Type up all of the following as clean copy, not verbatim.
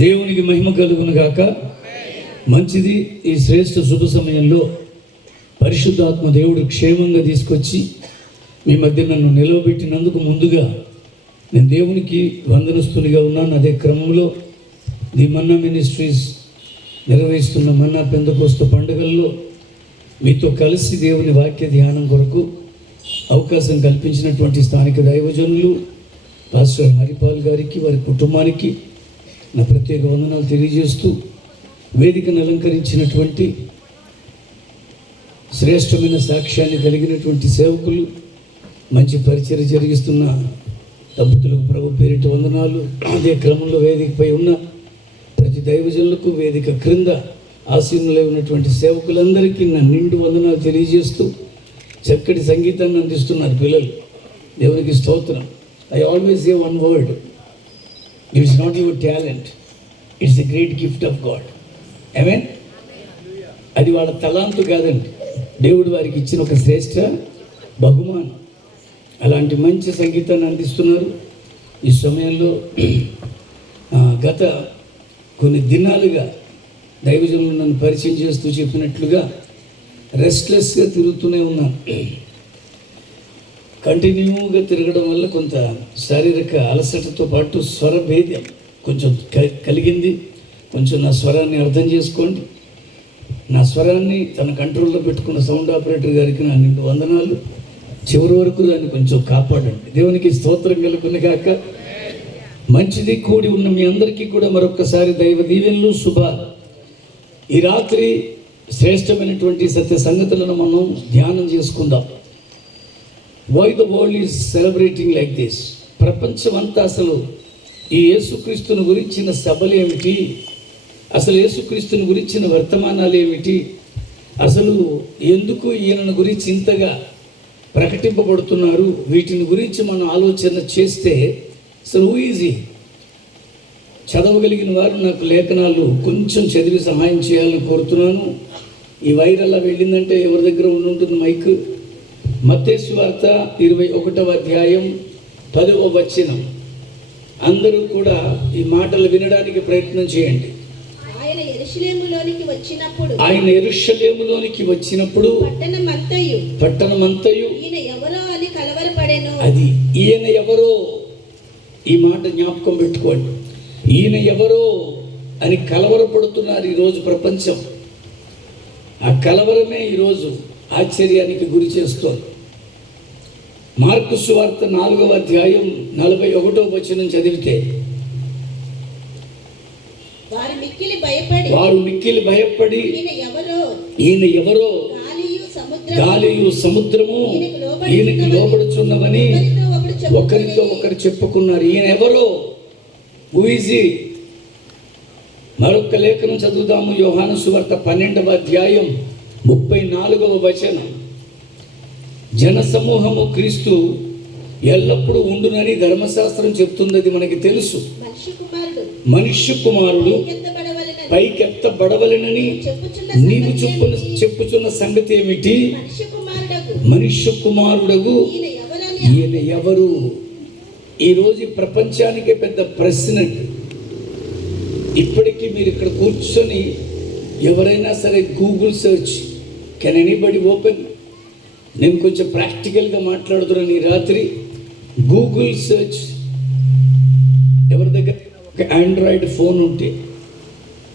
దేవునికి మహిమ కలుగును గాక. మంచిది. ఈ శ్రేష్ఠ శుభ సమయంలో పరిశుద్ధాత్మ దేవుడు క్షేమంగా తీసుకొచ్చి మీ మధ్య నన్ను నిలవబెట్టినందుకు ముందుగా నేను దేవునికి వందనస్తునిగా ఉన్నాను. అదే క్రమంలో ది మన్నా మినిస్ట్రీస్ నిర్వహిస్తున్న మన్నా పెందెకోస్తు పండుగల్లో మీతో కలిసి దేవుని వాక్య ధ్యానం కొరకు అవకాశం కల్పించినటువంటి స్థానిక దైవజనులు పాస్టర్ హరిపాల్ గారికి, వారి కుటుంబానికి నా ప్రత్యేక వందనాలు తెలియజేస్తూ, వేదికను అలంకరించినటువంటి శ్రేష్టమైన సాక్ష్యాన్ని కలిగినటువంటి సేవకులు, మంచి పరిచర్య జరిగిస్తున్న దంపతులకు ప్రభు పేరిట వందనాలు. అదే క్రమంలో వేదికపై ఉన్న ప్రతి దైవజనులకు, వేదిక క్రింద ఆసీనులై ఉన్నటువంటి సేవకులందరికీ నా నిండు వందనాలు తెలియజేస్తూ, చక్కటి సంగీతాన్ని అందిస్తున్నారు పిల్లలు. దేవునికి స్తోత్రం. I always say one word, it is not your talent, it's a great gift of God. ఆమేన్. అది వాళ్ళ తలాంతు కాదండి, దేవుడు వారికి ఇచ్చిన ఒక శ్రేష్ఠ బహుమానం. అలాంటి మంచి సంగీతాన్ని అందిస్తున్నారు. ఈ సమయంలో గత కొన్ని దినాలుగా దైవజనులు నన్ను పరిచయం చేస్తూ చెప్పినట్లుగా రెస్ట్లెస్గా తిరుగుతూనే ఉన్నాను. కంటిన్యూగా తిరగడం వల్ల కొంత శారీరక అలసటతో పాటు స్వర భేదం కొంచెం కలిగింది. కొంచెం నా స్వరాన్ని అర్థం చేసుకోండి. నా స్వరాన్ని తన కంట్రోల్లో పెట్టుకున్న సౌండ్ ఆపరేటర్ గారికి నా నిండు వందనాలు. చివరి వరకు దాన్ని కొంచెం కాపాడండి. దేవునికి స్తోత్రం కలుగును గాక. మంచిది. కూడి ఉన్న మీ అందరికీ కూడా మరొక్కసారి దైవ దీవెనలు, శుభాలు. ఈ రాత్రి శ్రేష్టమైనటువంటి సత్య సంగతులను మనం ధ్యానం చేసుకుందాం. Why the world is celebrating like this? ప్రపంచం అంతా అసలు ఈ యేసుక్రీస్తుని గురించిన సభలు ఏమిటి, అసలు యేసుక్రీస్తుని గురించిన వర్తమానాలు ఏమిటి, అసలు ఎందుకు ఈయనను గురించి ఇంతగా ప్రకటింపబడుతున్నారు, వీటిని గురించి మనం ఆలోచన చేస్తే అసలు హూ ఈజ్ హి? చదవగలిగిన వారు నాకు లేఖనాలు కొంచెం చదివి సహాయం చేయాలని కోరుతున్నాను. ఈ వైరల్లా వెళ్ళిందంటే ఎవరి దగ్గర ఉంటుంది మైక్? మత్తయి సువార్త 21వ అధ్యాయం 10వ వచనం. అందరూ కూడా ఈ మాటలు వినడానికి ప్రయత్నం చేయండి. ఆయన యెరూషలేములోనికి వచ్చినప్పుడు పట్టణమంతయు ఈయన ఎవరో అని కలవరపడెను. అది ఈయన ఎవరో, ఈ మాట జ్ఞాపకం పెట్టుకోండి. ఈయన ఎవరో అని కలవరపడుతున్నారు ఈరోజు ప్రపంచం. ఆ కలవరమే ఈరోజు ఆశ్చర్యానికి గురి చేస్తోంది. మార్కు సువార్త 4వ అధ్యాయం 41వ వచనం చదివితే, వారు మిక్కిలి భయపడి ఈయన ఎవరో, గాలియు సముద్రము ఈయనకి లోబడుచున్నవని ఒకరితో ఒకరు చెప్పుకున్నారు. ఈయన ఎవరో? హూ ఈజ్ హి? మరొక లేఖనం చదువుదాము. యోహాను సువార్త 12వ అధ్యాయం 34వ వచనం. జనసమూహము క్రీస్తు ఎల్లప్పుడూ ఉండునని ధర్మశాస్త్రం చెప్తుంది. అది మనకి తెలుసు. మనుష్య కుమారుడు పైకెత్తబడవలెనని నీవు చెప్పుచున్న సంగతి ఏమిటి? మనుష్య కుమారుడగు ఈయన ఎవరు? ఈరోజు ప్రపంచానికే పెద్ద ప్రశ్న. ఇప్పటికీ మీరు ఇక్కడ కూర్చొని ఎవరైనా సరే Google search, can anybody open? నేను కొంచెం ప్రాక్టికల్గా మాట్లాడుతున్నాను ఈ రాత్రి. గూగుల్ సెర్చ్, ఎవరి దగ్గర ఒక ఆండ్రాయిడ్ ఫోన్ ఉంటే,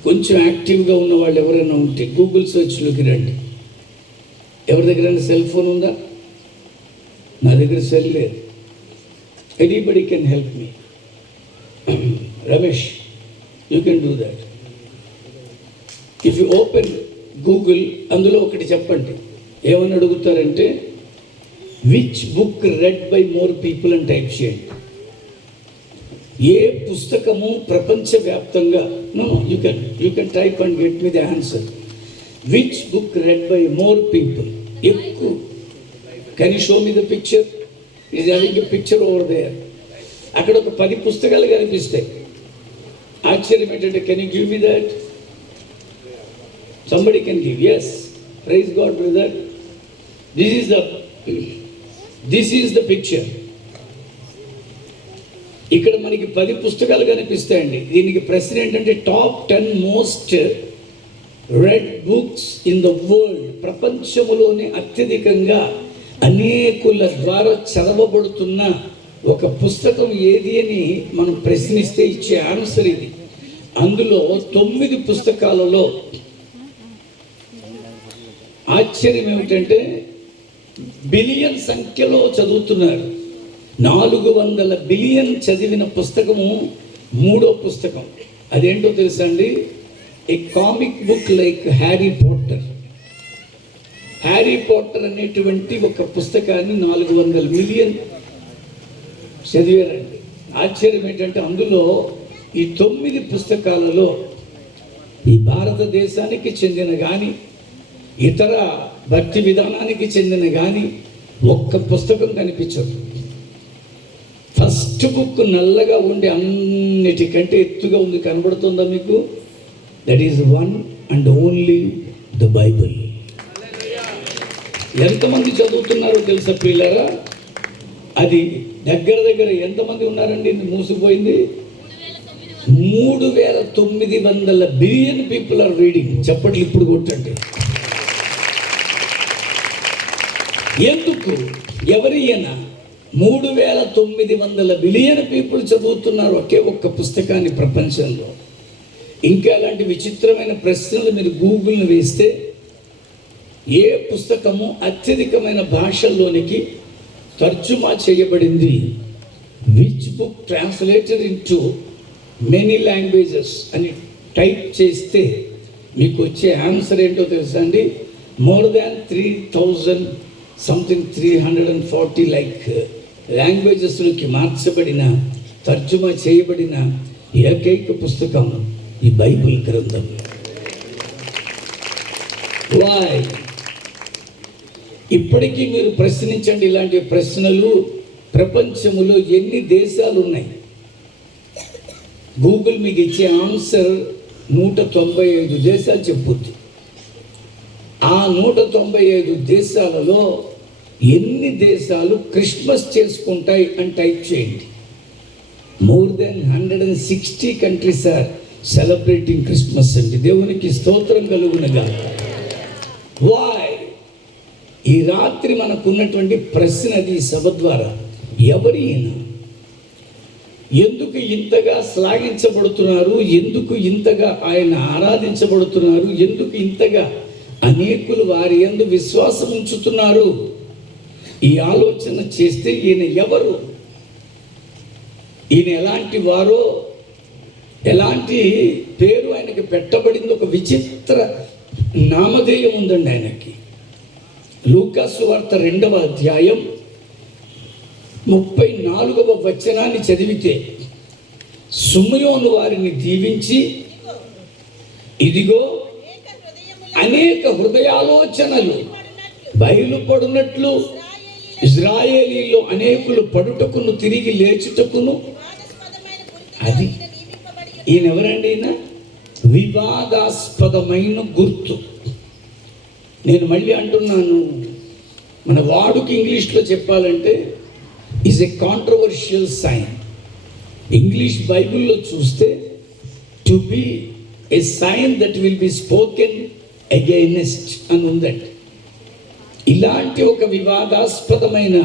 కొంచెం యాక్టివ్గా ఉన్న వాళ్ళు ఎవరైనా ఉంటే గూగుల్ సెర్చ్లోకి రండి. ఎవరి దగ్గర సెల్ ఫోన్ ఉందా? నా దగ్గర సెల్ లేదు. Anybody can help me. Ramesh, you can do that. If you open Google, అందులో ఒకటి చెప్పండి. ఏమని అడుగుతారంటే, which book read by more people అని టైప్ చేయండి. ఏ పుస్తకము ప్రపంచవ్యాప్తంగా, no you can type and get me the answer. Which book read by more people? ఎక్కువ. Can you show me the picture? Is having a picture over there. అక్కడ ఒక 10 పుస్తకాలు కనిపిస్తాయి. ఆశ్చర్యం ఏంటంటే, can you give me that? Somebody can give. Yes, praise God brother. This is the picture. ఇక్కడ మనకి 10 పుస్తకాలు కనిపిస్తాయండి. దీనికి ప్రశ్న ఏంటంటే top 10 most red books in the world. ప్రపంచంలోనే అత్యధికంగా అనేకుల ద్వారా చదవబడుతున్న ఒక పుస్తకం ఏది అని మనం ప్రశ్నిస్తే ఇచ్చే ఆన్సర్ ఇది. అందులో 9 పుస్తకాలలో ఆశ్చర్యం ఏమిటంటే బిలియన్ సంఖ్యలో చదువుతున్నారు. 400 బిలియన్ చదివిన పుస్తకము 3వ పుస్తకం. అదేంటో తెలుసా అండి? A comic book like Harry Potter. Harry Potter అనేటువంటి ఒక పుస్తకాన్ని 400 మిలియన్ చదివారండి. ఆశ్చర్యం ఏంటంటే అందులో ఈ 9 పుస్తకాలలో ఈ భారతదేశానికి చెందిన కానీ ఇతర భక్తి విధానానికి చెందిన కానీ ఒక్క పుస్తకం కనిపించదు. ఫస్ట్ బుక్ నల్లగా ఉండి అన్నిటికంటే ఎత్తుగా ఉంది, కనబడుతుందా మీకు? That is one and only the Bible. ఎంతమంది చదువుతున్నారో తెలుసా ప్రియులారా? అది దగ్గర ఎంతమంది ఉన్నారండి? మూసిపోయింది. 3900 బిలియన్ పీపుల్ ఆర్ రీడింగ్. చెప్పట్లు ఇప్పుడు కొట్టండి. ఎందుకు? ఎవరి ఈయన? 3900 బిలియన్ పీపుల్ చదువుతున్నారు ఒకే ఒక్క పుస్తకాన్ని ప్రపంచంలో. ఇంకా అలాంటి విచిత్రమైన ప్రశ్నలు మీరు గూగుల్ని వేస్తే ఏ పుస్తకము అత్యధికమైన భాషల్లోనికి తర్జుమా చేయబడింది, which book translated into many languages అని టైప్ చేస్తే మీకు వచ్చే ఆన్సర్ ఏంటో తెలుసా అండి? మోర్ దాన్ 340 లైక్ లాంగ్వేజెస్లోకి మార్చబడిన తర్జుమా చేయబడిన ఏకైక పుస్తకం ఈ బైబిల్ గ్రంథం. వై? ఇప్పటికీ మీరు ప్రశ్నించండి ఇలాంటి ప్రశ్నలు. ప్రపంచంలో ఎన్ని దేశాలు ఉన్నాయి? గూగుల్ మీకు ఇచ్చే ఆన్సర్ 195 దేశాలు చెప్పుద్ది. ఆ 195 దేశాలలో ఎన్ని దేశాలు క్రిస్మస్ చేసుకుంటాయి అని టైప్ చేయండి. More than 160 countries are celebrating Christmas అండి. దేవునికి స్తోత్రం కలుగునగా. వై? ఈ రాత్రి మనకున్నటువంటి ప్రశ్న అది సభ ద్వారా, ఎవరి ఈయన? ఎందుకు ఇంతగా శ్లాఘించబడుతున్నారు? ఎందుకు ఇంతగా ఆయన ఆరాధించబడుతున్నారు? ఎందుకు ఇంతగా అనేకులు వారి యందు విశ్వాసం ఉంచుతున్నారు? ఈ ఆలోచన చేస్తే ఈయన ఎవరు? ఈయన ఎలాంటి వారో, ఎలాంటి పేరు ఆయనకి పెట్టబడింది? ఒక విచిత్ర నామధేయం ఉందండి ఆయనకి. లూకాసు వార్త 2వ అధ్యాయం 34వ వచనాన్ని చదివితే, సుమయోను వారిని దీవించి, ఇదిగో అనేక హృదయాలోచనలు బయలుపడినట్లు ఇజ్రాయేలీలో అనేకులు పడుటకును తిరిగి లేచుటకును. అది ఈయన ఎవరండి? ఈయన వివాదాస్పదమైన గుర్తు. నేను మళ్ళీ అంటున్నాను, మన వాడుకి ఇంగ్లీష్లో చెప్పాలంటే is a controversial sign. English బైబిల్లో చూస్తే to be a sign that will be spoken against అని ఉందండి. ఇలాంటి ఒక వివాదాస్పదమైన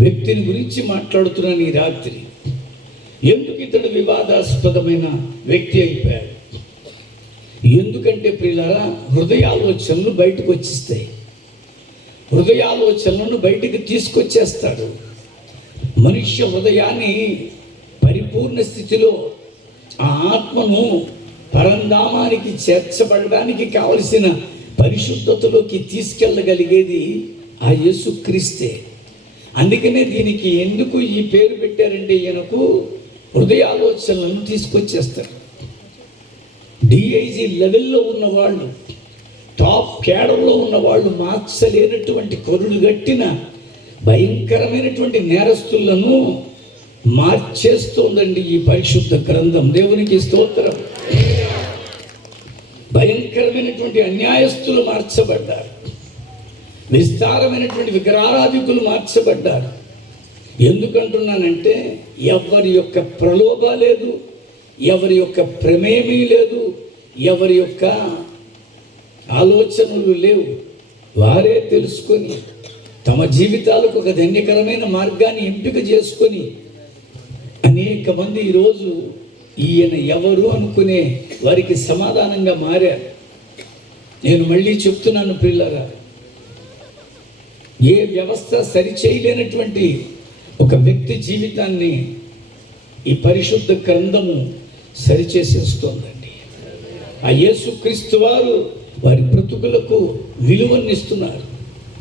వ్యక్తిని గురించి మాట్లాడుతున్నాను ఈ రాత్రి. ఎందుకు ఇతడు వివాదాస్పదమైన వ్యక్తి అయిపోయాడు? ఎందుకంటే ప్రియులారా, హృదయాలోచనలు బయటకు వచ్చేస్తాయి. హృదయాలోచనలను బయటికి తీసుకొచ్చేస్తాడు. మనుష్య హృదయాన్ని పరిపూర్ణ స్థితిలో ఆ ఆత్మను పరంధామానికి చేర్చబడడానికి కావలసిన పరిశుద్ధతలోకి తీసుకెళ్ళగలిగేది ఆ యేసుక్రీస్తే. అందుకనే దీనికి ఎందుకు ఈ పేరు పెట్టారంటే, ఈయనకు హృదయాలోచనలను తీసుకొచ్చేస్తారు. డిఐజీ లెవెల్లో ఉన్నవాళ్ళు, టాప్ కేడర్లో ఉన్నవాళ్ళు మార్చలేనటువంటి కరుడు గట్టిన భయంకరమైనటువంటి నేరస్తులను మార్చేస్తోందండి ఈ పరిశుద్ధ గ్రంథం. దేవునికి స్తోత్రం. భయంకరమైనటువంటి అన్యాయస్తులు మార్చబడ్డారు. విస్తారమైనటువంటి విగ్రహారాధికులు మార్చబడ్డారు. ఎందుకంటున్నానంటే ఎవరి యొక్క ప్రలోభ లేదు, ఎవరి యొక్క ప్రమేమీ లేదు, ఎవరి యొక్క ఆలోచనలు లేవు. వారే తెలుసుకొని తమ జీవితాలకు ఒక ధన్యకరమైన మార్గాన్ని ఎంపిక చేసుకొని అనేక మంది ఈరోజు ఈయన ఎవరు అనుకునే వారికి సమాధానంగా మారారు. నేను మళ్ళీ చెప్తున్నాను పిల్లరా, ఏ వ్యవస్థ సరిచేయలేనటువంటి ఒక వ్యక్తి జీవితాన్ని ఈ పరిశుద్ధ గ్రంథము సరిచేసేస్తోందండి. ఆ యేసుక్రీస్తు వారు వారి బ్రతుకులకు విలువనిస్తున్నారు.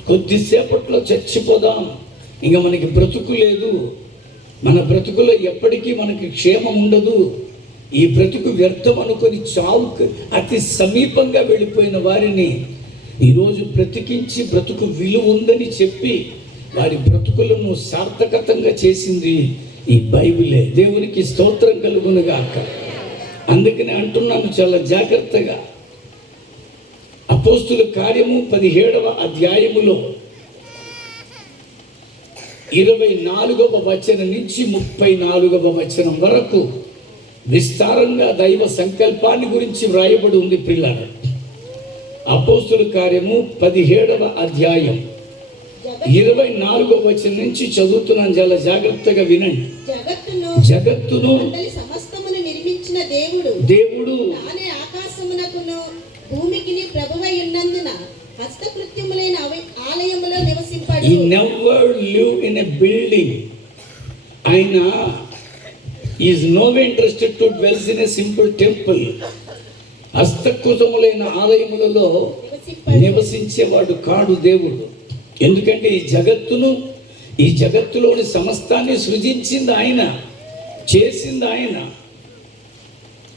కొద్దిసేపట్లో చచ్చిపోదాం, ఇంకా మనకి బ్రతుకు లేదు, మన బ్రతుకులో ఎప్పటికీ మనకి క్షేమం ఉండదు, ఈ బ్రతుకు వ్యర్థం అనుకొని చావుకు అతి సమీపంగా వెళ్ళిపోయిన వారిని ఈరోజు బ్రతికించి బ్రతుకు విలువ ఉందని చెప్పి వారి బ్రతుకులను సార్థకతంగా చేసింది ఈ బైబిలే. దేవునికి స్తోత్రం కలుగునుగాక. అందుకనే అంటున్నాను చాలా జాగ్రత్తగా. అపోస్తుల కార్యము 17వ అధ్యాయములో 24వ వచనం నుంచి 34వ వచనం వరకు విస్తారంగా దైవ సంకల్పాన్ని గురించి వ్రాయబడి ఉంది పిల్లలు. అపోస్తుల కార్యము 17వ అధ్యాయం 24వ వచనం నుంచి చదువుతున్నాను, చాలా జాగ్రత్తగా వినండి. జగత్తును సమస్తమును నిర్మించిన దేవుడు తానే ఆకాశమునకును భూమికిని ప్రభువై ఉన్నందున హస్తకృత్యములైన ఆలయములో నివసింపాడు. He never lived in a building. ఆయన is nowhere interested to dwell in a simple temple. హస్తకృతములైన ఆలయములలో నివసించేవాడు కాడు దేవుడు. ఎందుకంటే ఈ జగత్తులోని సమస్తాన్ని సృజించింది ఆయన, చేసింది ఆయన.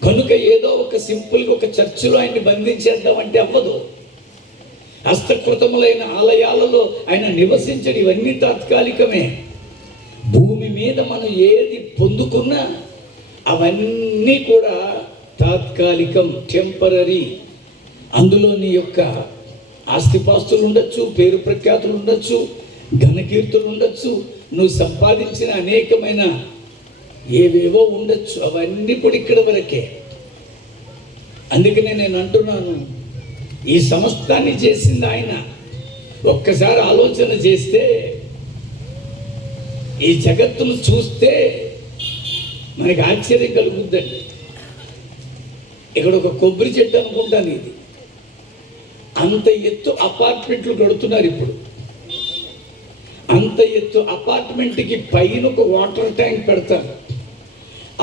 కనుక ఏదో ఒక సింపుల్గా ఒక చర్చిలో ఆయన్ని బంధించేద్దామంటే అవ్వదు. హస్తకృతములైన ఆలయాలలో ఆయన నివసించడు. ఇవన్నీ తాత్కాలికమే. భూమి మీద మనం ఏది పొందుకున్నా అవన్నీ కూడా తాత్కాలికం, టెంపరరీ. అందులో నీ యొక్క ఆస్తిపాస్తులు ఉండొచ్చు, పేరు ప్రఖ్యాతులు ఉండొచ్చు, ఘనకీర్తులు ఉండొచ్చు, నువ్వు సంపాదించిన అనేకమైన ఏవేవో ఉండొచ్చు, అవన్నీ కూడా ఇక్కడ వరకే. అందుకనే నేను అంటున్నాను, ఈ సమస్తాన్ని చేసింది ఆయన. ఒక్కసారి ఆలోచన చేస్తే, ఈ జగత్తును చూస్తే మనకి ఆశ్చర్యం కలుగుద్దండి. ఇక్కడ ఒక కొబ్బరి చెట్టు అనుకుంటాను, ఇది అంత ఎత్తు అపార్ట్మెంట్లు కడుతున్నారు ఇప్పుడు. అంత ఎత్తు అపార్ట్మెంట్కి పైన ఒక వాటర్ ట్యాంక్ పెడతారు.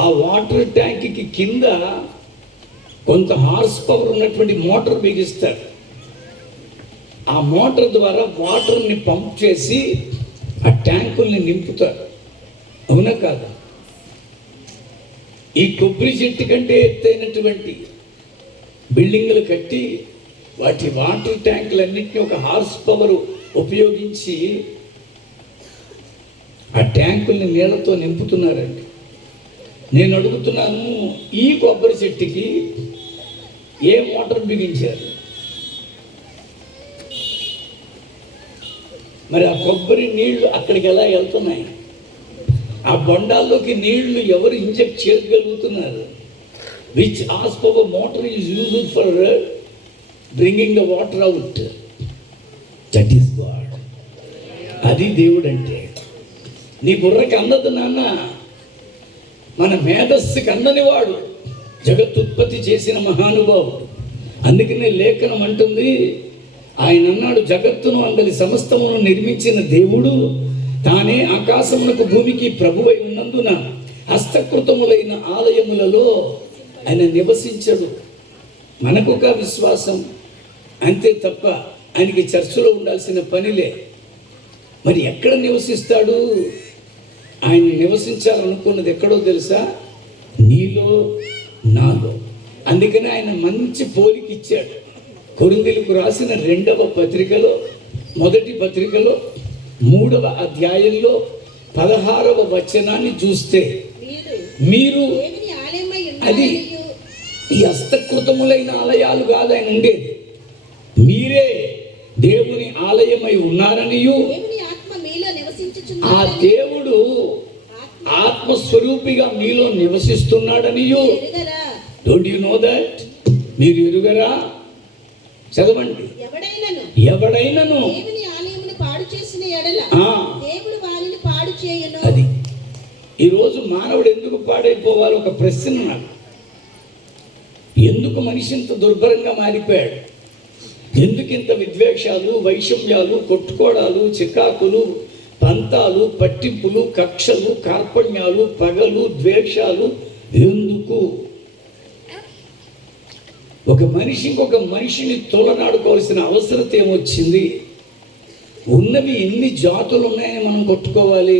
ఆ వాటర్ ట్యాంక్కి కింద కొంత హార్స్ పవర్ ఉన్నటువంటి మోటార్ బిగిస్తారు. ఆ మోటార్ ద్వారా వాటర్ని పంప్ చేసి ఆ ట్యాంకుల్ని నింపుతారు. అవునా కాదా? ఈ కొబ్బరి చెట్టు కంటే ఎత్తైనటువంటి బిల్డింగ్లు కట్టి వాటి వాటర్ ట్యాంకులన్నింటినీ ఒక హార్స్ పవర్ ఉపయోగించి ఆ ట్యాంకుల్ని నీళ్లతో నింపుతున్నారండి. నేను అడుగుతున్నాను, ఈ కొబ్బరి చెట్టుకి ఏ మోటార్ బిగించారు? మరి ఆ కొబ్బరి నీళ్లు అక్కడికి ఎలా వెళ్తున్నాయి? ఆ బొండాల్లోకి నీళ్లు ఎవరు ఇంజెక్ట్ చేయగలుగుతున్నారు? Which horse power motor is used for bringing the water out? That is God. అది దేవుడు అంటే. నీ బుర్రకి అందదు నాన్న, మన మేధస్సుకి అందని వాడు, జగత్తుత్పత్తి చేసిన మహానుభావుడు. అందుకనే లేఖనం అంటుంది, ఆయన అన్నాడు, జగత్తును అందరి సమస్తమును నిర్మించిన దేవుడు తానే ఆకాశమునకు భూమికి ప్రభువై ఉన్నందున హస్తకృతములైన ఆలయములలో ఆయన నివసించడు. మనకొక విశ్వాసం అంతే తప్ప ఆయనకి చర్చలో ఉండాల్సిన పనిలే. మరి ఎక్కడ నివసిస్తాడు? ఆయన నివసించాలనుకున్నది ఎక్కడో తెలుసా? నీలో, నాలో. అందుకని ఆయన మంచి పోలిక ఇచ్చాడు. కొరింథీయులకు రాసిన 2వ పత్రికలో, మొదటి పత్రికలో 3వ అధ్యాయంలో 16వ వచనాన్ని చూస్తే, మీరు అది ఈ హస్తకృతములైన ఆలయాలు కాదు ఆయన ఉండేది, మీరే దేవుని ఆలయమై ఉన్నారనియు ఆ దేవుడు ఆత్మస్వరూపిగా మీలో నివసిస్తున్నాడనియు ఎరుగరా? Don't you know that? మీరు ఎరుగరా? చదవండి. ఎవడైనను దేవుని ఆలయమును పాడు చేసిన ఎడల దేవుడు వారిని పాడు చేయును. అది ఈరోజు మానవుడు ఎందుకు పాడైపోవాలి? ఒక ప్రశ్న నాకు. ఎందుకు మనిషి ఇంత దుర్భరంగా మారిపోయాడు? ఎందుకు ఇంత విద్వేషాలు, వైషమ్యాలు, కొట్టుకోవడాలు, చికాకులు, పంతాలు, పట్టింపులు, కక్షలు, కార్పణ్యాలు, పగలు, ద్వేషాలు ఎందుకు? ఒక మనిషి ఇంకొక మనిషిని తోలనాడుకోవాల్సిన అవసరం ఏమొచ్చింది? ఉన్నవి ఎన్ని జాతులు ఉన్నాయని మనం కొట్టుకోవాలి?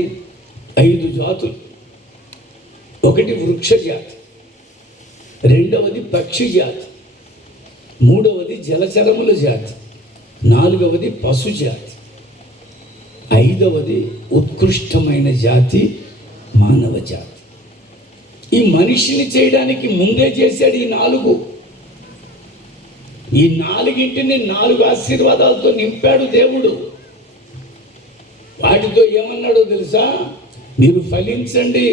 5 జాతులు. ఒకటి వృక్ష జాతి, రెండవది పక్షి జాతి, మూడవది జలచరముల జాతి, నాలుగవది పశు జాతి, ఐదవది ఉత్కృష్టమైన జాతి మానవ జాతి. ఈ మనిషిని చేయడానికి ముందే చేశాడు ఈ 4. ఈ 4ంటిని 4 ఆశీర్వాదాలతో నింపాడు దేవుడు. వాటితో ఏమన్నాడో తెలుసా? మీరు ఫలించండి,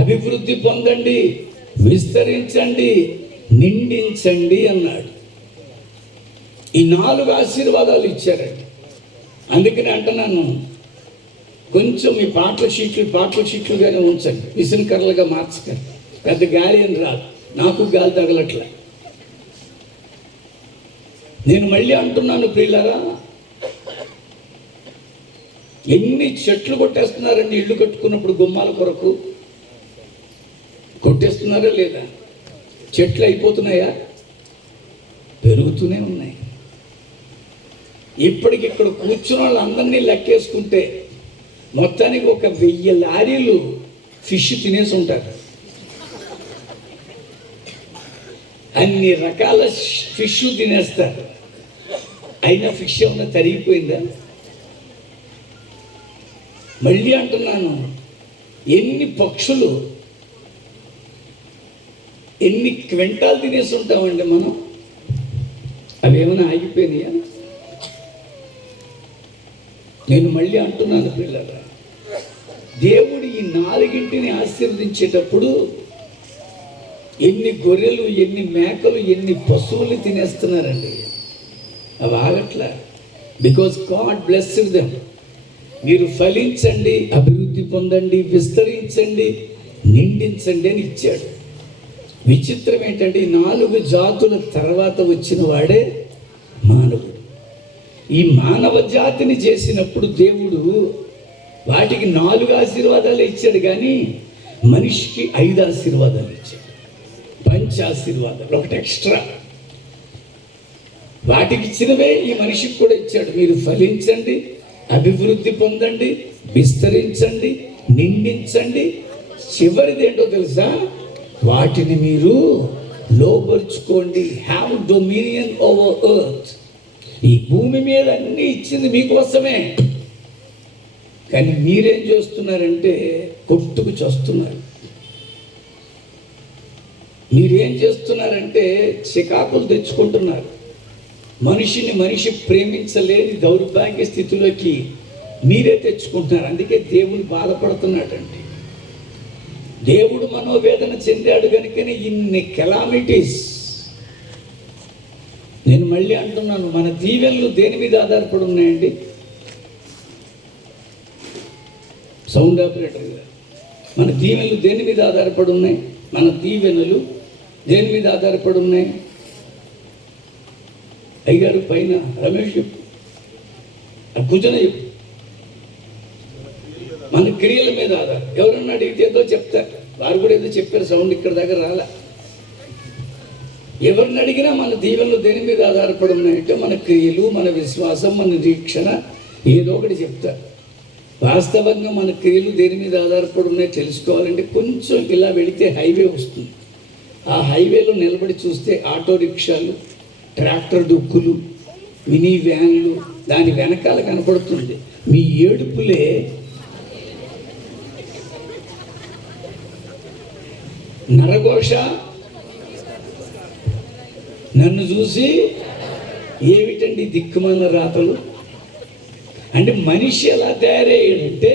అభివృద్ధి పొందండి, విస్తరించండి, నిండించండి అన్నాడు. ఈ 4 ఆశీర్వాదాలు ఇచ్చారండి. అందుకని అంటున్నాను, కొంచెం మీ పాటల షీట్లుగానే ఉంచండి, విసనకర్రలుగా మార్చకండి. పెద్ద గాలి అని రాదు, నాకు గాలి తగలట్లే. నేను మళ్ళీ అంటున్నాను ప్రియులారా, ఎన్ని చెట్లు కొట్టేస్తున్నారండి ఇల్లు కట్టుకున్నప్పుడు గుమ్మాల కొరకు? కొట్టేస్తున్నారా లేదా? చెట్లు అయిపోతున్నాయా? పెరుగుతూనే ఉన్నాయి. ఇప్పటికి ఇక్కడ కూర్చున్న వాళ్ళందరినీ లెక్కేసుకుంటే మొత్తానికి 1000 లారీలు ఫిష్ తినేసి ఉంటారు. అన్ని రకాల ఫిష్ తినేస్తారు. అయినా ఫిష్ ఏమన్నా తరిగిపోయిందా? మళ్ళీ అంటున్నాను, ఎన్ని పక్షులు, ఎన్ని క్వింటాలు తినేసి ఉంటామండి మనం. అవి ఏమైనా ఆగిపోయినాయా? నేను మళ్ళీ అంటున్నాను పిల్లల, దేవుడు ఈ 4ంటిని ఆశీర్వదించేటప్పుడు ఎన్ని గొర్రెలు, ఎన్ని మేకలు, ఎన్ని పశువులు తినేస్తున్నారండి. అవి ఆగట్లా. Because God blessed them. మీరు ఫలించండి, అభివృద్ధి పొందండి, విస్తరించండి, నిండించండి అని ఇచ్చాడు. విచిత్రం ఏంటంటే ఈ 4 జాతుల తర్వాత వచ్చిన వాడే మానవుడు. ఈ మానవ జాతిని చేసినప్పుడు దేవుడు వాటికి 4 ఆశీర్వాదాలు ఇచ్చాడు, కానీ మనిషికి 5 ఆశీర్వాదాలు ఇచ్చాడు. పంచాశీర్వాదాలు, ఒకటి ఎక్స్ట్రా. వాటికి ఇచ్చినవే ఈ మనిషికి కూడా ఇచ్చాడు. మీరు ఫలించండి, అభివృద్ధి పొందండి, విస్తరించండి, నిండించండి. చివరిది ఏంటో తెలుసా? వాటిని మీరు లోపరుచుకోండి. Have dominion over earth. ఈ భూమి మీద అన్నీ ఇచ్చింది మీకోసమే, కానీ మీరేం చేస్తున్నారంటే కొట్టుకు చేస్తున్నారు. మీరేం చేస్తున్నారంటే చికాకులు తెచ్చుకుంటున్నారు. మనిషి ప్రేమించలేని దౌర్భాగ్య స్థితిలోకి మీరే తెచ్చుకుంటున్నారు. అందుకే దేవుడు బాధపడుతున్నాడండి. దేవుడు మనోవేదన చెందాడు కనుకనే ఇన్ని కెలామిటీస్. నేను మళ్ళీ అంటున్నాను, మన దీవెనలు దేని మీద ఆధారపడి ఉన్నాయండి? సౌండ్ ఆపరేటర్ గారు, మన దీవెనలు దేని మీద ఆధారపడి ఉన్నాయి? మన దీవెనలు దేని మీద ఆధారపడి ఉన్నాయి? అయ్యారు పైన రమేష్ చెప్పు, కుజన చెప్పు. మన క్రియల మీద ఆధారం. ఎవరన్నా అడిగితే ఏదో చెప్తారు, వారు కూడా ఏదో చెప్పారు, సౌండ్ ఇక్కడ దగ్గర రాలే. ఎవరిని అడిగినా మన దీవెనలు దేని మీద ఆధారపడి ఉన్నాయంటే మన క్రియలు, మన విశ్వాసం, మన నిరీక్షణ, ఏదో ఒకటి చెప్తారు. వాస్తవంగా మన క్రియలు దేని మీద ఆధారపడి ఉన్నాయో తెలుసుకోవాలంటే కొంచెం ఇలా వెళితే హైవే వస్తుంది. ఆ హైవేలో నిలబడి చూస్తే ఆటో రిక్షాలు, ట్రాక్టర్ దుక్కులు, మినీ వ్యాన్లు దాని వెనకాల కనపడుతుంది. మీ ఏడుపులే నరఘోష. నన్ను చూసి ఏమిటండి దిక్కుమాల రాతలు, అంటే మనిషి ఎలా తయారయ్యాడంటే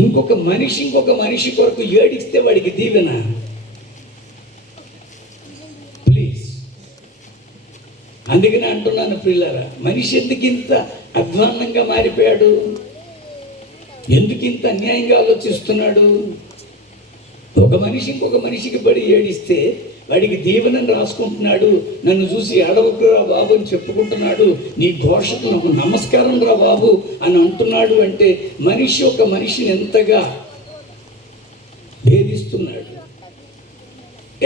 ఇంకొక మనిషి కొరకు ఏడిస్తే వాడికి దీవెన. ప్లీజ్, అందుకనే అంటున్నాను ప్రియులారా, మనిషి ఎందుకు ఇంత అధ్వాన్నంగా మారిపోయాడు? ఎందుకు ఇంత అన్యాయంగా ఆలోచిస్తున్నాడు? ఒక మనిషి ఇంకొక మనిషికి పడి ఏడిస్తే వాడికి దీవెనని రాసుకుంటున్నాడు. నన్ను చూసి అడవకురా బాబు అని చెప్పుకుంటున్నాడు. నీ ఘోషకు నాకు నమస్కారం రా బాబు అని అంటున్నాడు. అంటే మనిషి ఒక మనిషిని ఎంతగా భేదిస్తున్నాడు,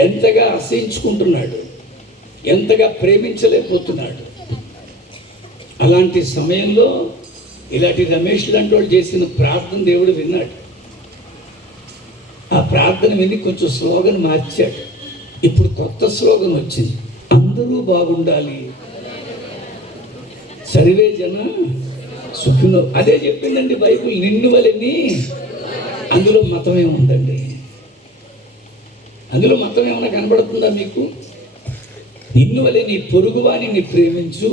ఎంతగా అసహించుకుంటున్నాడు, ఎంతగా ప్రేమించలేకపోతున్నాడు. అలాంటి సమయంలో ఇలాంటి రమేష్ లాంటి వాళ్ళు చేసిన ప్రార్థన దేవుడు విన్నాడు. ఆ ప్రార్థన విని కొంచెం స్లోగన్ మార్చాడు. ఇప్పుడు కొత్త స్లోగన్ వచ్చింది, అందరూ బాగుండాలి, సర్వే జన సుఖినో. అదే చెప్పిందండి బైబిల్. నిన్ను వలని అందులో మతం ఏముందండి? అందులో మతం ఏమైనా కనబడుతుందా మీకు? నిన్ను వలె నీ పొరుగువాని ప్రేమించు,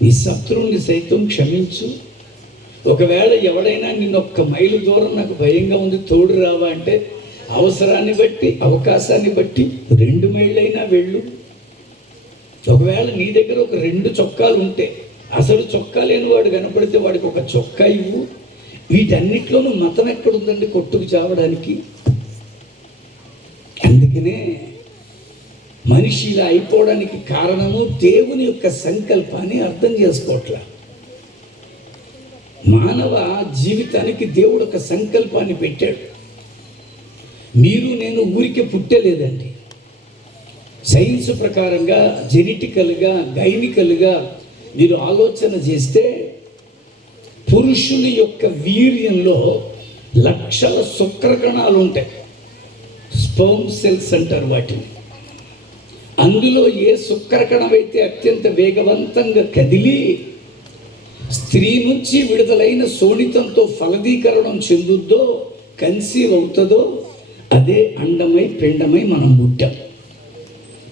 నీ శత్రువుని సైతం క్షమించు. ఒకవేళ ఎవడైనా నిన్నొక్క మైలు దూరం నాకు భయంగా ఉంది తోడు రావా అంటే అవసరాన్ని బట్టి అవకాశాన్ని బట్టి 2 మైళ్ళైనా వెళ్ళు. ఒకవేళ నీ దగ్గర ఒక 2 చొక్కాలు ఉంటే అసలు చొక్కా లేని వాడు కనపడితే వాడికి ఒక చొక్కా ఇవ్వు. వీటన్నిటిలోనూ మతం ఎక్కడుందండి కొట్టుకు చావడానికి? అందుకనే మనిషి ఇలా అయిపోవడానికి కారణము దేవుని యొక్క సంకల్పాన్ని అర్థం చేసుకోవట్లా. మానవ జీవితానికి దేవుడు ఒక సంకల్పాన్ని పెట్టాడు. మీరు నేను ఊరికే పుట్టలేదండి. సైన్స్ ప్రకారంగా, జెనెటికల్గా, గైనికల్గా మీరు ఆలోచన చేస్తే పురుషుని యొక్క వీర్యంలో లక్షల శుక్రకణాలు ఉంటాయి. స్పర్మ్ సెల్స్ అంటారు వాటిని. అందులో ఏ శుక్రకణం అయితే అత్యంత వేగవంతంగా కదిలి స్త్రీ నుంచి విడుదలైన శోణితంతో ఫలదీకరణం చెందుద్దో, కన్సీవ్ అవుతుందో అదే అండమై పిండమై మనం పుట్టాం.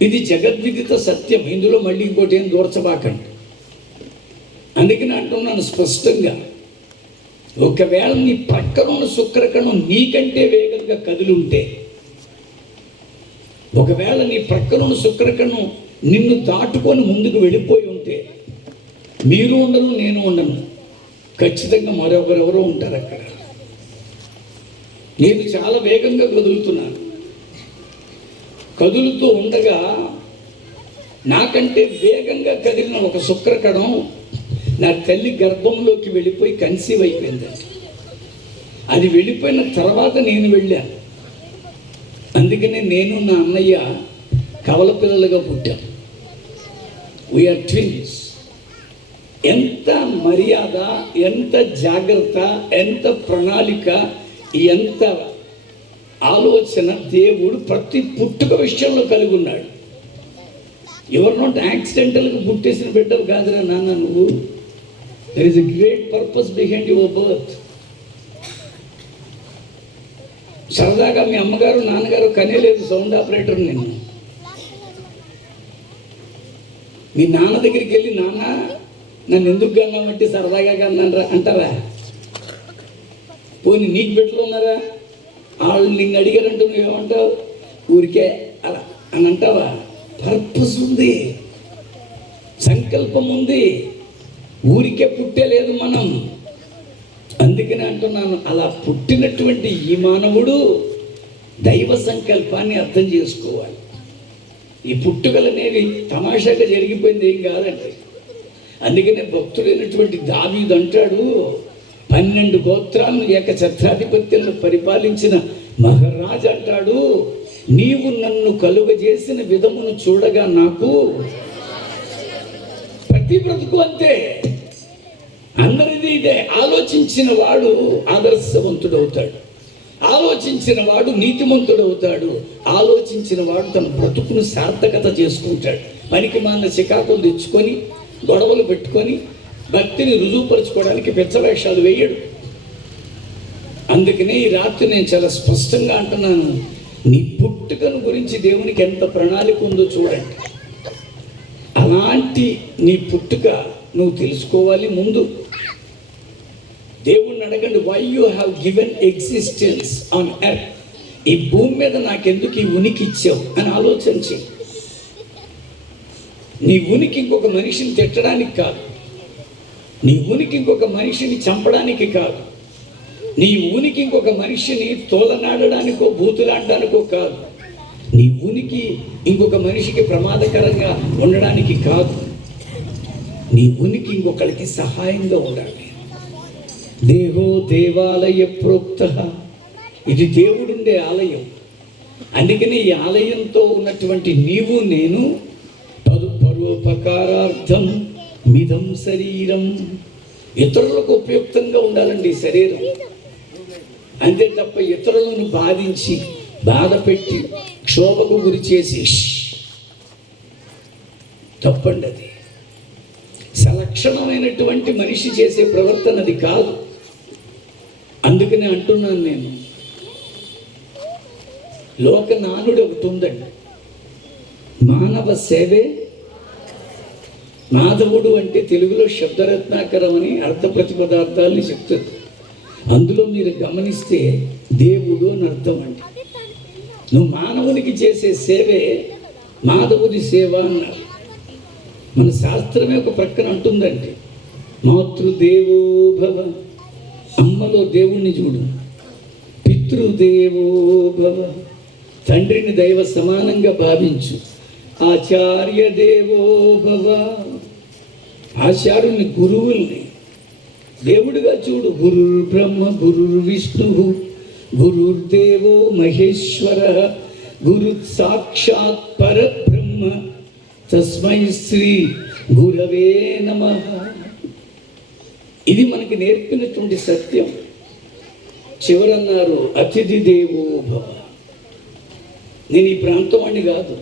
ఇది జగద్విదిత సత్యం. ఇందులో మళ్ళీ ఇంకోటి ఏం దూర్చబాకండి. అందుకని అంటున్నాను స్పష్టంగా, ఒకవేళ నీ పక్కన ఉన్న శుక్రకణం నీకంటే వేగంగా కదులుంటే, ఒకవేళ నీ ప్రక్కనున్న శుక్రకణం నిన్ను దాటుకొని ముందుకు వెళ్ళిపోయి ఉంటే, మీరు ఉండను, నేను ఉండను, ఖచ్చితంగా మరొకరెవరో ఉంటారు అక్కడ. నేను చాలా వేగంగా కదులుతున్నాను. కదులుతూ ఉండగా నాకంటే వేగంగా కదిలిన ఒక శుక్రకణం నా తల్లి గర్భంలోకి వెళ్ళిపోయి కన్సీవ్ అయిపోయిందండి. అది వెళ్ళిపోయిన తర్వాత నేను వెళ్ళాను. అందుకనే నేను నా అన్నయ్య కవల పిల్లలుగా పుట్టాం. We are twins. ఎంత మర్యాద, ఎంత జాగ్రత్త, ఎంత ప్రణాళిక, ఎంత ఆలోచన దేవుడు ప్రతి పుట్టుక విషయంలో కలిగి ఉన్నాడు. ఎవరు నాట్ యాక్సిడెంటల్గా పుట్టేసిన బిడ్డలు కాదురా నాన్న నువ్వు. There is a great purpose behind your birth. సరదాగా మీ అమ్మగారు నాన్నగారు కనేలేదు సౌండ్ ఆపరేటర్. నేను మీ నాన్న దగ్గరికి వెళ్ళి నాన్న నన్ను ఎందుకు కన్నామంటే సరదాగా కన్నాను అంటారా? పోనీ నీకు బిడ్డలు ఉన్నారా? వాళ్ళు నిన్ను అడిగారంటూ నువ్వేమంటావు? ఊరికే అలా అని అంటావా? పర్పస్ ఉంది, సంకల్పం ఉంది. ఊరికే పుట్టేలేదు మనం. అందుకని అంటున్నాను, అలా పుట్టినటువంటి ఈ మానవుడు దైవ సంకల్పాన్ని అర్థం చేసుకోవాలి. ఈ పుట్టుకలు అనేవి తమాషాగా జరిగిపోయింది ఏం కాదండి. అందుకనే భక్తుడైనటువంటి దావీదు అంటాడు, 12 గోత్రాలను ఏకఛత్రాధిపత్యంలో పరిపాలించిన మహారాజు అంటాడు, నీవు నన్ను కలుగజేసిన విధమును చూడగా నాకు ప్రతి బ్రతుకు అంతే. అందరిది ఇదే. ఆలోచించిన వాడు ఆదర్శవంతుడవుతాడు, ఆలోచించిన వాడు నీతిమంతుడవుతాడు, ఆలోచించిన వాడు తన బ్రతుకును సార్థకత చేసుకుంటాడు. పనికి మాలిన చికాకులు తెచ్చుకొని గొడవలు పెట్టుకొని భక్తిని రుజువుపరచుకోవడానికి పెచ్చవేషాలు వేయడు. అందుకనే ఈ రాత్రి నేను చాలా స్పష్టంగా అంటున్నాను, నీ పుట్టుకను గురించి దేవునికి ఎంత ప్రణాళిక ఉందో చూడండి. అలాంటి నీ పుట్టుక నువ్వు తెలుసుకోవాలి. ముందు దేవుణ్ణి అడగండి, why you have given existence on earth, ఈ భూమి మీద నాకెందుకు ఈ ఉనికి ఇచ్చావు అని ఆలోచించి. నీ ఉనికి ఇంకొక మనిషిని తిట్టడానికి కాదు, నీ ఉనికి ఇంకొక మనిషిని చంపడానికి కాదు, నీ ఉనికి ఇంకొక మనిషిని తోలనాడడానికో బూతులాడడానికో కాదు, నీ ఉనికి ఇంకొక మనిషికి ప్రమాదకరంగా ఉండడానికి కాదు, నీ ఉనికి ఇంకొకరికి సహాయంగా ఉండాలి. దేహో దేవాలయ ప్రోక్త, ఇది దేవుడుండే ఆలయం. అందుకని ఈ ఆలయంతో ఉన్నటువంటి నీవు నేను పరోపకారార్థం మిదం శరీరం, ఇతరులకు ఉపయుక్తంగా ఉండాలండి ఈ శరీరం. అంతే తప్ప ఇతరులను బాధించి బాధ పెట్టి క్షోభకు గురి చేసి తప్పండి. అది సలక్షణమైనటువంటి మనిషి చేసే ప్రవర్తన అది కాదు. అందుకనే అంటున్నాను నేను, లోక నానుడు ఒకటి ఉందండి, మానవ సేవే మాధవుడు అంటే తెలుగులో శబ్దరత్నాకరం అని అర్థ ప్రతిపదార్థాలని చెప్తుంది. అందులో మీరు గమనిస్తే దేవుడు అని అర్థం అండి. నువ్వు మానవునికి చేసే సేవే మాధవుడి సేవ అన్నారు. మన శాస్త్రమే ఒక ప్రక్కన అంటుందండి, మాతృదేవో భవ, అమ్మలో దేవుణ్ణి చూడు, పితృదేవో భవ, తండ్రిని దైవ సమానంగా భావించు, ఆచార్య దేవో భవ, ఆచార్యుని గురువుల్ని దేవుడిగా చూడు. గురుర్ బ్రహ్మ గురుర్ విష్ణు గురుర్దేవో మహేశ్వర గురు సాక్షాత్ పరబ్రహ్మ తస్మై శ్రీ గురవే నమః. ఇది మనకి నేర్పినటువంటి సత్యం. చివరన్నారు అతిథి దేవో భవ. నేను ఈ ప్రాంతం వాడిని కాదు,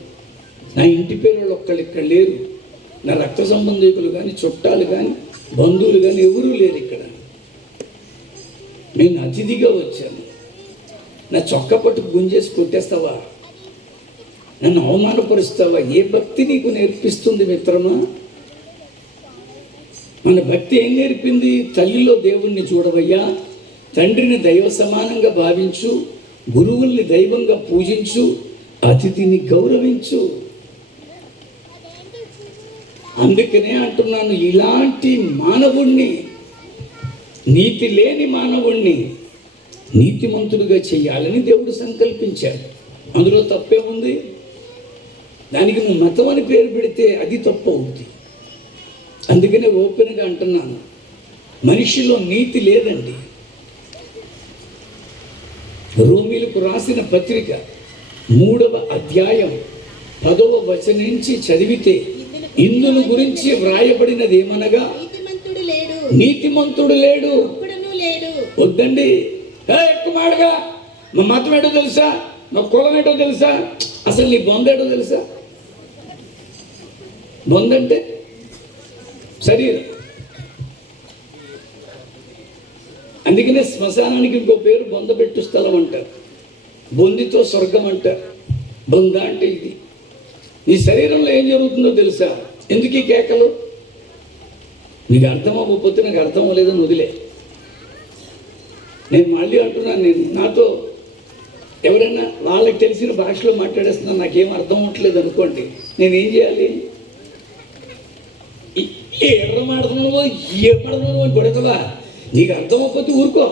నా ఇంటి పేరు వాళ్ళు ఒక్కళ్ళు ఇక్కడ లేరు, నా రక్త సంబంధికులు కానీ చుట్టాలు కానీ బంధువులు కానీ ఎవరూ లేరు ఇక్కడ. నేను అతిథిగా వచ్చాను. నా చొక్క పట్టుకు గుంజేసి కొట్టేస్తావా, నన్ను అవమానపరుస్తావా? ఏ భక్తి నీకు నేర్పిస్తుంది మిత్రమా? మన భక్తి ఏం నేర్పింది? తల్లిలో దేవుణ్ణి చూడవయ్యా, తండ్రిని దైవ సమానంగా భావించు, గురువుల్ని దైవంగా పూజించు, అతిథిని గౌరవించు. అందుకనే అంటున్నాను, ఇలాంటి మానవుణ్ణి, నీతి లేని మానవుణ్ణి నీతిమంతుడిగా చేయాలని దేవుడు సంకల్పించాడు. అందులో తప్పే ఉంది? దానికి నువ్వు మతం అని పేరు పెడితే అది తప్పు అవుతుంది. అందుకనే ఓపెన్గా అంటున్నాను, మనిషిలో నీతి లేదండి. రోమీలకు రాసిన పత్రిక 3వ అధ్యాయం 10వ వచనం నుంచి చదివితే ఇందును గురించి వ్రాయబడినది ఏమనగా, నీతిమంతుడు లేడు. వద్దండి, ఎక్కువ మాటగా మా మతం ఏంటో తెలుసా, మా కులం ఏంటో తెలుసా, అసలు నీ బొందేటో తెలుసా? బొందంటే శరీరం. అందుకనే శ్మశానానికి ఇంకో పేరు బొందబెట్టు స్థలం అంటారు, బొందితో స్వర్గం అంటారు. బొంద అంటే ఇది. నీ శరీరంలో ఏం జరుగుతుందో తెలుసా? ఎందుకు ఈ కేకలు? నీకు అర్థం అవ్వకపోతే నాకు అర్థం అవ్వలేదని వదిలే. నేను మళ్ళీ అంటున్నాను, నేను నాతో ఎవరైనా వాళ్ళకి తెలిసిన భాషలో మాట్లాడేస్తున్నా, నాకేం అర్థం అవ్వట్లేదు అనుకోండి, నేనేం చేయాలి? ఎర్ర మాడుతున్నావో ఏ మాడుతున్నావో అని కొడతావా? నీకు అర్థం అవ్వకపోతే ఊరుకో.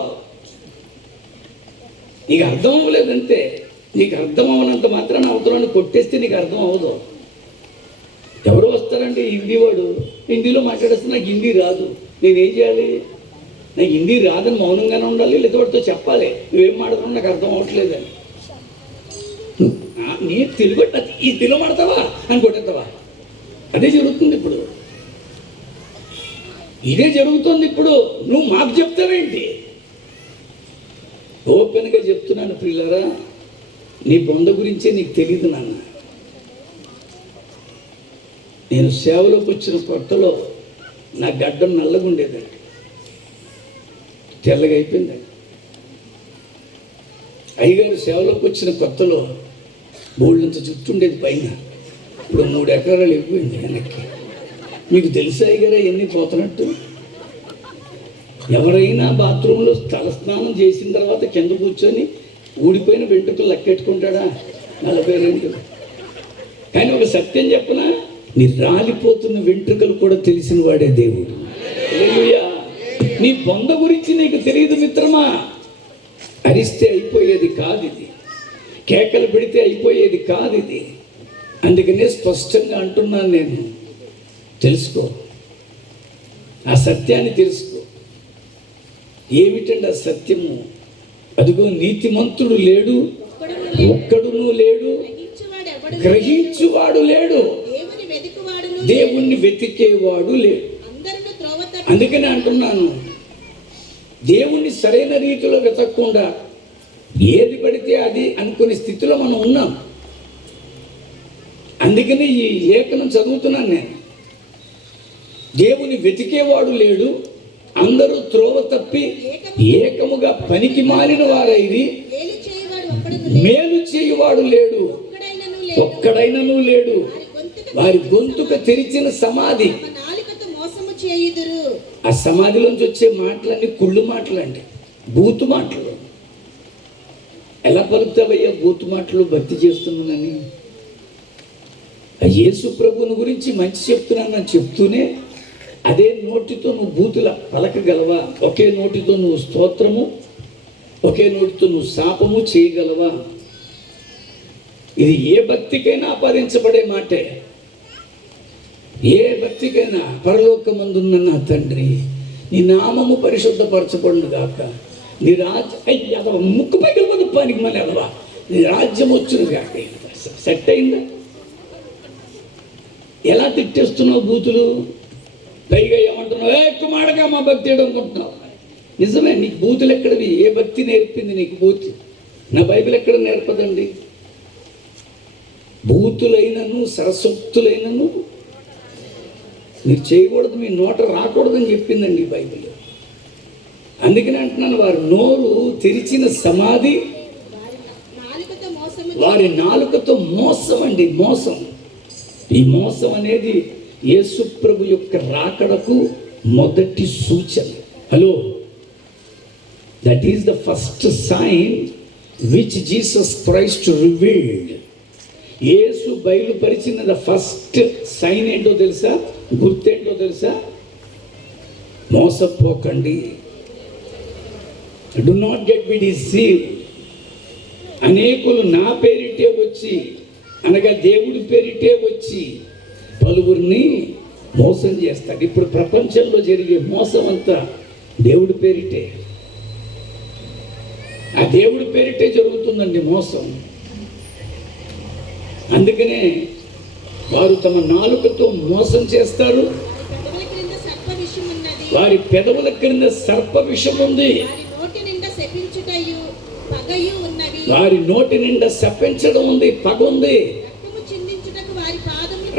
నీకు అర్థం అవ్వలేదంటే, నీకు అర్థం అవ్వనంత మాత్రాన అవతరాన్ని కొట్టేస్తే నీకు అర్థం అవ్వదు. ఎవరు వస్తారంటే హిందీ వాడు హిందీలో మాట్లాడేస్తే నాకు హిందీ రాదు, నేనేం చేయాలి? నాకు హిందీ రాదని మౌనంగానే ఉండాలి, లేదా వాడితో చెప్పాలి నువ్వేం మాట్లాడుతున్నావు నాకు అర్థం అవ్వట్లేదని. నీ తెలుగు ఈ తెలుగు మాడతావా అని కొట్టేస్తావా? అదే జరుగుతుంది ఇప్పుడు, ఇదే జరుగుతుంది ఇప్పుడు. నువ్వు మాకు చెప్తావేంటి? ఓపెన్గా చెప్తున్నాను ప్రియులారా, నీ బొంద గురించే నీకు తెలియదు నాన్న. నేను సేవలోకి వచ్చిన కొత్తలో నా గడ్డం నల్లగా ఉండేదండి, తెల్లగా అయిపోయిందండి. అయ్యగారు సేవలోకి వచ్చిన కొత్తలో బోళ్ళంత జుట్టు ఉండేది పైన, ఇప్పుడు 3 ఎకరాలు ఎక్కువైంది వెనక్కి. మీకు తెలుసా అయ్యగారా ఎన్ని పోతున్నట్టు? ఎవరైనా బాత్రూంలో తలస్నానం చేసిన తర్వాత కింద కూర్చొని ఊడిపోయిన వెంట్రుకలు లెక్కెట్టుకుంటాడా? 42. కానీ ఒక సత్యం చెప్పనా, నీ రాలిపోతున్న వెంట్రుకలు కూడా తెలిసిన వాడే దేవుడు. హల్లెలూయా. నీ బొంద గురించి నీకు తెలియదు మిత్రమా. అరిస్తే అయిపోయేది కాదు ఇది, కేకలు పెడితే అయిపోయేది కాదు ఇది. అందుకనే స్పష్టంగా అంటున్నాను నేను, తెలుసుకో, ఆ సత్యాన్ని తెలుసుకో. ఏమిటండి ఆ సత్యము? అదిగో నీతిమంతుడు లేడు, ఒక్కడును లేడు, గ్రహించువాడు లేడు, దేవుణ్ణి వెతికేవాడు లేడు. అందుకనే అంటున్నాను, దేవుణ్ణి సరైన రీతిలో వెతకకుండా ఏది పడితే అది అనుకునే స్థితిలో మనం ఉన్నాం. అందుకని ఈ లేఖనం చదువుతున్నాను నేను. దేవుని వెతికేవాడు లేడు, అందరూ త్రోవ తప్పి ఏకముగా పనికి మాలిన వారైది, మేలు చేయువాడు లేడు, ఒక్కడైనను లేడు. వారి గొంతుక తెరిచిన సమాధి. ఆ సమాధిలోంచి వచ్చే మాటలన్నీ కుళ్ళు మాటలండి, బూతు మాటలు. ఎలా పలుకుతావయ్యా బూతు మాటలు భక్తి చేస్తున్నానని? యేసు ప్రభువుని గురించి మంచి చెప్తున్నానని చెప్తూనే అదే నోటితో నువ్వు బూతుల పలకగలవా? ఒకే నోటితో నువ్వు స్తోత్రము, ఒకే నోటితో నువ్వు శాపము చేయగలవా? ఇది ఏ భక్తికైనా ఆపాదించబడే మాటే. ఏ భక్తికైనా, పరలోకమందున్న నా తండ్రి నీ నామము పరిశుద్ధపరచబడును గాక, నీ రాజ్యం ముక్కుపై గెలవదు పానికి మళ్ళీ అలవా, నీ రాజ్యం వచ్చును గాక. సెట్ అయిందా? ఎలా తిట్టేస్తున్నావు బూతులు? పైగా ఏమంటున్నావు, ఎక్కువ మాడగా మా భక్తి అనుకుంటున్నావు. నిజమే, నీకు బూతులు ఎక్కడవి? ఏ భక్తి నేర్పింది నీకు బూతు? నా బైబిల్ ఎక్కడ నేర్పదండి. బూతులైనను సరసోక్తులైనను మీరు చేయకూడదు, మీ నోట రాకూడదని చెప్పిందండి బైబిల్. అందుకని అంటున్నాను, వారి నోరు తెరిచిన సమాధి, వారి నాలుకతో మోసం అండి, మోసం. ఈ మోసం అనేది యేసు ప్రభు యొక్క రాకడకు మొదటి సూచన. Hello, that is the first sign which Jesus Christ revealed. యేసు బయలుపరిచిన ద ఫస్ట్ సైన్ ఏంటో తెలుసా? గుర్తేంటో తెలుసా? మోసపోకండి. Do not get be deceived. అనేకులు నా పేరిటే వచ్చి, అనగా దేవుడి పేరిటే వచ్చి పలువురిని మోసం చేస్తాడు. ఇప్పుడు ప్రపంచంలో జరిగే మోసం అంతా దేవుడి పేరిటే, ఆ దేవుడి పేరిటే జరుగుతుందండి మోసం. అందుకనే వారు తమ నాలుకతో మోసం చేస్తారు. వారి పెదవుల క్రింద సర్ప విషం ఉంది. వారి నోటి నిండా శపించడం ఉంది, పగ ఉంది.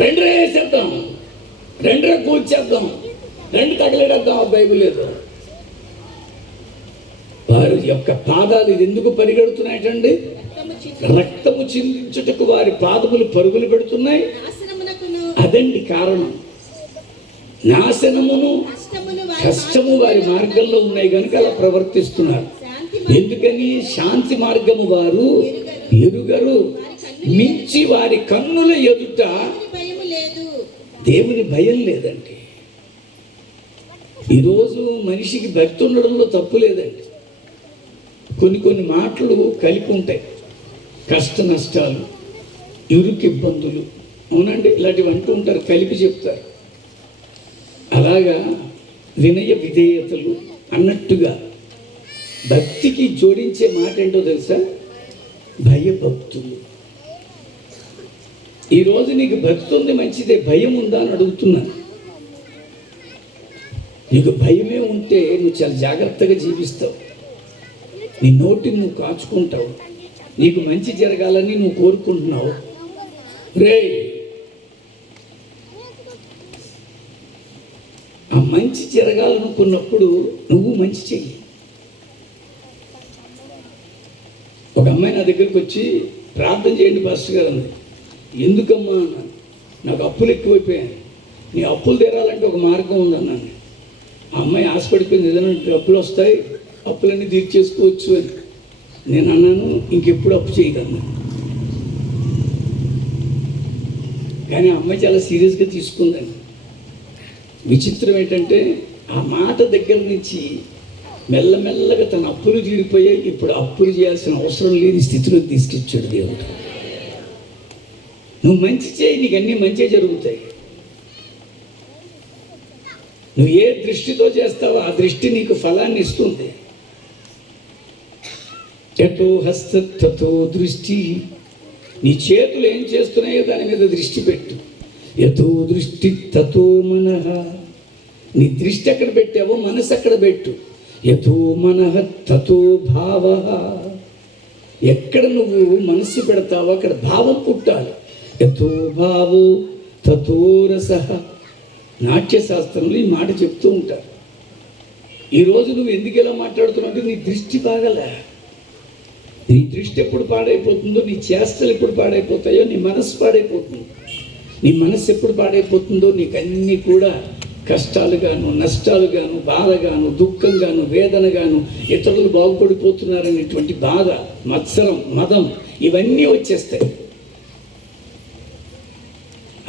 రెండరే వేసేద్దాం, రెండరే కూల్చేద్దాం, రెండు తగలేడద్దాం. ఆ బైబిల్ లేదు. వారి యొక్క పాదాలు ఇది ఎందుకు పరిగెడుతున్నాయటండి? రక్తము చిందించుటకు వారి పాదములు పరుగులు పెడుతున్నాయి. అదండి కారణం. నాశనమును కష్టము వారి మార్గంలో ఉన్నాయి కనుక అలా ప్రవర్తిస్తున్నారు. ఎందుకని? శాంతి మార్గము వారు ఎరుగరు, మించి వారి కన్నుల ఎదుట దేవుని భయం లేదండి. ఈరోజు మనిషికి భక్తి ఉండడంలో తప్పు లేదండి. కొన్ని మాటలు కలిపి ఉంటాయి, కష్ట నష్టాలు, ఇరుకు ఇబ్బందులు, అవునండి, ఇలాంటివి అంటూ ఉంటారు, కలిపి చెప్తారు. అలాగా వినయ విధేయతలు అన్నట్టుగా భక్తికి జోడించే మాట ఏంటో తెలుసా? భయభక్తులు. ఈరోజు నీకు భక్తి ఉంది, మంచిదే. భయం ఉందా అని అడుగుతున్నాను. నీకు భయమే ఉంటే నువ్వు చాలా జాగ్రత్తగా జీవిస్తావు, నీ నోటిని నువ్వు కాచుకుంటావు, నీకు మంచి జరగాలని నువ్వు కోరుకుంటున్నావు. రే, ఆ మంచి జరగాలనుకున్నప్పుడు నువ్వు మంచి చెయ్యి. ఒక అమ్మాయి నా దగ్గరికి వచ్చి ప్రార్థన చేయండి పాస్టర్ గారు అన్నది. ఎందుకమ్మా అన్నాను. నాకు అప్పులు ఎక్కువైపోయాను, నీ అప్పులు తీరాలంటే ఒక మార్గం ఉందన్నాను. ఆ అమ్మాయి ఆశపడిపోయింది, ఏదైనా డబ్బులు వస్తాయి, అప్పులన్నీ తీర్చేసుకోవచ్చు అని. నేను అన్నాను, ఇంకెప్పుడు అప్పు చేయదన్నా. కానీ ఆ అమ్మాయి చాలా సీరియస్గా తీసుకుందండి. విచిత్రం ఏంటంటే ఆ మాట దగ్గర నుంచి మెల్లమెల్లగా తన అప్పులు తీరిపోయాయి. ఇప్పుడు అప్పులు చేయాల్సిన అవసరం లేని స్థితిలోకి తీసుకొచ్చాడు దేవుడు. నువ్వు మంచి చేయి, నీకు అన్నీ మంచి జరుగుతాయి. నువ్వు ఏ దృష్టితో చేస్తావో ఆ దృష్టి నీకు ఫలాన్ని ఇస్తుంది. యతో హస్తతో దృష్టి, నీ చేతులు ఏం చేస్తున్నాయో దాని మీద దృష్టి పెట్టు. యతో దృష్టి తతో మనః, నీ దృష్టి ఎక్కడ పెట్టావో మనసు అక్కడ పెట్టు. యతో మనః తతో భావః, ఎక్కడ నువ్వు మనసు పెడతావో అక్కడ భావం పుట్టాలి. యతో భావో తతో రసః, నాట్యశాస్త్రంలో ఈ మాట చెప్తూ ఉంటారు. ఈరోజు నువ్వు ఎందుకు ఇలా మాట్లాడుతున్నావు అంటే నీ దృష్టి బాగలే. నీ దృష్టి ఎప్పుడు పాడైపోతుందో, నీ చేష్టలు ఎప్పుడు పాడైపోతాయో, నీ మనసు పాడైపోతుంది. నీ మనసు ఎప్పుడు పాడైపోతుందో నీకు అన్నీ కూడా కష్టాలుగాను, నష్టాలుగాను, బాధగాను, దుఃఖంగాను, వేదనగాను, ఇతరులు బాగుపడిపోతున్నారనేటువంటి బాధ, మత్సరం, మదం ఇవన్నీ వచ్చేస్తాయి.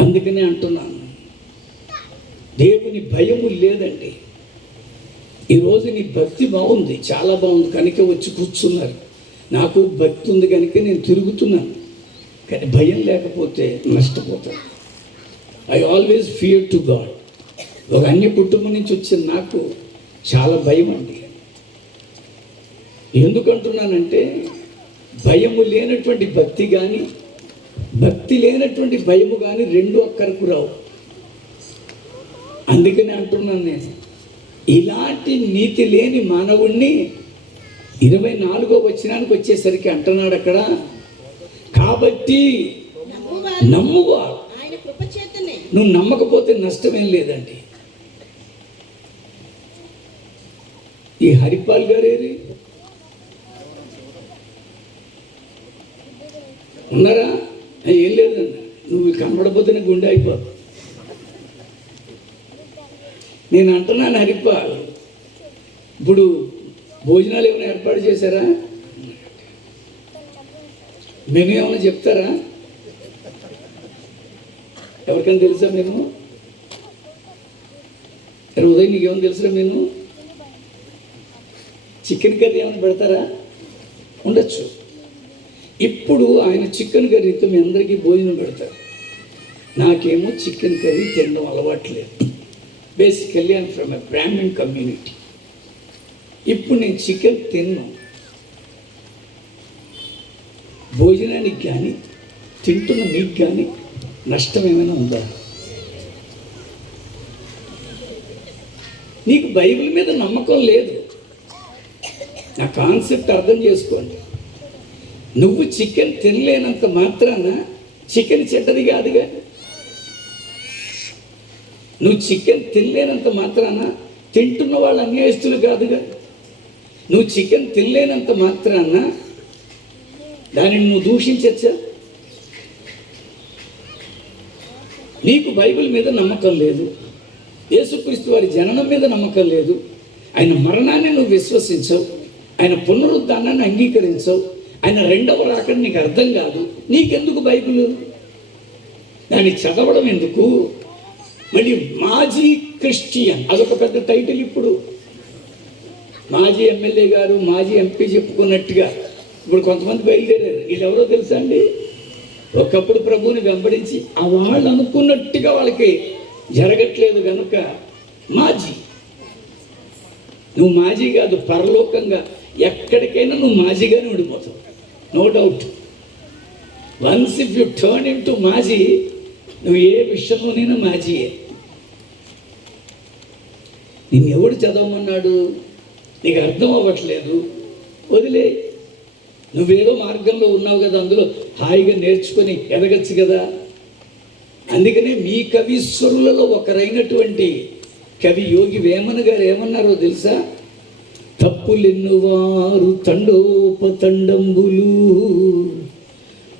అందుకనే అంటున్నాను, దేవుని భయము లేదండి. ఈరోజు నీ భక్తి బాగుంది, చాలా బాగుంది కనుక వచ్చి కూర్చున్నారు. నాకు భక్తి ఉంది కనుక నేను తిరుగుతున్నాను. కానీ భయం లేకపోతే నష్టపోతాను. I always fear to God. ఒక అన్య కుటుంబం నుంచి వచ్చిన నాకు చాలా భయం అండి. ఎందుకంటున్నానంటే భయము లేనటువంటి భక్తి కానీ, భక్తి లేనటువంటి భయము కానీ రెండు అక్కరకు రావు. అందుకనే అంటున్నాను నేను, ఇలాంటి నీతి లేని మానవుణ్ణి 24వ వచనానికి వచ్చేసరికి అంటున్నాడు అక్కడ, కాబట్టి నమ్మువాడు. నువ్వు నమ్మకపోతే నష్టమేం లేదండి. ఈ హరిపాల్ గారేరి ఉన్నారా? ఏం లేదన్న, నువ్వు కనబడపోతే గుండె అయిపోదు. నేను అంటున్నాను హరిపాల్, ఇప్పుడు భోజనాలు ఏమైనా ఏర్పాటు చేశారా? మెనూ ఏమైనా చెప్తారా? ఎవరికైనా తెలుసా మేము? ఉదయం నీకేమైనా తెలుసా మేము? చికెన్ కర్రీ ఏమైనా పెడతారా? ఉండొచ్చు. ఇప్పుడు ఆయన చికెన్ కర్రీతో మీ అందరికీ భోజనం పెడతారు. నాకేమో చికెన్ కర్రీ తినడం అలవాట్లేదు. Basically I'm from a Brahmin community. ఇప్పుడు నేను చికెన్ తిన్నాను. భోజనానికి కానీ తింటున్న మీకు కానీ నష్టం ఏమైనా ఉందా? నీకు బైబిల్ మీద నమ్మకం లేదు. నా కాన్సెప్ట్ అర్థం చేసుకోండి. నువ్వు చికెన్ తినలేనంత మాత్రాన చికెన్ చెడ్డది కాదుగా. నువ్వు చికెన్ తినలేనంత మాత్రాన తింటున్న వాళ్ళు అన్యాయస్తులు కాదుగా. నువ్వు చికెన్ తినలేనంత మాత్రాన దానిని నువ్వు దూషించచ్చా? నీకు బైబిల్ మీద నమ్మకం లేదు, యేసుక్రీస్తు వారి జననం మీద నమ్మకం లేదు, ఆయన మరణాన్ని నువ్వు విశ్వసించవు, ఆయన పునరుద్ధానాన్ని అంగీకరించవు, ఆయన రెండవ రాకడ నీకు అర్థం కాదు. నీకెందుకు బైబిల్? దాన్ని చదవడం ఎందుకు? మళ్ళీ మాజీ క్రిస్టియన్ అదొక పెద్ద టైటిల్. ఇప్పుడు మాజీ ఎమ్మెల్యే గారు, మాజీ ఎంపీ చెప్పుకున్నట్టుగా ఇప్పుడు కొంతమంది బయలుదేరారు. వీళ్ళు ఎవరో తెలుసా అండి? ఒకప్పుడు ప్రభువుని వెంబడించి ఆ వాళ్ళు అనుకున్నట్టుగా వాళ్ళకి జరగట్లేదు కనుక మాజీ. నువ్వు మాజీ కాదు, పరలోకంగా ఎక్కడికైనా నువ్వు మాజీగానే ఉండిపోతావు, no doubt. Once if you turn in to మాజీ, నువ్వు ఏ విషయంలోనైనా మాజీయే. నిన్ను ఎవడు చదవమన్నాడు? నీకు అర్థం అవ్వట్లేదు, వదిలే. నువ్వేదో మార్గంలో ఉన్నావు కదా, అందులో హాయిగా నేర్చుకొని ఎదగచ్చు కదా. అందుకనే మీ కవీశ్వరులలో ఒకరైనటువంటి కవి యోగి వేమన గారు ఏమన్నారో తెలుసా? తప్పులెన్నువారు తండోపతండంబులు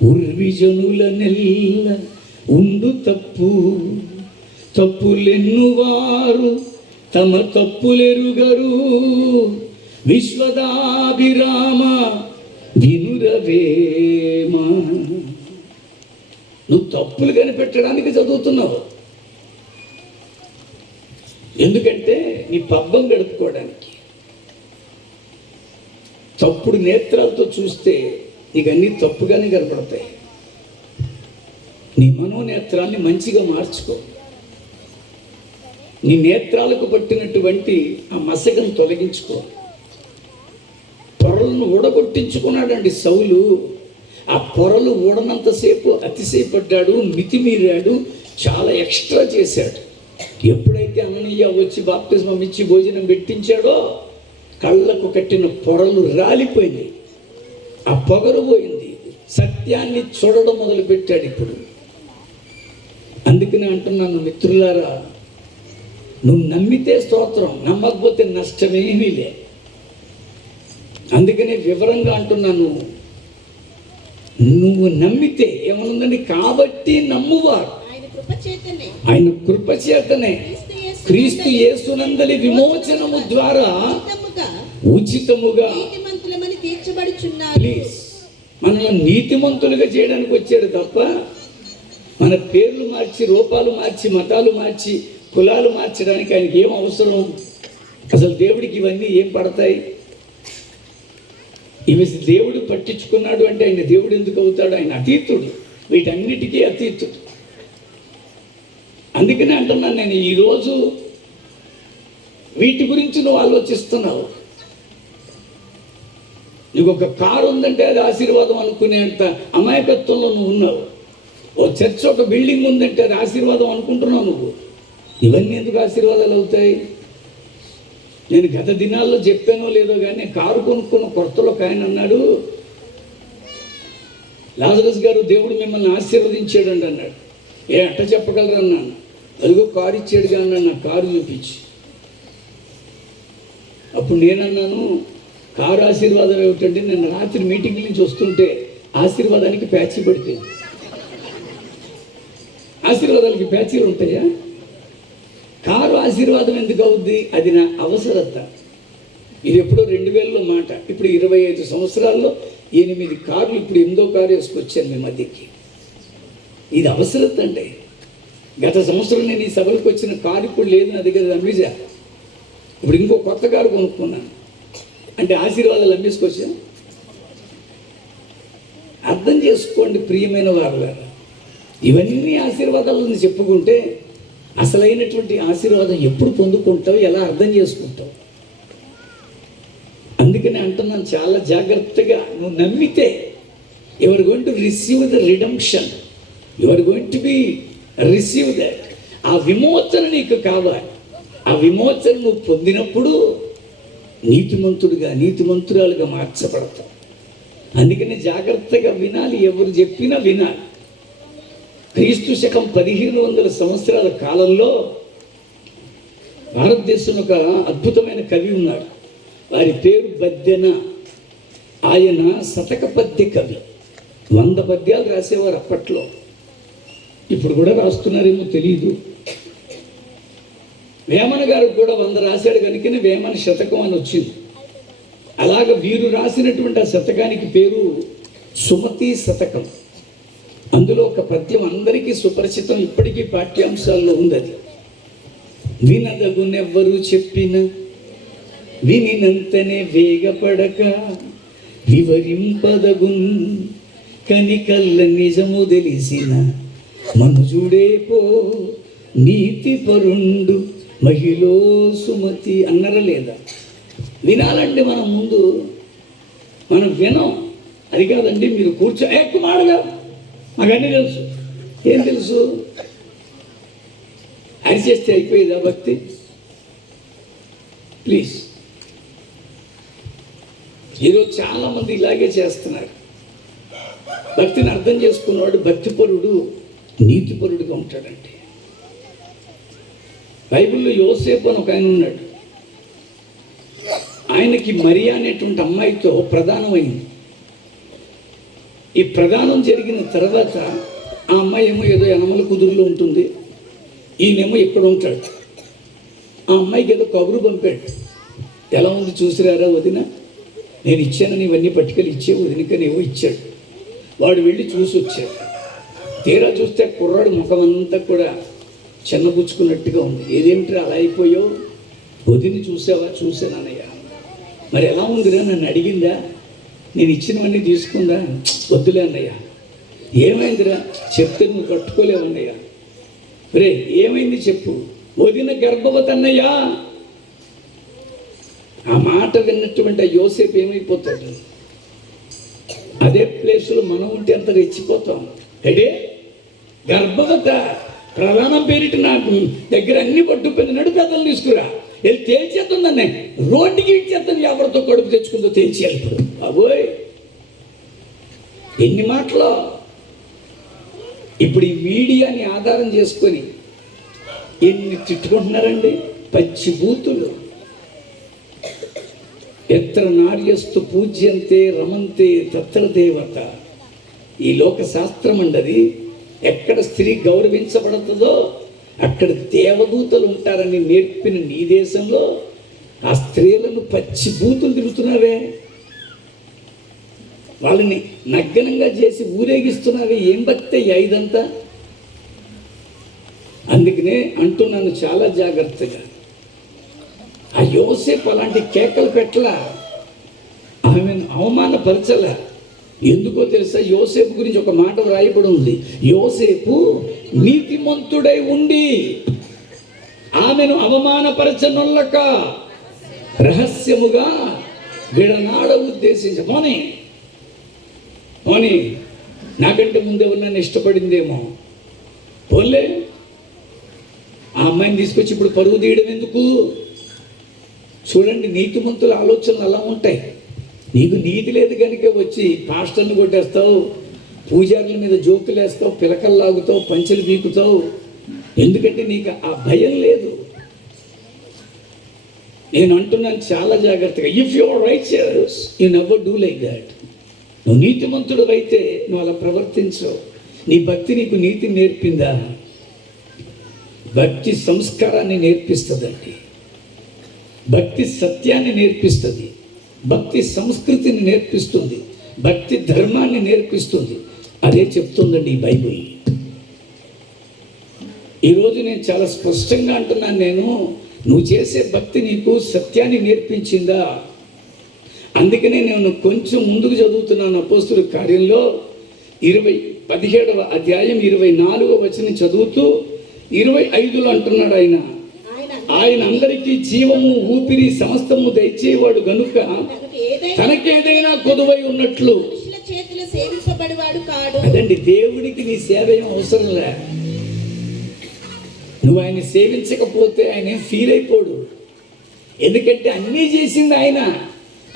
ఉర్విజనుల నెల్ల ఉండు తప్పు. తప్పులెన్నువారు తమ తప్పులెరుగరు విశ్వదాభిరామ వినురవేమ. నువ్వు తప్పులు కనిపెట్టడానికి చదువుతున్నావు, ఎందుకంటే నీ పబ్బం గడుపుకోవడానికి. తప్పుడు నేత్రాలతో చూస్తే నీకు అన్నీ తప్పుగానే కనపడతాయి. నీ మనోనేత్రాన్ని మంచిగా మార్చుకో. నీ నేత్రాలకు పట్టినటువంటి ఆ మసకను తొలగించుకో. పొరలను ఊడగొట్టించుకున్నాడండి సౌలు. ఆ పొరలు ఊడనంతసేపు అతిశయపడ్డాడు, మితిమీరాడు, చాలా ఎక్స్ట్రా చేశాడు. ఎప్పుడైతే అననీయ వచ్చి బాప్తిస్మం ఇచ్చి భోజనం పెట్టించాడో కళ్ళకు కట్టిన పొరలు రాలిపోయింది, ఆ పొగరు పోయింది, సత్యాన్ని చూడడం మొదలుపెట్టాడు. ఇప్పుడు అందుకనే అంటున్నాను మిత్రులారా, నువ్వు నమ్మితే స్తోత్రం, నమ్మకపోతే నష్టమేమీ లే. అందుకనే వివరంగా అంటున్నాను, నువ్వు నమ్మితే ఏమనుందని కాబట్టి నమ్మువారు ఆయన కృపచేతనే క్రీస్తు యేసునందలి విమోచనము ద్వారా ఉచితముగా ప్లీజ్ మనల్ని నీతిమంతులుగా చేయడానికి వచ్చాడు తప్ప మన పేర్లు మార్చి, రూపాలు మార్చి, మతాలు మార్చి, కులాలు మార్చడానికి ఆయనకి ఏం అవసరం? అసలు దేవుడికి ఇవన్నీ ఏం పడతాయి? ఇవి దేవుడు పట్టించుకున్నాడు అంటే ఆయన దేవుడు ఎందుకు అవుతాడు? ఆయన అతీతుడు, వీటన్నిటికీ అతీతుడు. అందుకనే అంటున్నాను నేను, ఈరోజు వీటి గురించి నువ్వు ఆలోచిస్తున్నావు. నీకు ఒక కారు ఉందంటే అది ఆశీర్వాదం అనుకునేంత అమాయకత్వంలో నువ్వు ఉన్నావు. ఓ చర్చ్, ఒక బిల్డింగ్ ఉందంటే అది ఆశీర్వాదం అనుకుంటున్నావు నువ్వు. ఇవన్నీ ఎందుకు ఆశీర్వాదాలు అవుతాయి? నేను గత దినాల్లో చెప్పానో లేదో కానీ కారు కొనుక్కున్న కొత్తలో ఒక ఆయన అన్నాడు, లాజరస్ గారు దేవుడు మిమ్మల్ని ఆశీర్వదించాడండి అన్నాడు. ఏ అట్ట చెప్పగలరు అన్నాను. అదిగో కారు ఇచ్చాడుగా అన్నాడు, నా కారు చూపించి. అప్పుడు నేనన్నాను, కారు ఆశీర్వాదం ఏమిటంటే, నేను రాత్రి మీటింగ్ నుంచి వస్తుంటే ఆశీర్వాదానికి ప్యాచీ పడిపోయింది. ఆశీర్వాదాలకి ప్యాచీలు ఉంటాయా? కారు ఆశీర్వాదం ఎందుకు అవుద్ది? అది నా అవసరత. ఇది ఎప్పుడో 2000లో మాట, ఇప్పుడు 25 సంవత్సరాల్లో 8 కార్లు, ఇప్పుడు 8వ కారు వేసుకొచ్చాను మీ మధ్యకి. ఇది అవసరత అండి. గత సంవత్సరం నేను ఈ సభలకు వచ్చిన కారు ఇప్పుడు లేదు నా దగ్గర, అమ్మేజా. ఇప్పుడు ఇంకో కొత్త కారు కొనుక్కున్నాను అంటే ఆశీర్వాదాలు అమ్మేసుకొచ్చా. అర్థం చేసుకోండి ప్రియమైన వారు, ఇవన్నీ ఆశీర్వాదాలను చెప్పుకుంటే అసలైనటువంటి ఆశీర్వాదం ఎప్పుడు పొందుకుంటావు, ఎలా అర్థం చేసుకుంటావు? అందుకని అంటున్నాను, చాలా జాగ్రత్తగా నువ్వు నమ్మితే you are going to receive the redemption, you are going to be receive that. ఆ విమోచన నీకు కావాలి. ఆ విమోచన నువ్వు పొందినప్పుడు నీతిమంతుడిగా, నీతిమంతురాలుగా మార్చబడతావు. అందుకని జాగ్రత్తగా వినాలి, ఎవరు చెప్పినా వినాలి. క్రీస్తు శకం 1500 సంవత్సరాల కాలంలో భారతదేశంలో ఒక అద్భుతమైన కవి ఉన్నాడు. వారి పేరు బద్దెన. ఆయన శతక పద్య కవి. 100 పద్యాలు రాసేవారు అప్పట్లో. ఇప్పుడు కూడా రాస్తున్నారేమో తెలియదు. వేమన గారు కూడా 100 రాశాడు కనుకనే వేమన శతకం అని వచ్చింది. అలాగ వీరు రాసినటువంటి ఆ శతకానికి పేరు సుమతి శతకం. అందులో ఒక పద్యం అందరికీ సుపరిచితం, ఇప్పటికీ పాఠ్యాంశాల్లో ఉంది. అది వినదగునెవ్వరు చెప్పిన వినినంతనే వేగపడక వివరింపదగున్ కనికల్ల నిజము తెలిసిన మనుజుడే పో నీతి పరుండు మహిళో సుమతి అన్నర లేదా? వినాలంటే మనం ముందు మనం వినం. అది కాదండి మీరు ఎక్కువ మాడగా మాకన్నీ తెలుసు. ఏం తెలుసు? అరిచేస్తే అయిపోయేదా భక్తి? ప్లీజ్. ఈరోజు చాలామంది ఇలాగే చేస్తున్నారు. భక్తిని అర్థం చేసుకున్నవాడు భక్తిపరుడు, నీతిపరుడుగా ఉంటాడండి. బైబిల్లో యోసేపు అని ఒక ఆయన ఉన్నాడు. ఆయనకి మరియా అనేటువంటి అమ్మాయితో ప్రదానమైంది. ఈ ప్రదానం జరిగిన తర్వాత ఆ అమ్మాయి ఏమో ఏదో యనమల కుదురులో ఉంటుంది, ఈయనేమో ఇక్కడ ఉంటాడు. ఆ అమ్మాయికి ఏదో కబురు పంపాడు, ఎలా ఉంది చూసిరారా వదిన, నేను ఇచ్చానని ఇవన్నీ పట్టుకెళ్ళి ఇచ్చే వదినకని ఏవో ఇచ్చాడు. వాడు వెళ్ళి చూసి వచ్చాడు. తీరా చూస్తే కుర్రాడు ముఖం అంతా కూడా చిన్నబుచ్చుకున్నట్టుగా ఉంది. ఏదేంటి అలా అయిపోయావు, వదిని చూసావా? చూసానన్నయ్య. మరి ఎలా ఉందిరా, నన్ను అడిగిందా, నేను ఇచ్చినవన్నీ తీసుకుందా? వద్దులే అన్నయ్య. ఏమైందిరా? చెప్తే నువ్వు కట్టుకోలేవన్నయ్య. రే ఏమైంది చెప్పు. వదిన గర్భవతి అన్నయ్య. ఆ మాట విన్నటువంటి యోసేపు ఏమైపోతాడు? అదే ప్లేసులో మనం ఉంటే అంత రెచ్చిపోతాం. అంటే గర్భవత, ప్రధానం పేరిట నాకు దగ్గర అన్ని పట్టుకుపోయింది, నడు పెద్దలు తీసుకురా, వెళ్ళి తేల్చేద్దాం, దాన్ని రోడ్డుకి ఇచ్చేద్దాం, ఎవరితో కడుపు తెచ్చుకుందో తేల్చేయాలి. ఇప్పుడు బాబోయ్ ఎన్ని మాటలు. ఇప్పుడు ఈ మీడియాని ఆధారం చేసుకొని ఎన్ని తిట్టుకుంటున్నారండి, పచ్చి బూతులు. ఎత్ర నార్యస్తు పూజ్యంతే రమంతే తత్ర దేవత. ఈ లోక శాస్త్రం అండది. ఎక్కడ స్త్రీ గౌరవించబడుతుందో అక్కడ దేవదూతలు ఉంటారని నేర్పిన నీ దేశంలో ఆ స్త్రీలను పచ్చి బూతులు తిరుగుతున్నావే, వాళ్ళని నగ్నంగా చేసి ఊరేగిస్తున్నావే. ఏం భక్తే ఇదంతా? అందుకనే అంటున్నాను చాలా జాగ్రత్తగా. ఆ యోసేపు అలాంటి కేకలు పెట్టలా, ఆమెను అవమానపరచలా. ఎందుకో తెలుసా? యోసేపు గురించి ఒక మాట వ్రాయబడి ఉంది. యోసేపు నీతిమంతుడై ఉండి ఆమెను అవమానపరచనొల్లక రహస్యముగా విడనాడ ఉద్దేశించి పోనీ నాకంటే ముందే నన్ను ఇష్టపడిందేమో, పోలే ఆ అమ్మాయిని తీసుకొచ్చి ఇప్పుడు పరుగు తీయడం ఎందుకు? చూడండి, నీతిమంతుల ఆలోచనలు అలా ఉంటాయి. నీకు నీతి లేదు కనుక వచ్చి పాస్టర్ని కొట్టేస్తావు, పూజారుల మీద జోకులు వేస్తావు, పిలకలు లాగుతావు, పంచెలు పీకుతావు. ఎందుకంటే నీకు ఆ భయం లేదు. నేను అంటున్నాను చాలా జాగ్రత్తగా, if you are righteous you never do like that. నువ్వు నీతిమంతుడు అయితే నువ్వు అలా ప్రవర్తించవు. నీ భక్తి నీకు నీతి నేర్పిందా? భక్తి సంస్కారాన్ని నేర్పిస్తుందండి, భక్తి సత్యాన్ని నేర్పిస్తుంది, భక్తి సంస్కృతిని నేర్పిస్తుంది, భక్తి ధర్మాన్ని నేర్పిస్తుంది. అదే చెప్తుందండి ఈ బైబిల్. ఈరోజు నేను చాలా స్పష్టంగా అంటున్నాను, నువ్వు చేసే భక్తి నీకు సత్యాన్ని నేర్పించిందా? అందుకనే నేను కొంచెం ముందుకు చదువుతున్నాను. అపోస్తుల కార్యంలో 17వ అధ్యాయం 24వ వచనం చదువుతూ 25లో అంటున్నాడు ఆయన అందరికీ జీవము ఊపిరి సమస్తము దయచేవాడు గనుక తనకేదైనా కొదువై ఉన్నట్లు. అదండి, దేవుడికి నీ సేవ ఏం అవసరం లే. నువ్వు ఆయన సేవించకపోతే ఆయన ఫీల్ అయిపోడు. ఎందుకంటే అన్నీ చేసింది ఆయన,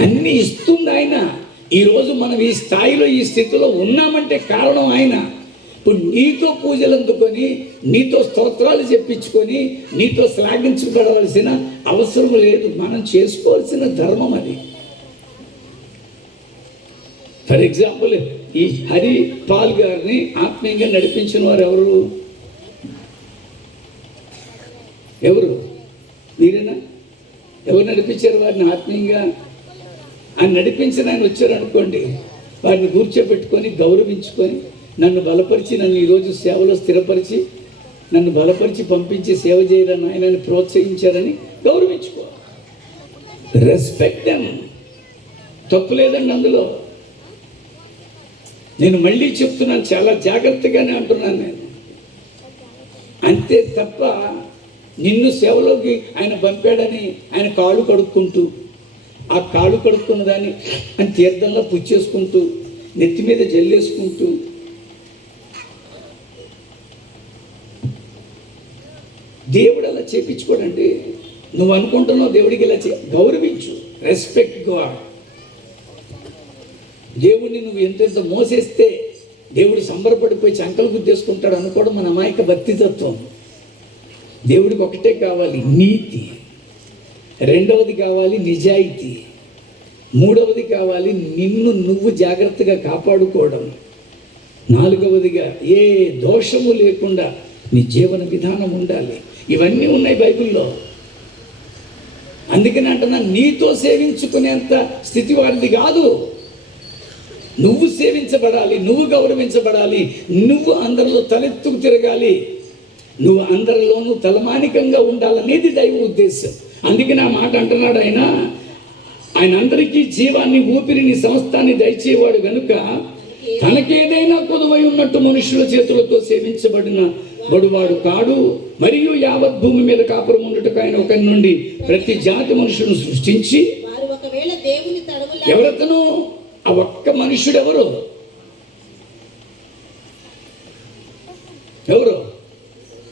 అన్నీ ఇస్తుంది ఆయన. ఈరోజు మనం ఈ స్థాయిలో ఈ స్థితిలో ఉన్నామంటే కారణం ఆయన. ఇప్పుడు నీతో పూజలు అందుకొని, నీతో స్తోత్రాలు చెప్పించుకొని, నీతో శ్లాఘించబడవలసిన అవసరం లేదు. మనం చేసుకోవాల్సిన ధర్మం అది. ఫర్ ఎగ్జాంపుల్, ఈ హరి పాల్ గారిని ఆత్మీయంగా నడిపించిన వారు ఎవరు? మీరేనా? ఎవరు నడిపించారు వారిని ఆత్మీయంగా? ఆయన నడిపించిన ఆయన వచ్చారు అనుకోండి, వారిని కూర్చోబెట్టుకొని గౌరవించుకొని, నన్ను బలపరిచి, నన్ను ఈరోజు సేవలో స్థిరపరిచి, నన్ను బలపరిచి పంపించి సేవ చేయరని ఆయనని ప్రోత్సహించారని గౌరవించుకో. Respect them. తప్పు లేదండి అందులో. నేను మళ్ళీ చెప్తున్నాను, చాలా జాగ్రత్తగానే అంటున్నాను నేను. అంతే తప్ప నిన్ను సేవలోకి ఆయన పంపాడని ఆయన కాళ్ళు కడుక్కుంటూ, ఆ కాళ్ళు కడుక్కున్న దాన్ని ఆయన తీర్థంలో పుచ్చేసుకుంటూ, నెత్తి మీద జల్లేసుకుంటూ, దేవుడు అలా చేపించుకోడండి. నువ్వు అనుకుంటున్నావు దేవుడికి ఇలా గౌరవించు. Respect God. దేవుడిని నువ్వు ఎంతెంత మోసేస్తే దేవుడు సంబరపడిపోయి చంకలు గుద్దేసుకుంటాడు అనుకోవడం మన అమాయక భక్తితత్వం. దేవుడికి ఒకటే కావాలి, నీతి. రెండవది కావాలి నిజాయితీ. మూడవది కావాలి నిన్ను నువ్వు జాగ్రత్తగా కాపాడుకోవడం. నాలుగవదిగా ఏ దోషము లేకుండా నీ జీవన విధానం ఉండాలి. ఇవన్నీ ఉన్నాయి బైబిల్లో. అందుకని అంటున్నా, నీతో సేవించుకునేంత స్థితి వారిది కాదు. నువ్వు సేవించబడాలి, నువ్వు గౌరవించబడాలి, నువ్వు అందరిలో తలెత్తుకు తిరగాలి, నువ్వు అందరిలోనూ తలమానికంగా ఉండాలనేది దైవ ఉద్దేశం. అందుకని ఆ మాట అంటున్నాడు ఆయన. ఆయన అందరికీ జీవాన్ని, ఊపిరిని, సమస్తాన్ని దయచేవాడు గనుక తనకేదైనా కొదువై ఉన్నట్టు మనుషుల చేతులతో సేవించబడిన బడువాడు కాడు. మరియు యావత్ భూమి మీద కాపురం ఉండటకు ఆయన ఒకరి నుండి ప్రతి జాతి మనుషులను సృష్టించి, వారు ఒకవేళ దేవుని తడవులా ఎవరతను ఆ ఒక్క మనుష్యుడు ఎవరు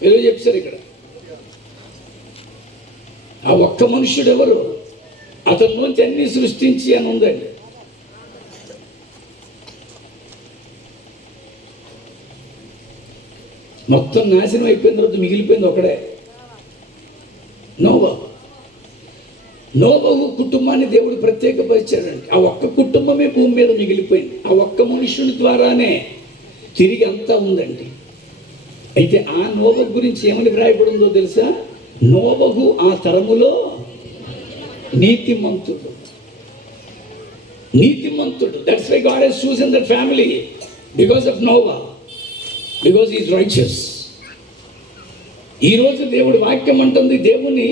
ఏదో చెప్పారు ఇక్కడ. ఆ ఒక్క మనుష్యుడు ఎవరు? అతని నుంచి అన్ని సృష్టించి అని ఉందండి. మొత్తం నాశనం అయిపోయిన తర్వాత మిగిలిపోయింది ఒకడే, నోవహు. నోవహు కుటుంబాన్ని దేవుడు ప్రత్యేకపరిచాడండి. ఆ ఒక్క కుటుంబమే భూమి మీద మిగిలిపోయింది. ఆ ఒక్క మనుషుని ద్వారానే తిరిగి అంతా ఉందండి. అయితే ఆ నోవహు గురించి ఏమని వ్రాయబడిందో తెలుసా? నోవహు ఆ తరములో నీతిమంతుడు. That's why God has chosen that family because of Noah, because he is righteous. ఈరోజు దేవుడి వాక్యం అంటుంది, దేవుని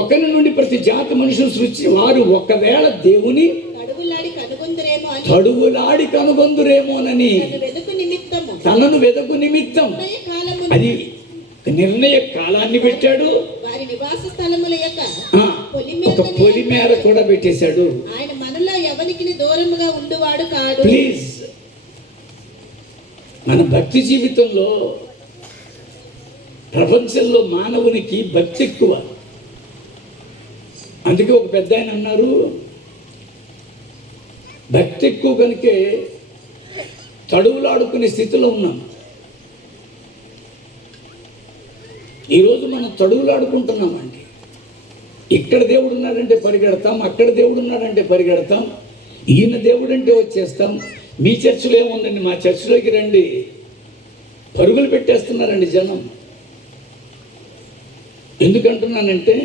ఒకరి నుండి ప్రతి జాతి మనుషులు సృష్టి వారు ఒకవేళ దేవుని తడువులాడి కనుగొందురేమోనని తనను వెదకు నిమిత్తం అది నిర్ణయ కాలాన్ని పెట్టాడు. ఒక పొలిమేర కూడా పెట్టేశాడు. ఆయన మనలో ఎవరికి దూరముగా ఉండువాడు కాడు. ప్లీజ్, మన భక్తి జీవితంలో ప్రపంచంలో మానవునికి భక్తి ఎక్కువ. అందుకే ఒక పెద్ద ఆయన అన్నారు, భక్తి ఎక్కువ కనుకే తడువులాడుకునే స్థితిలో ఉన్నాం. ఈరోజు మనం తడువులాడుకుంటున్నామండి. ఇక్కడ దేవుడు ఉన్నాడంటే పరిగెడతాం, అక్కడ దేవుడు ఉన్నాడంటే పరిగెడతాం, ఈయన దేవుడు అంటే వచ్చేస్తాం. మీ చర్చిలో ఏముందండి, మా చర్చిలోకి రండి, పరుగులు పెట్టేస్తున్నారండి జనం. ఎందుకంటున్నానంటే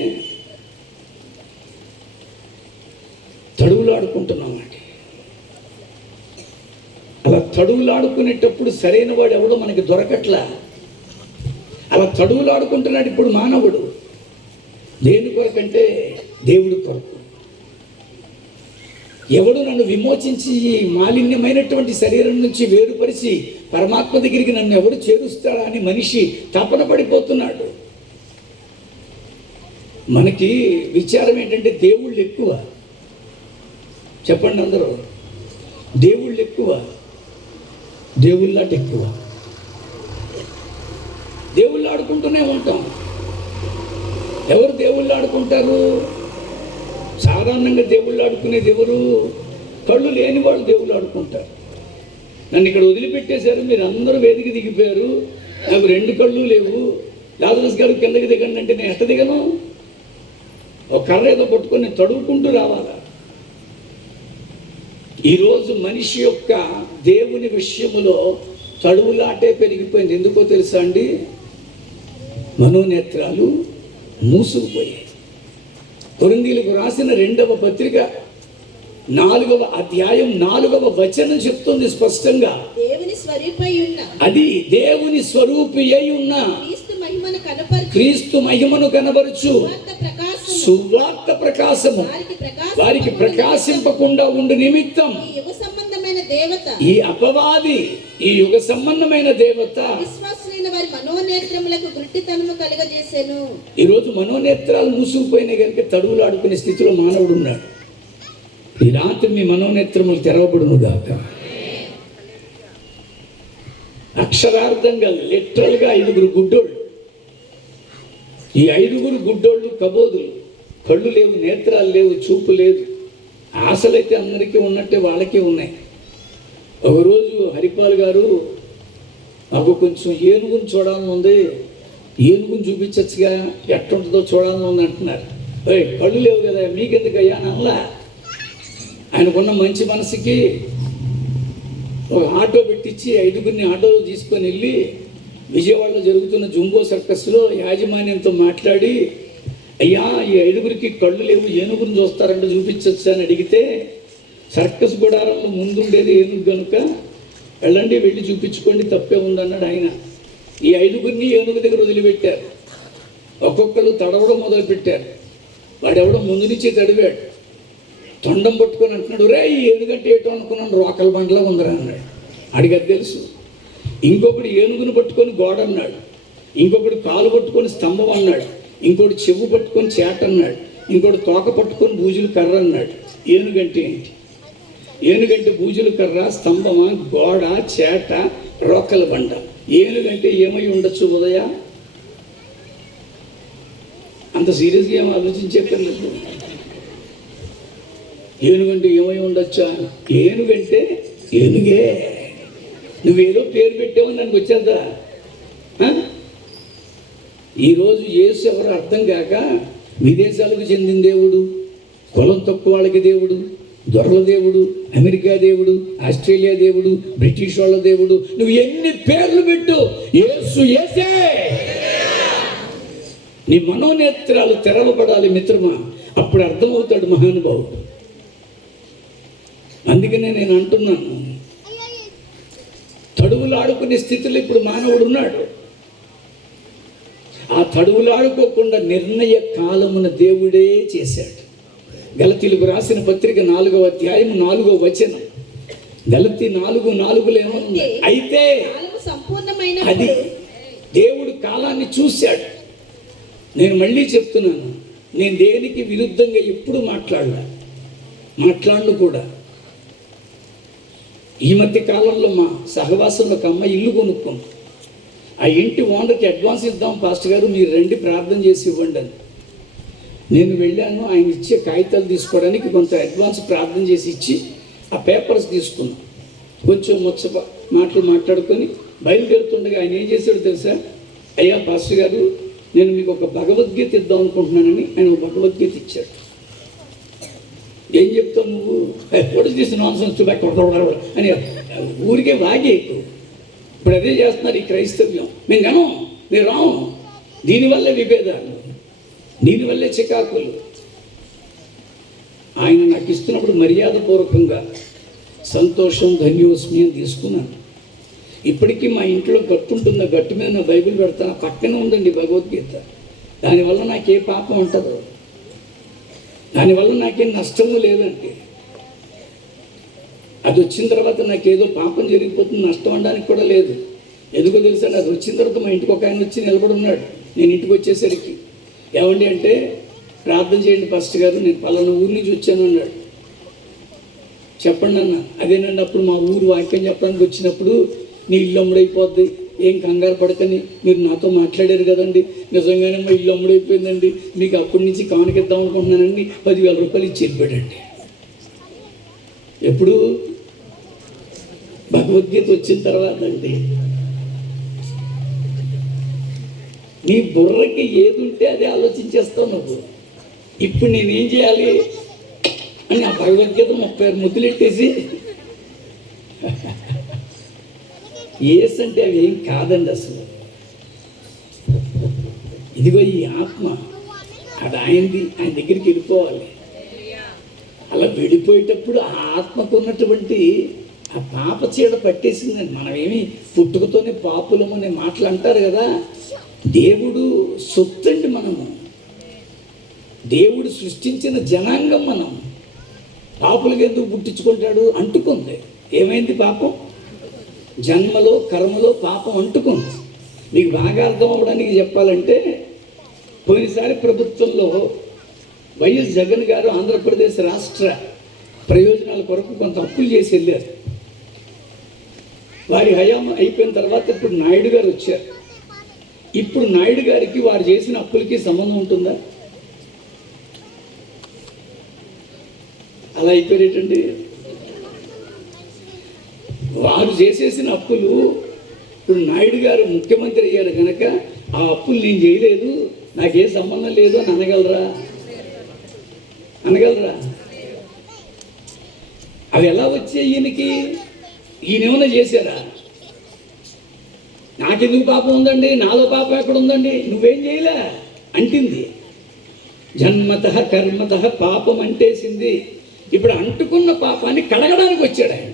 తడువులాడుకుంటున్నామండి. అలా తడువులాడుకునేటప్పుడు సరైన వాడు ఎవడో మనకి దొరకట్లా. అలా తడువులాడుకుంటున్నాడు ఇప్పుడు మానవుడు. దేని కొరకంటే దేవుడి కొరకు. ఎవడు నన్ను విమోచించి ఈ మాలిన్యమైనటువంటి శరీరం నుంచి వేరుపరిచి పరమాత్మ దగ్గరికి నన్ను ఎవడు చేరుస్తాడా అని మనిషి తపన పడిపోతున్నాడు. మనకి విచారం ఏంటంటే దేవుళ్ళు ఎక్కువ. చెప్పండి అందరూ, దేవుళ్ళు ఎక్కువ, దేవుళ్ళాట ఎక్కువ. దేవుళ్ళు ఆడుకుంటూనే ఉంటాం. ఎవరు దేవుళ్ళు ఆడుకుంటారు? సాధారణంగా దేవుళ్ళు ఆడుకునేది ఎవరు? కళ్ళు లేని వాళ్ళు దేవుళ్ళు ఆడుకుంటారు. నన్ను ఇక్కడ వదిలిపెట్టేశారు, మీరు అందరూ వేదిక దిగిపోయారు, నాకు 2 కళ్ళు లేవు, లాజరస్ గారు కిందకి దిగండి అంటే నేను ఎట్ట దిగను? ఒక కర్ర ఏదో పట్టుకొని నేను తడువుకుంటూ రావాలా? ఈరోజు మనిషి యొక్క దేవుని విషయములో తడువులాటే పెరిగిపోయింది. ఎందుకో తెలుసా అండి? మనోనేత్రాలు మూసుకుపోయాయి. కొరింథీయులకు రాసిన 2వ పత్రిక 4వ అధ్యాయం 4వ వచనం చెప్తుంది స్పష్టంగా, దేవుని స్వరూపై ఉన్న అది దేవుని స్వరూపి అయి ఉన్న క్రీస్తు మహిమను కనబరుచు సువార్త ప్రకాశము వారికి ప్రకాశింపకుండా ఉండు నిమిత్తం ఈ అపవాది, ఈ యుగ సంబంధమైన దేవత విశ్వాసులైన వారి మనోనేత్రములకు గుడ్డితనము కలుగజేసెను. ఈరోజు మనోనేత్రాలు మూసుకుపోయినాయి కనుక తడువులాడుకునే స్థితిలో మానవుడు ఉన్నాడు. ఈ రాత్రి మీ మనోనేత్రములు తెరవబడును గాక. అక్షరార్థంగా లిటరల్గా 5 గుడ్డోళ్ళు. ఈ 5 గుడ్డోళ్ళు కబోదులు. కళ్ళు లేవు, నేత్రాలు లేవు, చూపు లేదు. ఆశలైతే అందరికీ ఉన్నట్టే వాళ్ళకే ఉన్నాయి. ఒకరోజు హరిపాల్ గారు, నాకు కొంచెం ఏనుగుని చూడాలని ఉంది, ఏనుగుని చూపించచ్చుగా, ఎట్టుంటుందో చూడాలని ఉంది అంటున్నారు. కళ్ళు లేవు కదా మీకెందుకయ్యా అనలా. ఆయనకున్న మంచి మనసుకి ఒక ఆటో పెట్టించి 5గురిని ఆటోలో తీసుకొని వెళ్ళి విజయవాడలో జరుగుతున్న జంబో సర్కస్లో యాజమాన్యంతో మాట్లాడి అయ్యా ఈ 5గురికి కళ్ళు లేవు, ఏనుగుని చూస్తారంటే చూపించచ్చు అని అడిగితే, సర్కస్ గుడారంలో ముందుండేది ఏనుగు కనుక వెళ్ళండి, వెళ్ళి చూపించుకోండి, తప్పే ఉందన్నాడు ఆయన. ఈ 5గురిని ఏనుగు దగ్గర వదిలిపెట్టారు. ఒక్కొక్కరు తడవడం మొదలుపెట్టారు. వాడెవడో ముందు నుంచి తడివాడు. తొండం పట్టుకొని అంటున్నాడు, రే ఈ ఏనుగంటే ఏటో అనుకున్నాను, రోకల బండలా ఉందరా అన్నాడు. అడిగి అది తెలుసు. ఇంకొకటి ఏనుగును పట్టుకొని గోడ అన్నాడు. ఇంకొకటి కాలు పట్టుకొని స్తంభం అన్నాడు. ఇంకోటి చెవు పట్టుకొని చేట అన్నాడు. ఇంకోటి తోక పట్టుకొని బూజులు కర్ర అన్నాడు. ఏనుగంటే ఏంటి? ఏనుగంటే బూజులు కర్ర, స్తంభమా, గోడ, చేట, రోకల బండ. ఏనుగంటే ఏమై ఉండొచ్చు ఉదయ? అంత సీరియస్గా ఏమో ఆలోచించేటప్పుడు ఏనుగంటే ఏమై ఉండొచ్చా? ఏనుగంటే ఏనుగే. నువ్వేదో పేరు పెట్టావని నన్ను వచ్చేద్దా? ఈరోజు యేసు ఎవరు అర్థం కాక విదేశాలకు చెందిన దేవుడు, కులం తక్కువ వాళ్ళకి దేవుడు, దొరల దేవుడు, అమెరికా దేవుడు, ఆస్ట్రేలియా దేవుడు, బ్రిటిష్ వాళ్ళ దేవుడు, నువ్వు ఎన్ని పేర్లు పెట్టు, యేసు యేసే. నీ మనోనేత్రాలు తెరవబడాలి మిత్రమా, అప్పుడు అర్థమవుతాడు మహానుభావుడు. అందుకనే నేను అంటున్నాను, తడువులాడుకునే స్థితిలో ఇప్పుడు మానవుడు ఉన్నాడు. ఆ తడువులాడుకోకుండా నిర్ణయ కాలమున దేవుడే చేశాడు. గలతీలకు రాసిన పత్రిక 4వ అధ్యాయం 4వ వచనం. గలతీ 4:4 ఏమన్నా? అయితే అది దేవుడు కాలాన్ని చూశాడు. నేను మళ్ళీ చెప్తున్నాను, నేను దేనికి విరుద్ధంగా ఎప్పుడు మాట్లాడను కూడా. ఈ మధ్య కాలంలో మా సహవాసంలో ఒక అమ్మాయి ఇల్లు కొనుక్కుంది. ఆ ఇంటి ఓనర్కి అడ్వాన్స్ ఇద్దాం పాస్టర్ గారు, మీరు రండి ప్రార్థన చేసి ఇవ్వండి అని. నేను వెళ్ళాను. ఆయన ఇచ్చే కాగితాలు తీసుకోవడానికి కొంత అడ్వాన్స్ ప్రార్థన చేసి ఇచ్చి ఆ పేపర్స్ తీసుకున్నాను. కొంచెం మాటలు మాట్లాడుకొని బయలుదేరుతుండగా ఆయన ఏం చేశాడు తెలుసా? అయ్యా పాస్టర్ గారు, నేను మీకు ఒక భగవద్గీత ఇద్దాం అనుకుంటున్నానని ఆయన ఒక భగవద్గీత ఇచ్చాడు. ఏం చెప్తావు నువ్వు? ఎప్పుడు చేసి నాన్సెన్స్ అని ఊరికే వాగే. ఇప్పుడు అదే చేస్తున్నారు ఈ క్రైస్తవ్యం. మేము రాము. దీనివల్లే విభేదాలు, దీనివల్లే చికాకులు. ఆయన నాకు ఇస్తున్నప్పుడు మర్యాదపూర్వకంగా సంతోషం ధన్యోస్మి అని తీసుకున్నాను. ఇప్పటికీ మా ఇంట్లో గట్టు ఉంటుంది. గట్టు మీద నా బైబిల్ పెడతాను. పక్కనే ఉందండి భగవద్గీత. దానివల్ల నాకే పాపం ఉంటుందో, దానివల్ల నాకేం నష్టము లేదండి. అది వచ్చిన తర్వాత నాకేదో పాపం జరిగిపోతుంది, నష్టం అనడానికి కూడా లేదు. ఎందుకో తెలుసా? అది వచ్చిన తర్వాత మా ఇంటికి ఒక ఆయన వచ్చి నిలబడి ఉన్నాడు. నేను ఇంటికి వచ్చేసరికి, ఏమండి అంటే, ప్రార్థన చేయండి పాస్టర్ గారు, నేను పలానా ఊరి నుంచి వచ్చాను అన్నాడు. చెప్పండి అన్న. అదేనండి, అప్పుడు మా ఊరు వాక్యం చెప్పడానికి వచ్చినప్పుడు నీ ఇల్లు అమ్ముడైపోద్ది, ఏం కంగారు పడకని మీరు నాతో మాట్లాడారు కదండి. నిజంగానే మా ఇల్లు అమ్ముడైపోయిందండి, మీకు అప్పటి నుంచి కానుకిద్దాం అనుకుంటున్నానండి, 10,000 రూపాయలు ఇచ్చి వెళ్ళిపోయాడండి. ఎప్పుడు? భగవద్గీత వచ్చిన తర్వాత అండి. నీ బుర్రకి ఏది ఉంటే అదే ఆలోచించేస్తావు నువ్వు. ఇప్పుడు నేనేం చేయాలి అని ఆ భగవద్గీత 36 ముద్దులెట్టేసి ఏస్ అంటే అవి ఏం కాదండి అసలు. ఇదిగో ఈ ఆత్మ, అది ఆయనది, ఆయన దగ్గరికి వెళ్ళిపోవాలి. అలా వెళ్ళిపోయేటప్పుడు ఆ ఆత్మకు ఉన్నటువంటి ఆ పాప చీడ పట్టేసిందండి. మనమేమి పుట్టుకతోనే పాపులము అనే మాటలు అంటారు కదా. దేవుడు సొత్తండి మనము. దేవుడు సృష్టించిన జనాంగం మనం. పాపులుగా ఎందుకు పుట్టించుకుంటాడు? అంటుకుంది. ఏమైంది పాపం? జన్మలో కర్మలో పాపం అంటుకుంది. మీకు బాగా అర్థం అవ్వడానికి చెప్పాలంటే, పోయినసారి ప్రభుత్వంలో వైఎస్ జగన్ గారు ఆంధ్రప్రదేశ్ రాష్ట్ర ప్రయోజనాల కొరకు కొంత అప్పులు చేసి వెళ్ళారు. వారి హయాం అయిపోయిన తర్వాత ఇప్పుడు నాయుడు గారు వచ్చారు. ఇప్పుడు నాయుడు గారికి వారు చేసిన అప్పులకి సంబంధం ఉంటుందా? అలా అయిపోయేటండి. వారు చేసేసిన అప్పులు ఇప్పుడు నాయుడు గారు ముఖ్యమంత్రి అయ్యారు కనుక ఆ అప్పులు నేను చేయలేదు, నాకే సంబంధం లేదు అని అనగలరా? అవి ఎలా వచ్చాయి ఈయనకి? ఈయనేమన్నా చేశారా? నాకెందుకు పాపం ఉందండి, నాలో పాపం ఎక్కడ ఉందండి, నువ్వేం చేయలే అంటింది. జన్మతః కర్మతః పాపం అంటేసింది. ఇప్పుడు అంటుకున్న పాపాన్ని కడగడానికి వచ్చాడు ఆయన.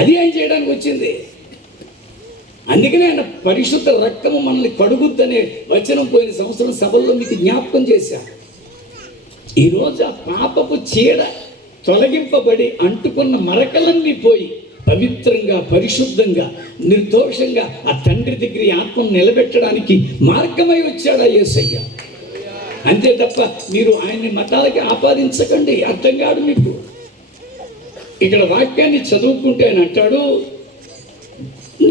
అది ఆయన చేయడానికి వచ్చింది. అందుకనే ఆయన పరిశుద్ధ రక్తము మనల్ని కడుగుద్దనే వచనం పోయిన సంవత్సరం సభల్లో మీకు జ్ఞాపకం చేశారు. ఈరోజు ఆ పాపపు చీడ తొలగింపబడి అంటుకున్న మరకలన్నీ పోయి పవిత్రంగా, పరిశుద్ధంగా, నిర్దోషంగా ఆ తండ్రి దగ్గర ఆత్మను నిలబెట్టడానికి మార్గమై వచ్చాడు ఆ యేసయ్య. అంతే తప్ప మీరు ఆయన్ని మతాలకి ఆపాదించకండి, అర్థం కాదు మీకు. ఇక్కడ వాక్యాన్ని చదువుకుంటే ఆయన అంటాడు,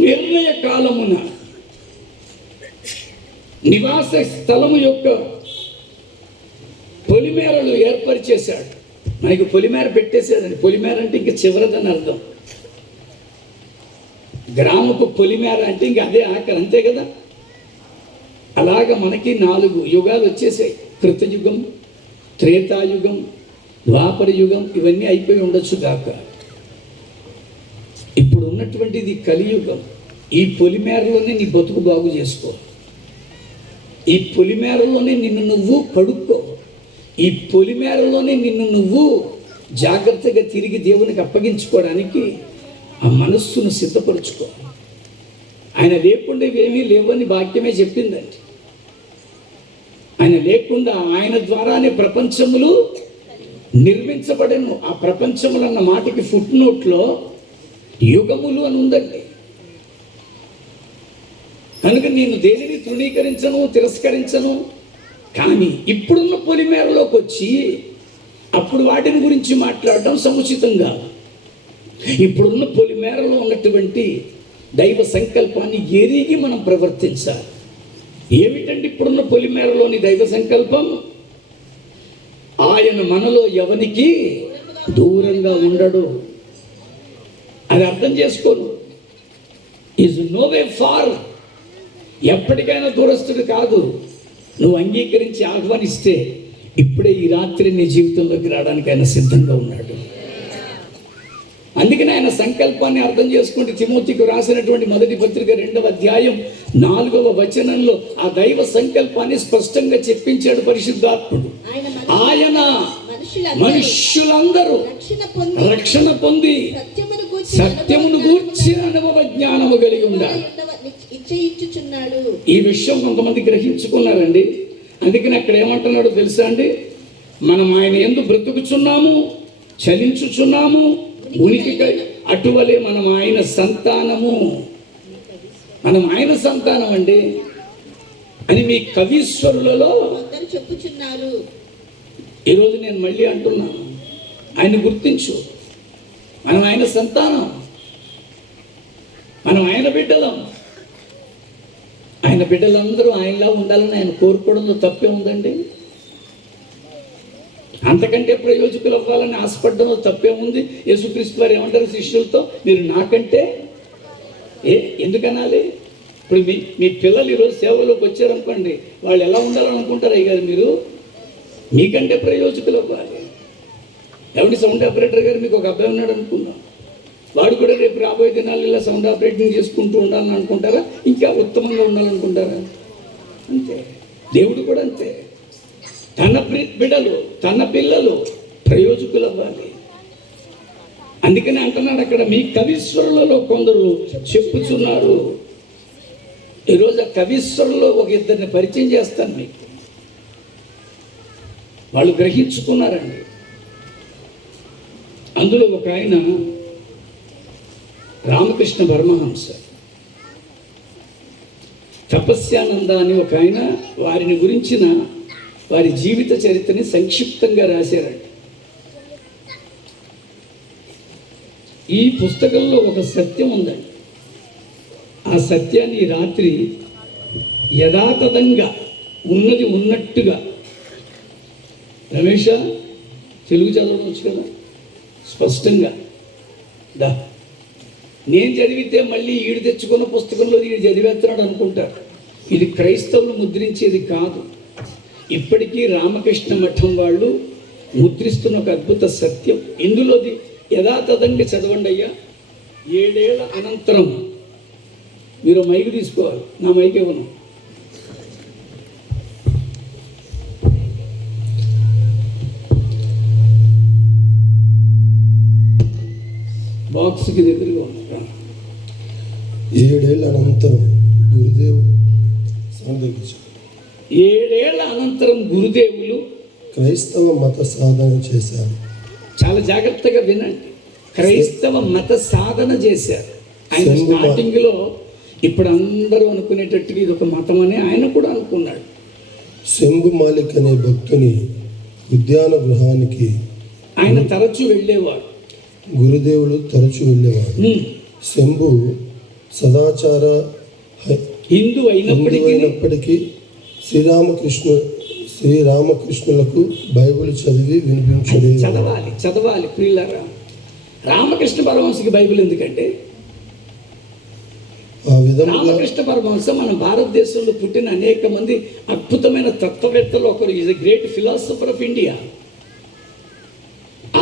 నిర్ణయ కాలమున నివాస స్థలము యొక్క పొలిమేరలు ఏర్పరిచేశాడు. మనకి పొలిమేర పెట్టేశాడండి. పొలిమేర అంటే ఇంక చివరదని అర్థం. గ్రామపు పొలిమేర అంటే ఇంక అదే ఆఖరి, అంతే కదా. అలాగ మనకి 4 యుగాలు వచ్చేసాయి. కృతయుగం, త్రేతాయుగం, ద్వాపర యుగం, ఇవన్నీ అయిపోయి ఉండొచ్చు గాక. ఇప్పుడు ఉన్నటువంటిది కలియుగం. ఈ పొలిమేరలోనే నీ బతుకు బాగు చేసుకో. ఈ పొలిమేరలోనే నిన్ను నువ్వు కడుక్కో. ఈ పొలిమేరలోనే నిన్ను నువ్వు జాగ్రత్తగా తిరిగి దేవునికి అప్పగించుకోవడానికి ఆ మనస్సును సిద్ధపరుచుకో. ఆయన లేకుండా ఇవేమీ లేవని వాక్యమే చెప్పిందండి. ఆయన లేకుండా ఆయన ద్వారానే ప్రపంచములు నిర్మించబడను. ఆ ప్రపంచములు అన్న మాటకి ఫుట్ నోట్లో యుగములు అని ఉందండి. కనుక నేను దేనిని తృణీకరించను, తిరస్కరించను. కానీ ఇప్పుడున్న పొలిమేరలోకి వచ్చి అప్పుడు వాటిని గురించి మాట్లాడటం సముచితంగా. ఇప్పుడున్న పొలిమేరలో ఉన్నటువంటి దైవ సంకల్పాన్ని ఎరిగి మనం ప్రవర్తించాలి. ఏమిటండి ఇప్పుడున్న పొలిమేరలోని దైవ సంకల్పం? ఆయన మనలో ఎవనికి దూరంగా ఉండడు. అది అర్థం చేసుకోను. Is no way far. ఎప్పటికైనా దూరస్తుడు కాదు. నువ్వు అంగీకరించి ఆహ్వానిస్తే ఇప్పుడే ఈ రాత్రి నీ జీవితంలోకి రావడానికి ఆయన సిద్ధంగా ఉన్నాడు. అందుకని ఆయన సంకల్పాన్ని అర్థం చేసుకుంటే తిమోతికి రాసినటువంటి మొదటి పత్రిక 2వ అధ్యాయం 4వ వచనంలో ఆ దైవ సంకల్పాన్ని స్పష్టంగా చెప్పించాడు పరిశుద్ధాత్ముడు. ఆయన మనుష్యులందరూ రక్షణ పొంది సత్యమును గూర్చిన అనుభవ జ్ఞానము కలిగి ఉండాలి. ఈ విషయం కొంతమంది గ్రహించుకున్నారండి. అందుకని అక్కడ ఏమంటున్నాడో తెలుసా అండి? మనం ఆయన యందు బ్రతుకుచున్నాము, చలించుచున్నాము, ఉనికికై అటువలే మనం ఆయన సంతానము. మనం ఆయన సంతానం అండి అని మీ కవీశ్వరులలో చెప్పుచున్నారు. ఈరోజు నేను మళ్ళీ అంటున్నాను, ఆయన గుర్తించు. మనం ఆయన సంతానం, మనం ఆయన బిడ్డలం. ఆయన బిడ్డలందరూ ఆయనలా ఉండాలని ఆయన కోరుకోవడంలో తప్పే ఉందండి. అంతకంటే ప్రయోజకులు అవ్వాలని ఆశపడడంలో తప్పే ఉంది. యేసుక్రీస్తు వారు ఏమంటారు శిష్యులతో? మీరు నాకంటే ఎందుకనాలి? ఇప్పుడు మీ పిల్లలు ఈరోజు సేవలోకి వచ్చారనుకోండి, వాళ్ళు ఎలా ఉండాలని అనుకుంటారు? అయ్యి గారు మీరు మీకంటే ప్రయోజకులు అవ్వాలి. ఎవరి సౌండ్ ఆపరేటర్ గారు మీకు ఒక అబ్బాయి ఉన్నాడు అనుకుందాం, వాడు కూడా రేపు రాబోయే దినాలు ఇలా సౌండ్ ఆపరేటింగ్ చేసుకుంటూ ఉండాలని అనుకుంటారా? ఇంకా ఉత్తమంగా ఉండాలనుకుంటారా? అంతే. దేవుడు కూడా అంతే. తన బిడ్డలు, తన పిల్లలు ప్రయోజకులు అవ్వాలి. అందుకని అంటున్నాడు అక్కడ, మీ కవీశ్వరులలో కొందరు చెప్పుచున్నారు. ఈరోజు ఆ కవీశ్వరులో ఒక ఇద్దరిని పరిచయం చేస్తాను మీకు. వాళ్ళు గ్రహించుకున్నారండి. అందులో ఒక ఆయన రామకృష్ణ పరమహంస, తపస్యానంద అని ఒక ఆయన వారిని గురించిన వారి జీవిత చరిత్రని సంక్షిప్తంగా రాశారండి. ఈ పుస్తకంలో ఒక సత్యం ఉందండి. ఆ సత్యాన్ని ఈ రాత్రి యథాతథంగా ఉన్నది ఉన్నట్టుగా, రమేష తెలుగు చదవచ్చు కదా స్పష్టంగా, దా నేను చదివితే మళ్ళీ ఈడు తెచ్చుకున్న పుస్తకంలో ఈడు చదివేస్తున్నాడు అనుకుంటారు. ఇది క్రైస్తవులు ముద్రించేది కాదు. ఇప్పటికీ రామకృష్ణ మఠం వాళ్ళు ముద్రిస్తున్న ఒక అద్భుత సత్యం. ఇందులోది యథాతథంగా చదవండి అయ్యా. 7 ఏళ్ల అనంతరం మీరు మైకు తీసుకోవాలి. నా మైక్ ఇవ్వను. బాక్స్కి దగ్గరగా ఉన్నా. 7 ఏళ్ల అనంతరం గురుదేవ్ సందర్శించారు. 7 ఏళ్ల అనంతరం గురుదేవులు క్రైస్తవ మత సాధన చేశారు. చాలా జాగ్రత్తగా వినండి. క్రైస్తవ మత సాధన చేశారు. ఆయన స్టార్టింగ్లో ఇప్పుడు అందరూ అనుకునేటట్టుగా ఇది ఒక మతం అని ఆయన కూడా అనుకున్నాడు. శంభు మాలిక్ అనే భక్తుని ఉద్యాన గృహానికి ఆయన తరచూ వెళ్ళేవాడు. గురుదేవులు తరచు వెళ్ళేవాడు. శంభు సదాచార హిందూ అయినప్పటికీ శ్రీరామకృష్ణులకు బైబిల్ చదివి వినిపించలేదు. చదవాలి ప్రియులారా. రామకృష్ణ పరమహంసకి బైబిల్ ఎందుకంటే, ఆ విధంగా రామకృష్ణ పరమహంస మన భారతదేశంలో పుట్టిన అనేక మంది అద్భుతమైన తత్వవేత్తలు ఒకరు. Is a great philosopher of India.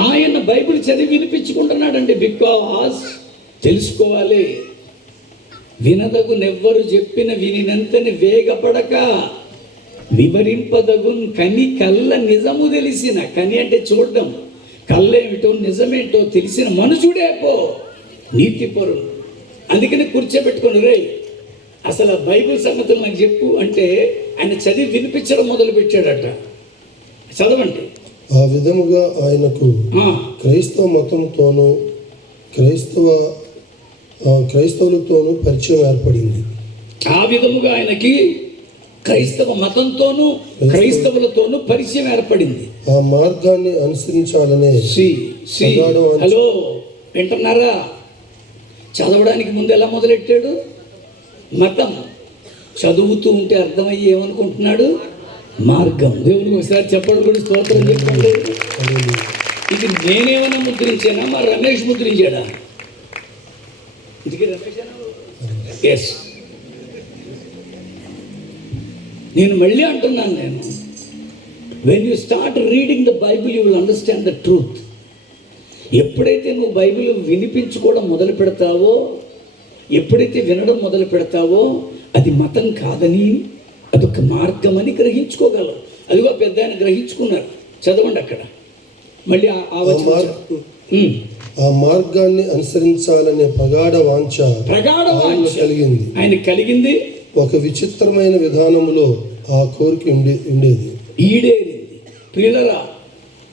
ఆయన బైబిల్ చదివి వినిపించుకుంటున్నాడండి. బికాజ్ తెలుసుకోవాలి, వినదగు నెవ్వరు చెప్పిన వినినంతని వేగపడక వివరింపదగున్ కని కళ్ళ నిజము తెలిసిన, కని అంటే చూడడం, కళ్ళేమిటో నిజమేంటో తెలిసిన మనుషుడే పో నీతిపరుడు. అందుకని కూర్చోబెట్టుకుని రే అసలు ఆ బైబిల్ సంగతులు నాకు చెప్పు అంటే ఆయన చదివి వినిపించడం మొదలు పెట్టాడట. చదవండి. ఆ విధముగా ఆయనకు క్రైస్తవ మతంతోనూ క్రైస్తవులతోనూ పరిచయం ఏర్పడింది. ఆ విధముగా ఆయనకి క్రైస్తవ మతంతోనూ క్రైస్తవులతోనూ పరిచయం ఏర్పడింది. ఆ మార్గాన్ని అనుసరించాలనే హలో వింటున్నారా? చదవడానికి ముందు ఎలా మొదలెట్టాడు? మతం. చదువుతూ ఉంటే అర్థమయ్యి ఏమనుకుంటున్నాడు? మార్గం. దేవునికి ఒకసారి చెప్పడం కూడా స్తోత్రం చెప్పండి. ఇది నేనేమైనా ముద్రించానా? మరి రమేష్ ముద్రించాడా? ఎస్. నేను మళ్ళీ అంటున్నాను, when you start reading the Bible you will understand the truth. ఎప్పుడైతే నువ్వు బైబిల్ వినిపించుకోవడం మొదలు పెడతావో, ఎప్పుడైతే వినడం మొదలు పెడతావో, అది మతం కాదని, అదొక మార్గం అని గ్రహించుకోగలవు. అదిగో పెద్ద ఆయన గ్రహించుకున్నారు. చదవండి అక్కడ మళ్ళీ ఆ మార్గాన్ని అనుసరించాలనే ప్రగాఢ వాంఛ కలిగింది. ఆయన కలిగింది. ఒక విచిత్రమైన విధానములో ఆ కోరిక ఉండేది. ఈడేరింది. ప్రియులరా,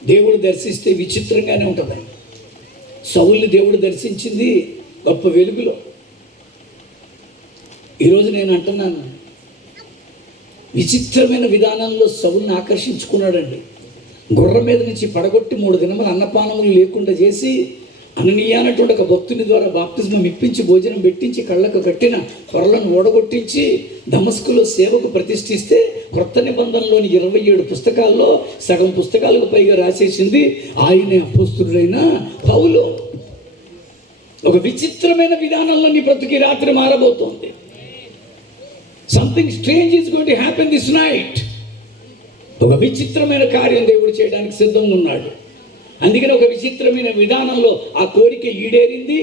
దేవుడు దర్శిస్తే విచిత్రంగానే ఉంటుంది. సౌలుని దేవుడు దర్శించింది గొప్ప వెలుగులో. ఈరోజు నేను అంటున్నాను, విచిత్రమైన విధానంలో సౌలుని ఆకర్షించుకున్నాడండి. గుర్రం మీద నుంచి పడగొట్టి 3 దినములు అన్నపానములు లేకుండా చేసి, అననీయ అన్నటువంటి ఒక భక్తుని ద్వారా బాప్తిజం ఇప్పించి భోజనం పెట్టించి కళ్ళకు కట్టిన పొరలను ఓడగొట్టించి దమస్కులో సేవకు ప్రతిష్ఠిస్తే క్రొత్త నిబంధనలోని 27 పుస్తకాల్లో సగం పుస్తకాలకు పైగా రాసేసింది ఆయనే అపోస్తుడైన పౌలు. ఒక విచిత్రమైన విధానంలో నీ బ్రతుకి రాత్రి మారబోతోంది. Something strange is going to happen this night. ఒక విచిత్రమైన కార్యం దేవుడు చేయడానికి సిద్ధంగా ఉన్నాడు. అందుకని ఒక విచిత్రమైన విధానంలో ఆ కోరిక ఈడేరింది.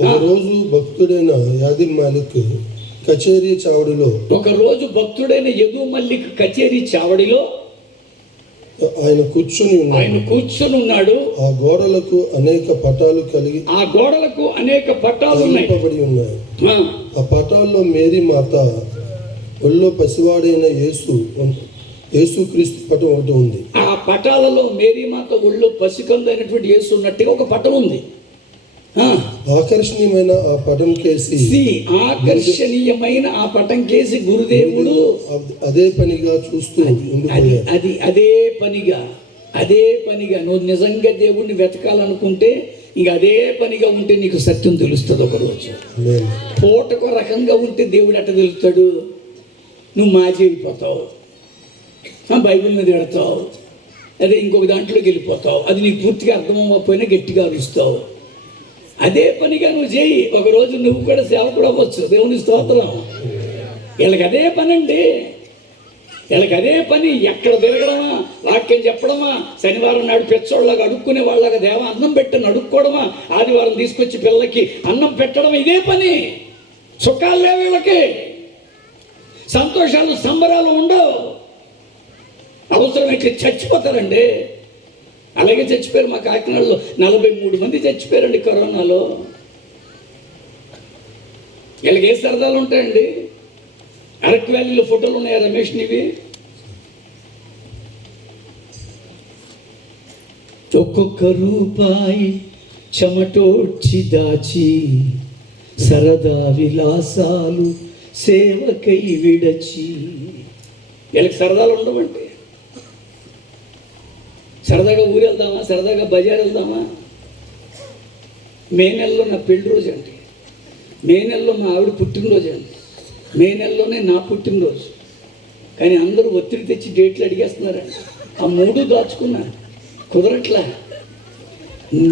ఒకరోజు భక్తుడైన యాది మాలిక్ కచేరీ చావడిలో కచేరీ చావడిలో ఆయన కూర్చొని ఉన్నాడు. ఆ గోడలకు అనేక పటాలు ఉన్నాయి. ఆ పటాల్లో మేరీ మాత ఒళ్ళో పసివాడైన యేసుక్రీస్తు పటం ఒకటి ఉంది. ఆ పటాలలో మేరీమాత ఒళ్ళో పసికందైనటువంటి యేసు ఉన్నట్టుగా ఒక పటం ఉంది. ఆకర్షణీయమైన ఆ పటం కేసి గురుదేవుడు అదే పనిగా చూస్తూ అదే పనిగా నువ్వు నిజంగా దేవుడిని వెతకాలనుకుంటే ఇక అదే పనిగా ఉంటే నీకు సత్యం తెలుస్తుంది. ఒకరోజు పూటకు రకంగా ఉంటే దేవుడు అట్ట తెలుస్తాడు. నువ్వు మాజీ అయిపోతావు, బైబిల్ మీద పెడతావు, అదే ఇంకొక దాంట్లోకి వెళ్ళిపోతావు. అది నీకు పూర్తిగా అర్థమవ్వకపోయినా గట్టిగా అరుస్తావు. అదే పనిగా నువ్వు చేయి. ఒకరోజు నువ్వు కూడా సేవకుడు అవ్వచ్చు. దేవుని స్తోత్రం. వీళ్ళకి అదే పని అండి. వీళ్ళకి అదే పని. ఎక్కడ తిరగడమా, వాక్యం చెప్పడమా, శనివారం నాడు పెచ్చోళ్ళగా అడుక్కునే వాళ్ళగా దేవా అన్నం పెట్టని అడుక్కోవడమా, ఆదివారం తీసుకొచ్చి పిల్లలకి అన్నం పెట్టడం, ఇదే పని. సుఖాలు లేవు వీళ్ళకి, సంతోషాలు సంబరాలు ఉండవు. అవసరమైతే చచ్చిపోతారండి. అలాగే చచ్చిపోయారు. మా కాకినాడలో 43 మంది చచ్చిపోయారండి కరోనాలో. వీళ్ళకి ఏ సరదాలు ఉంటాయండి? అరకు వ్యాలీలో ఫోటోలు ఉన్నాయా రమేష్ నీవి? ఒక్కొక్క రూపాయి చెమటోడ్చి దాచి సరదా విలాసాలు సేవకై విడచి. వీళ్ళకి సరదాలు ఉండవండి. సరదాగా ఊరు వెళ్దామా, సరదాగా బజార్ వెళ్దామా? మే నెలలో నా పెళ్లి రోజు అండి, మే నెలలో మా ఆవిడ పుట్టినరోజు అండి, మే నెలలోనే నా పుట్టినరోజు. కానీ అందరూ ఒత్తిడి తెచ్చి డేట్లు అడిగేస్తున్నారండి. ఆ 3 దాచుకున్నా, కుదరట్లా.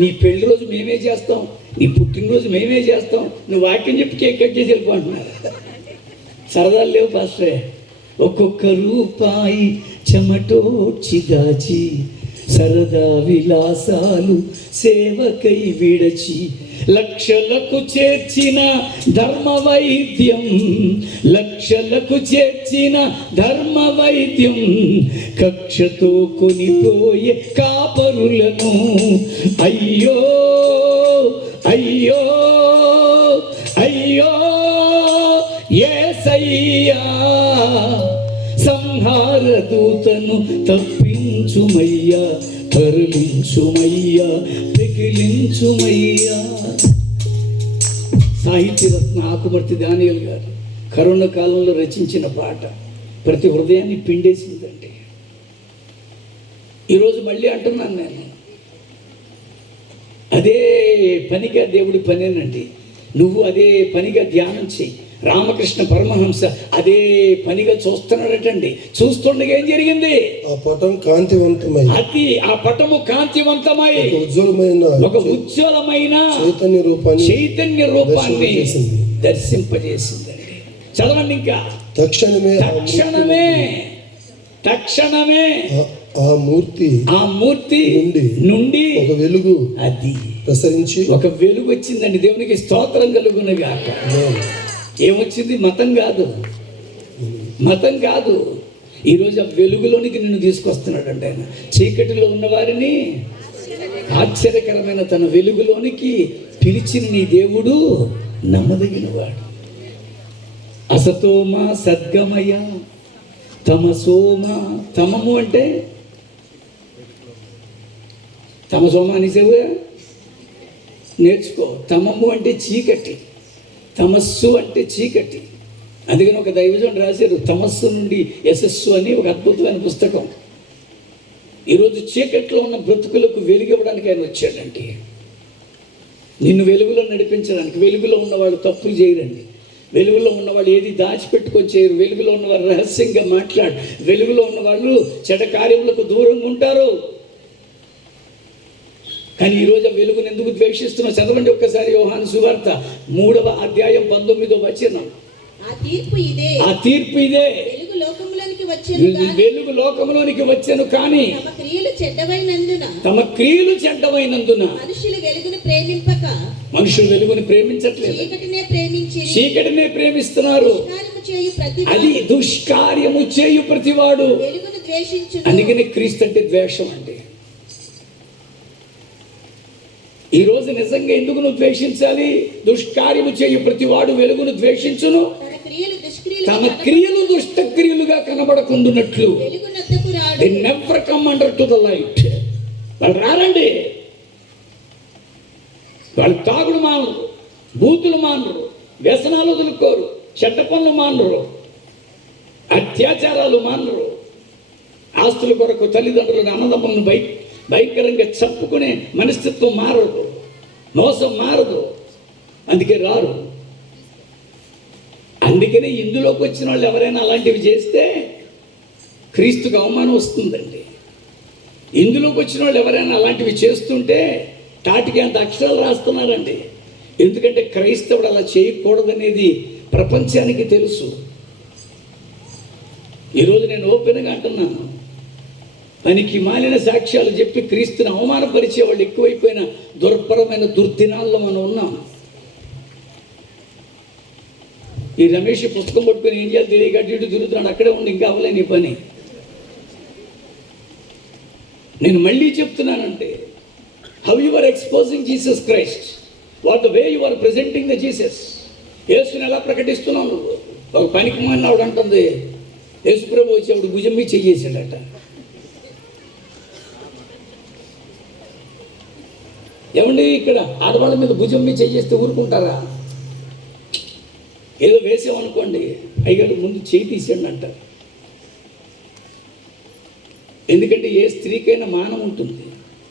నీ పెళ్లి రోజు మేమే చేస్తాం, నీ పుట్టినరోజు మేమే చేస్తాం, నువ్వు వాక్యం చెప్పి కేక్ కట్ చేసి వెళ్ళిపోంటున్నారు. సరదాలు లేవు పాస్టరే. ఒక్కొక్క రూపాయి చెమటోడ్చి దాచి సరదా విలాసాలు సేవకై విడచి లక్షలకు చేర్చిన ధర్మ వైద్యం, లక్షలకు చేర్చిన ధర్మ వైద్యం కక్షతో కొనిపోయే కాపరులను అయ్యో అయ్యో అయ్యో యేసయ్యా, సంహార దూతను తప్పించుమయ్యా, తరలించుమయ్యా, పెకిలించుమయ్యా. సాహిత్యరత్న ఆకుమర్తి దానియేలు గారు కరోనా కాలంలో రచించిన పాట ప్రతి హృదయాన్ని పిండేసిందండి. ఈరోజు మళ్ళీ అంటున్నాను నేను, అదే పనిగా దేవుడి పనేనండి. నువ్వు అదే పనిగా ధ్యానం చెయ్యి. రామకృష్ణ పరమహంస అదే పనిగా చూస్తున్నాడటండి. చూస్తుండగా ఏం జరిగింది? ఆ పటం కాంతివంతమై, ఆ పటము కాంతివంతమై ఒక ఉజ్వలమైన చైతన్య రూపాన్ని దర్శింపజేసిందండి. చదవండి ఇంకా. తక్షణమే ఆ మూర్తి నుండి ఒక వెలుగు అది ప్రసరించి ఒక వెలుగు వచ్చిందండి. దేవునికి స్తోత్రం కలుగునుగాక. ఏమొచ్చింది? మతం కాదు. ఈరోజు ఆ వెలుగులోనికి నిన్ను తీసుకొస్తున్నాడండి ఆయన. చీకటిలో ఉన్నవారిని ఆశ్చర్యకరమైన తన వెలుగులోనికి పిలిచిన నీ దేవుడు నమ్మదగినవాడు. అసతోమ సద్గమయ తమసోమ. తమము అంటే తమసోమ అనేసేవుగా నేర్చుకో. తమము అంటే చీకటి, తమస్సు అంటే చీకటి. అందుకని ఒక దైవజనుడు రాశారు, తమస్సు నుండి యశస్సు అని ఒక అద్భుతమైన పుస్తకం. ఈరోజు చీకట్లో ఉన్న బ్రతుకులకు వెలుగివ్వడానికి ఆయన వచ్చాడండి. నిన్ను వెలుగులో నడిపించడానికి. వెలుగులో ఉన్నవాళ్ళు తప్పులు చేయరండి. వెలుగులో ఉన్నవాళ్ళు ఏది దాచిపెట్టుకొని చేయరు. వెలుగులో ఉన్నవాళ్ళు రహస్యంగా మాట్లాడు. వెలుగులో ఉన్నవాళ్ళు చెడ్డ కార్యములకు దూరంగా ఉంటారు. కానీ ఈరోజు ఆ వెలుగును ఎందుకు ద్వేషిస్తున్నావు? చదవండి ఒక్కసారి యోహాను సువార్త 3వ అధ్యాయం 19వ వచనం. ఆ తీర్పు ఇదే, వెలుగు లోకములోనికి వచ్చెను కానీ తమ క్రియలు చెడ్డవైనందున మనుషులు వెలుగుని ప్రేమించట్లేదు, చీకటినే ప్రేమిస్తున్నారు. అది దుష్కార్యము చేయు ప్రతివాడు. అందుకనే క్రీస్తు అంటే ద్వేషం అండి. ఈరోజు నిజంగా ఎందుకు నువ్వు ద్వేషించాలి? దుష్కార్యము చేయు ప్రతివాడు వెలుగును ద్వేషించును, తమ క్రియలు దుష్ట క్రియలుగా కనబడకుండునట్లు. They never come under to the light. వాళ్ళు రారండి. వాళ్ళు తాగుడు మానరు, బూతులు మానరు, వ్యసనాలు వదులుకోరు, చెడ్డ పనులు మానరు, అత్యాచారాలు మానరు, ఆస్తుల కొరకు తల్లిదండ్రులను అన్నదమ్ములను భయంకరంగా చంపుకునే మనస్తత్వం మారదు, మోసం మారదు. అందుకే రారు. అందుకనే ఇందులోకి వచ్చిన వాళ్ళు ఎవరైనా అలాంటివి చేస్తే క్రీస్తుకు అవమానం వస్తుందండి. ఇందులోకి వచ్చిన వాళ్ళు ఎవరైనా అలాంటివి చేస్తుంటే తాటికి అంత అక్షరాలు రాస్తున్నారండి. ఎందుకంటే క్రైస్తవుడు అలా చేయకూడదనేది ప్రపంచానికి తెలుసు. ఈరోజు నేను ఓపెన్గా అంటున్నాను, పనికి మాలిన సాక్ష్యాలు చెప్పి క్రీస్తుని అవమానపరిచే వాళ్ళు ఎక్కువైపోయిన దుర్భరమైన దుర్దినాల్లో మనం ఉన్నాం. ఈ రమేష్ పుస్తకం పట్టుకొని ఏం చేయాలి తెలియక అటు ఇటు తిరుగుతున్నాడు. అక్కడే ఉండి ఇంకా అవ్వలే నీ పని. నేను మళ్ళీ చెప్తున్నానంటే, how you are exposing Jesus Christ, what the way you are presenting the Jesus. యేసుని ఎలా ప్రకటిస్తున్నావు నువ్వు? ఒక పనికి మాలినవాడు అంటుంది, యేసు ప్రభు వచ్చి ఆవిడ భుజం మీద చెయ్యేసాడట. ఏమండి, ఇక్కడ ఆడవాళ్ళ మీద భుజం మీద చెయ్యేస్తే ఊరుకుంటారా? ఏదో వేసామనుకోండి, అయ్యగారు ముందు చేయి తీసేయండి అంటారు. ఎందుకంటే ఏ స్త్రీకైనా మానం ఉంటుంది,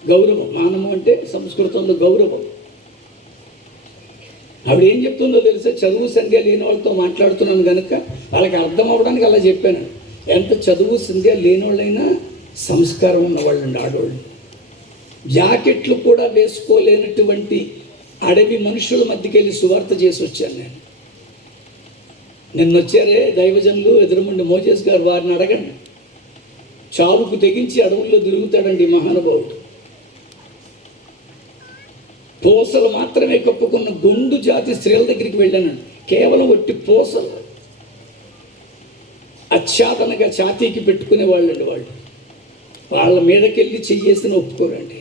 గౌరవం. మానము అంటే సంస్కృతంలో గౌరవం. ఆవిడ ఏం చెప్తుందో తెలుసా? చదువు సంధ్య లేని వాళ్ళతో మాట్లాడుతున్నాను కనుక వాళ్ళకి అర్థం అవ్వడానికి అలా చెప్పాను. ఎంత చదువు సంధ్య లేని వాళ్ళైనా సంస్కారం ఉన్నవాళ్ళండి ఆడవాళ్ళు. జాకెట్లు కూడా వేసుకోలేనటువంటి అడవి మనుషుల మధ్యకి వెళ్ళి సువార్త చేసి వచ్చాను నేను. నిన్న వచ్చారే దైవజనులు ఎదురుమండి మోజేస్ గారు, వారిని అడగండి. చావుకు తెగించి అడవుల్లో తిరుగుతాడండి మహానుభావుడు. పూసలు మాత్రమే కప్పుకున్న గొండు జాతి స్త్రీల దగ్గరికి వెళ్ళానండి. కేవలం ఒట్టి పూసలు అచ్చాదనగా ఛాతీకి పెట్టుకునే వాళ్ళండి వాళ్ళు. వాళ్ళ మీదకెళ్ళి చెయ్యేసిన ఒప్పుకోరండి.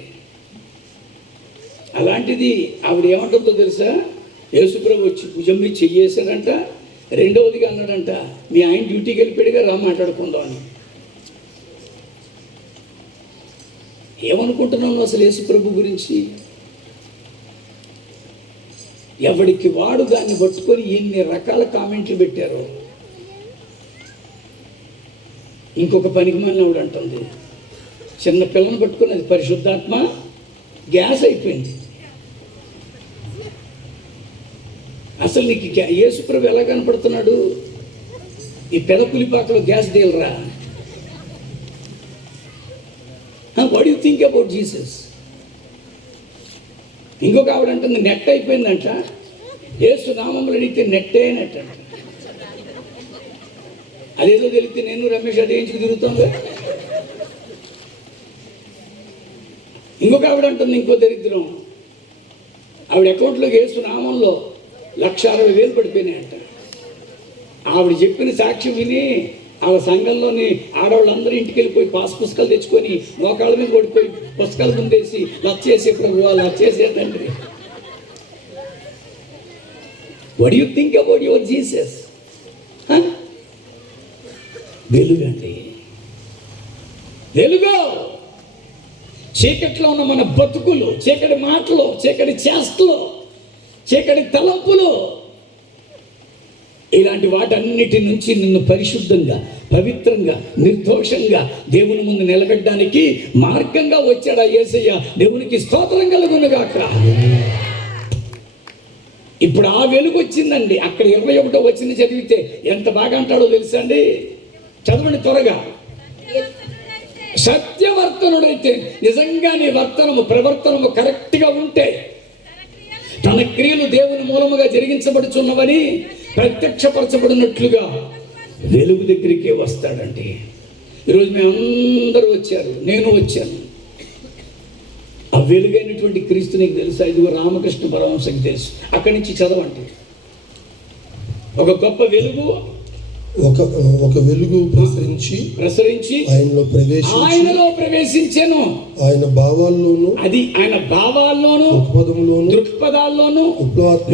అలాంటిది ఆవిడ ఏమంటుందో తెలుసా? యేసుప్రభు వచ్చి భుజం మీద చెయ్యేశాడంట. రెండవదిగా అన్నాడంట, మీ ఆయన డ్యూటీకి వెళ్ళిపోయాడుగా, రా మాట్లాడుకుందాం అని. ఏమనుకుంటున్నాను అసలు యేసుప్రభు గురించి? ఎవడికి వాడు దాన్ని పట్టుకొని ఎన్ని రకాల కామెంట్లు పెట్టారో. ఇంకొక పనికి మాలినవాడు అంటుంది, చిన్న పిల్లని పట్టుకొని అది పరిశుద్ధాత్మ గ్యాస్ అయిపోయింది. అసలు నీకు యేసుప్రభు ఎలా కనపడుతున్నాడు? ఈ పెదపులిపాకలో గ్యాస్ డీలరా? What you think about Jesus? ఇంకొక ఆవిడ అంటుంది, నెట్ అయిపోయిందంట. యేసు నామములు అడిగితే నెట్టే నెట్ అంట. అదేదో తెలిస్తే నేను రమేష్ అదే ఎంచుకు తిరుగుతాంగా. ఇంకొక ఆవిడ అంటుంది, ఇంకో దరిద్రం, ఆవిడ అకౌంట్లోకి యేసు నామంలో 1,60,000 పడిపోయినాయంట. ఆవిడ చెప్పిన సాక్ష్యం విని ఆవిడ సంఘంలోని ఆడవాళ్ళందరూ ఇంటికి వెళ్ళిపోయి పాస్ పుస్తకాలు తెచ్చుకొని మోకాళ్ళ మీద పడిపోయి పుస్తకాలు ముందేసి లచ్చేసే ప్రభు, లచ్చేసే తండ్రి. What you think about your Jesus? వెలుగండి, వెలుగు. చీకట్లో ఉన్న మన బతుకులు, చీకటి మాటలు, చీకటి చేష్టలు, చీకటి తలంపులు, ఇలాంటి వాటన్నిటి నుంచి నిన్ను పరిశుద్ధంగా, పవిత్రంగా, నిర్దోషంగా దేవుని ముందు నిలబెట్టడానికి మార్గంగా వచ్చాడా యేసయ్య. దేవునికి స్తోత్రం కలుగునుగాక. ఇప్పుడు ఆ వెలుగు వచ్చిందండి. అక్కడ 21వ వచనం చదివితే ఎంత బాగా అంటాడో తెలుసా అండి? చదవండి త్వరగా. సత్యవర్తనుడైతే, నిజంగా నీ వర్తనము, ప్రవర్తనము కరెక్ట్గా ఉంటే, తన క్రియలు దేవుని మూలముగా జరిగించబడుచున్నవని ప్రత్యక్షపరచబడినట్లుగా వెలుగు దగ్గరికే వస్తాడండి. ఈరోజు మేమందరూ వచ్చారు, నేను వచ్చాను. ఆ వెలుగైనటువంటి క్రీస్తు నీకు తెలుసా? ఇదిగో రామకృష్ణ పరమహంసకి తెలుసు. అక్కడి నుంచి చదవండి. ఒక గొప్ప వెలుగు, ఒక వెలుగు ప్రసరించి ఆయనలో ప్రవేశించెను. ఆయన భావాల్లోను, అది ఆయన భావాల్లోను, దృక్పథాల్లోను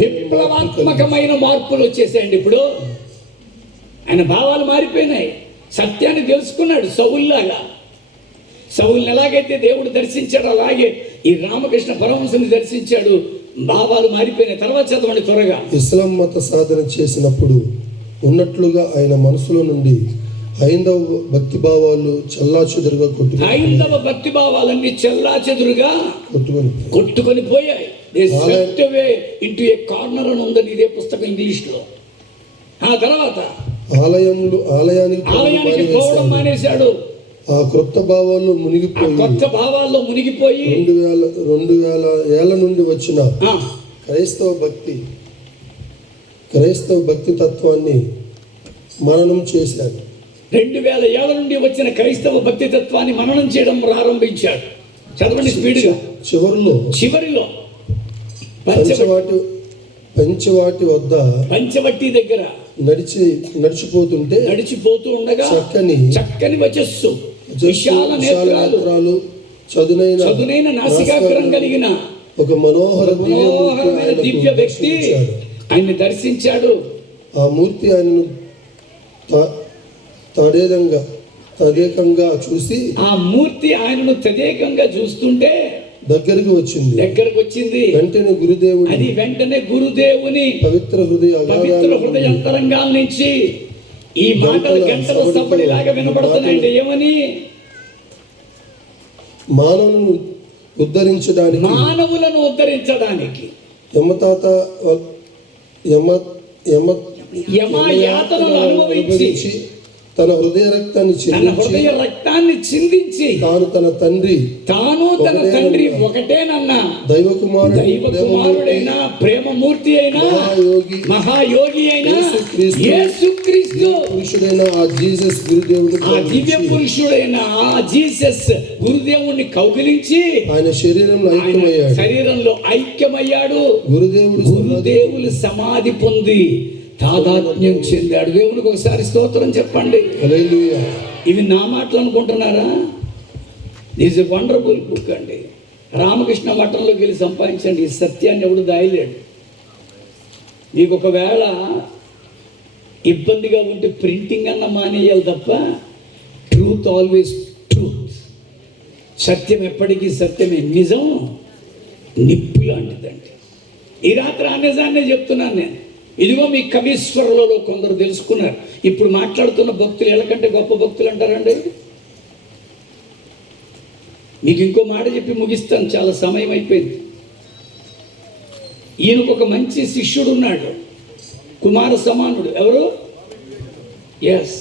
విప్లవాత్మకమైన మార్పులు వచ్చేసాయండి. ఇప్పుడు ఆయన భావాలు మారిపోయినాయి. సత్యాన్ని తెలుసుకున్నాడు సౌలులాగా. సౌలుని ఎలాగైతే దేవుడు దర్శించాడు అలాగే ఈ రామకృష్ణ పరమహంసని దర్శించాడు. భావాలు మారిపోయినాయి. తర్వాత చదవండి త్వరగా. ఇస్లాం మత సాధన చేసినప్పుడు ఉన్నట్లుగా ఆయన మనసులో నుండి హైందవ భక్తి భావాలు చెల్లాచెదురుగా హైందవ భక్తి భావాలన్నీ చెల్లాచెదురుగా కొట్టుకొని పోయాయి. ఇంటూ ఏ కార్నర్ అని ఉందని ఇదే పుస్తకం ఇంగ్లీష్లో. ఆ తర్వాత ఆలయానికి పోవడం మానేశాడు. ఆ కొత్త భావాల్లో మునిగిపోయి 2000 ఏళ్ల నుండి వచ్చిన క్రైస్తవ భక్తి తత్వాన్ని మననం చేశాడు. 2000 ఏళ్ల నుండి వచ్చిన క్రైస్తవ భక్తి తత్వాన్ని మననం చేయడం ప్రారంభించాడు. చదవండి స్పీడ్గా. చివరిలో పంచవాటి వద్ద, పంచవట్టి దగ్గర నడిచిపోతూ ఉండగా చక్కని వచస్సు, విశాల నేత్రాలు, చదునైన నాసికాగ్రం కలిగిన ఒక మనోహరమైన దివ్య వ్యక్తి ఆయన్ని దర్శించాడు. ఆ మూర్తి ఆయనను తదేకంగా చూసి, ఆ మూర్తి ఆయనను తదేకంగా చూస్తుంటే దగ్గరకు వచ్చింది. వెంటనే గురుదేవుని పవిత్ర హృదయాంతరంగాల నుంచి ఈ మాటలు గంటల సప్పడిలాగా వినపడుతున్నాయండి. ఏమని? మానవులను ఉద్ధరించడానికి యమయాతనలు అనుభవించి తన హృదయ రక్తాన్ని చిందించి తాను తన తండ్రి ఒకటేనన్నా దైవ కుమారుడైన ప్రేమమూర్తి అయిన మహాయోగి అయిన యేసుక్రీస్తు పురుషుడైన ఆ జీసస్ గురుదేవుడు, ఆ దివ్య పురుషుడైన ఆ జీసస్ గురుదేవుని కౌగిలించి ఆయన శరీరంలో ఐక్యమయ్యాడు. గురుదేవులు సమాధి పొంది తాదాత్మ్యం చెందాడు. దేవునికి ఒకసారి స్తోత్రం చెప్పండి. హల్లెలూయా. ఇవి నా మాటలు అనుకుంటున్నారా? ఈజ్ ఎ వండర్ఫుల్ బుక్ అండి. రామకృష్ణ మఠంలోకి వెళ్ళి సంపాదించండి. ఈ సత్యాన్ని ఎవడు దాయలేడు. మీకు ఒకవేళ ఇబ్బందిగా ఉంటే ప్రింటింగ్ అన్న మానేయాలి తప్ప, ట్రూత్ ఆల్వేస్ ట్రూత్. సత్యం ఎప్పటికీ సత్యమే. నిజం నిప్పు లాంటిదండి. ఈ రాత్రి ఆ నిజాన్నే చెప్తున్నాను నేను. ఇదిగో మీ కవీశ్వరులలో కొందరు తెలుసుకున్నారు. ఇప్పుడు మాట్లాడుతున్న భక్తులు ఎలాకంటే గొప్ప భక్తులు అంటారండి. మీకు ఇంకో మాట చెప్పి ముగిస్తాను, చాలా సమయం అయిపోయింది. ఈయనకు ఒక మంచి శిష్యుడు ఉన్నాడు, కుమార సమానుడు. ఎవరు? ఎస్,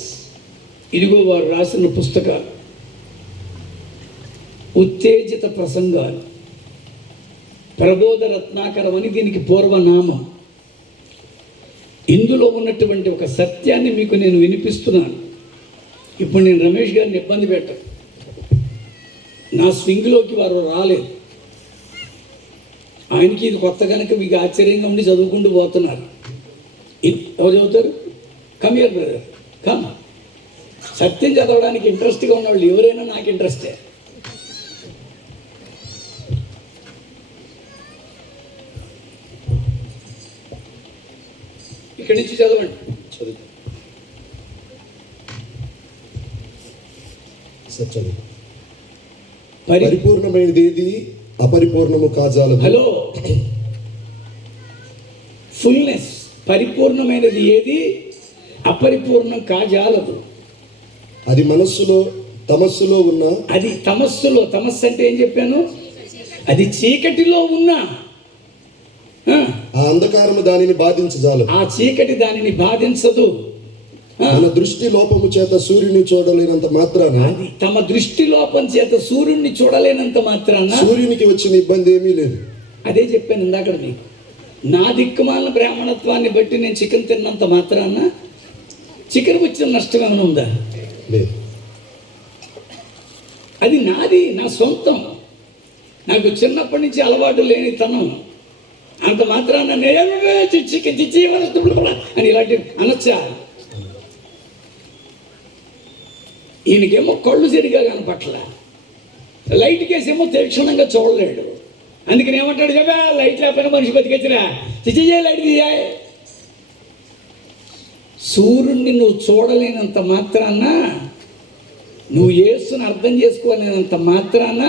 ఇదిగో వారు రాసిన పుస్తకాలు, ఉత్తేజిత ప్రసంగాలు, ప్రబోధ రత్నాకరం అని దీనికి పూర్వనామం. ఇందులో ఉన్నటువంటి ఒక సత్యాన్ని మీకు నేను వినిపిస్తున్నాను. ఇప్పుడు నేను రమేష్ గారిని ఇబ్బంది పెట్టను. నా స్వింగ్లోకి వారు రాలేదు. ఆయనకి ఇది కొత్త కనుక మీకు ఆశ్చర్యంగా ఉండి చదువుకుంటూ పోతున్నారు. ఎవరు చదువుతారు? Come here brother, come. సత్యం చదవడానికి ఇంట్రెస్ట్గా ఉన్నవాళ్ళు ఎవరైనా నాకు ఇంట్రెస్టే. ఇక్కడి నుంచి చదవండి. పరిపూర్ణమైనది ఏది అపరిపూర్ణము కాజాలదు. హలో, ఫుల్నెస్, పరిపూర్ణమైనది ఏది అపరిపూర్ణం కాజాలదు. అది మనస్సులో తమస్సులో ఉన్న, అది తమస్సులో, తమస్సు అంటే ఏం చెప్పాను? అది చీకటిలో ఉన్న ఆ అంధకారము దానిని బాధించజాలదు. ఆ చీకటి దానిని బాధించదు. మన దృష్టి లోపము చేత సూర్యుని చూడలేనంత మాత్రాన, అది తమ దృష్టి లోపం చేత సూర్యుడిని చూడలేనంత మాత్రాన సూర్యునికి వచ్చిన ఇబ్బంది ఏమీ లేదు. అదే చెప్పాను ఇందాక మీకు. నా దిక్కుమాలిన బ్రాహ్మణత్వాన్ని బట్టి నేను చికెన్ తిన్నంత మాత్రాన చికెన్ వచ్చిన నష్టం ఏమైనా ఉందా? లేదు. అది నాది, నా సొంతం. నాకు చిన్నప్పటి నుంచి అలవాటు లేని తనం. అంత మాత్రాన చికెన్ అని ఇలాంటి అనొచ్చా? ఈయనకేమో కళ్ళు సరిగా కనపట్ల, లైట్ కేసేమో తీక్షణంగా చూడలేడు. అందుకని ఏమంటాడు? కదా లైట్ లేకపోయినా మనిషి బతికొచ్చినా చిచ్చే లైట్ తీయా. సూర్యుడిని నువ్వు చూడలేనంత మాత్రాన, నువ్వు యేసుని అర్థం చేసుకోలేనంత మాత్రాన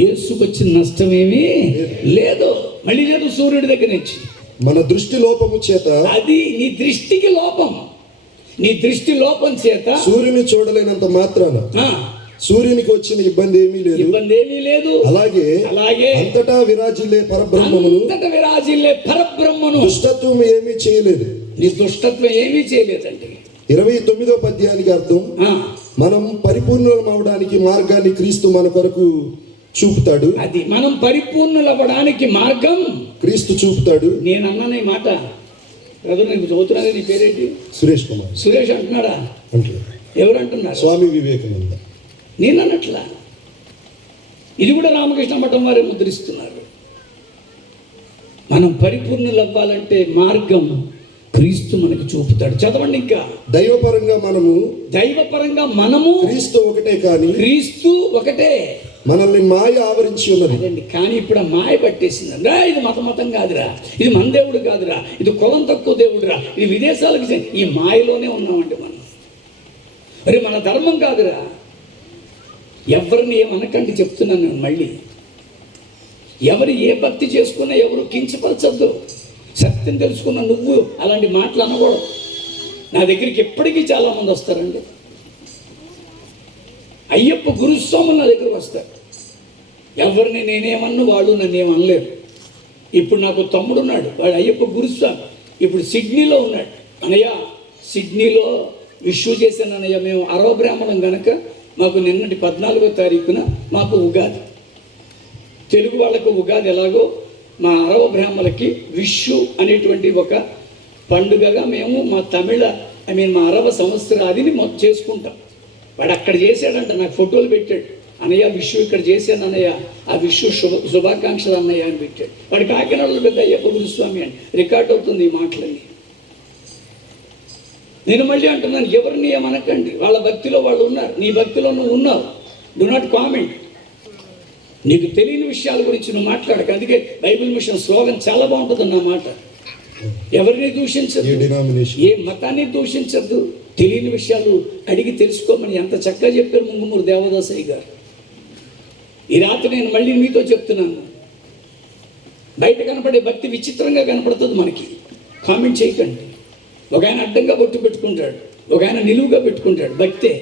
యేసుకు వచ్చిన నష్టమేమీ లేదు. మళ్ళీ లేదు సూర్యుడి దగ్గర నుంచి. మన దృష్టి లోపము చేత, అది నీ దృష్టికి లోపం. నీ దృష్టి లోపం చేత సూర్యుని చూడలేనంత మాత్రాన సూర్యునికి వచ్చిన ఇబ్బంది ఏమీ లేదు. ఇబ్బంది ఏమీ లేదు. అలాగే అంతటా విరాజిల్లే పరబ్రహ్మను దుష్టత్వం ఏమీ చేయలేదు. నీ దుష్టత్వం ఏమీ చేయలేదండి. 29వ పద్యానికి అర్థం, మనం పరిపూర్ణులం అవడానికి మార్గాన్ని క్రీస్తు మన కొరకు చూపుతాడు. అది మనం పరిపూర్ణులు అవ్వడానికి మార్గం క్రీస్తు చూపుతాడు. నేను అన్నాను ఈ మాట. బ్రదర్, నీకు చదువుతున్నాను. నీ పేరేంటి? సురేష్ కుమార్. సురేష్ అంటున్నాడా? ఎవరు అంటున్నారు? స్వామి వివేకానంద. నేను అన్నట్లా. ఇది కూడా రామకృష్ణ మఠం వారే ముద్రిస్తున్నారు. మనం పరిపూర్ణులు అవ్వాలంటే మార్గం క్రీస్తు మనకు చూపుతాడు. చదవండి ఇంకా. దైవపరంగా మనము క్రీస్తు ఒకటే కానీ క్రీస్తు ఒకటే మనల్ని మాయ ఆవరించి ఉన్నది. అదండి. కానీ ఇప్పుడు ఆ మాయ పట్టేసింది. ఇది మతం కాదురా, ఇది మన దేవుడు కాదురా, ఇది కులం తక్కువ దేవుడురా, ఇది విదేశాలకు ఈ మాయలోనే ఉన్నామండి మనం. మరి మన ధర్మం కాదురా. ఎవరిని ఏమనకండి చెప్తున్నాను నేను మళ్ళీ. ఎవరు ఏ భక్తి చేసుకున్నా ఎవరు కించపరచద్దు. సత్యం తెలుసుకున్న నువ్వు అలాంటి మాటలు అనకూడదు. నా దగ్గరికి ఎప్పటికీ చాలామంది వస్తారండి. అయ్యప్ప గురుస్వాములు నా దగ్గరకు వస్తారు. ఎవరిని నేనేమన్నా వాళ్ళు నన్ను ఏమనలేరు. ఇప్పుడు నాకు తమ్ముడు ఉన్నాడు, వాడు అయ్యప్ప గురుస్వామి, ఇప్పుడు సిడ్నీలో ఉన్నాడు. అన్నయ్య సిడ్నీలో ఇష్యూ చేశాను అన్నయ్య, మేము అరవ బ్రాహ్మణం కనుక మాకు నిన్నటి 14వ తారీఖున మాకు ఉగాది. తెలుగు వాళ్ళకు ఉగాది ఎలాగో మా అరవ బ్రాహ్మణులకి విషు అనేటువంటి ఒక పండుగగా మేము మా మా అరవ సంవత్సరాదిని చేసుకుంటాం. వాడు అక్కడ చేశాడంట, నాకు ఫోటోలు పెట్టాడు. అన్నయ్య విషు ఇక్కడ చేశాను అన్నయ్య, ఆ విషు శుభాకాంక్షలు అన్నయ్య అని పెట్టాడు. వాడు కాకినాడలో పెద్ద అయ్యప్ప గురుస్వామి అని రికార్డ్ అవుతుంది ఈ మాటలన్నీ. నేను మళ్ళీ అంటున్నాను, ఎవరిని ఏమనకండి. వాళ్ళ భక్తిలో వాళ్ళు ఉన్నారు, నీ భక్తిలో నువ్వు ఉన్నావు. Do not comment. నీకు తెలియని విషయాల గురించి నువ్వు మాట్లాడక. అందుకే బైబిల్ మిషన్ స్లోగన్ చాలా బాగుంటుంది అన్న మాట. ఎవరిని దూషించదు, ఏ మతాన్ని దూషించద్దు. తెలియని విషయాలు అడిగి తెలుసుకోమని ఎంత చక్కగా చెప్పారు ముంగుమూరు దేవదాసయ్య గారు. ఈ రాత్రి నేను మళ్ళీ మీతో చెప్తున్నాను, బయట కనపడే భక్తి విచిత్రంగా కనపడుతుంది మనకి. కామెంట్ చేయకండి. ఒక ఆయన అడ్డంగా బొట్టు పెట్టుకుంటాడు, ఒక ఆయన నిలువుగా పెట్టుకుంటాడు, భక్తే.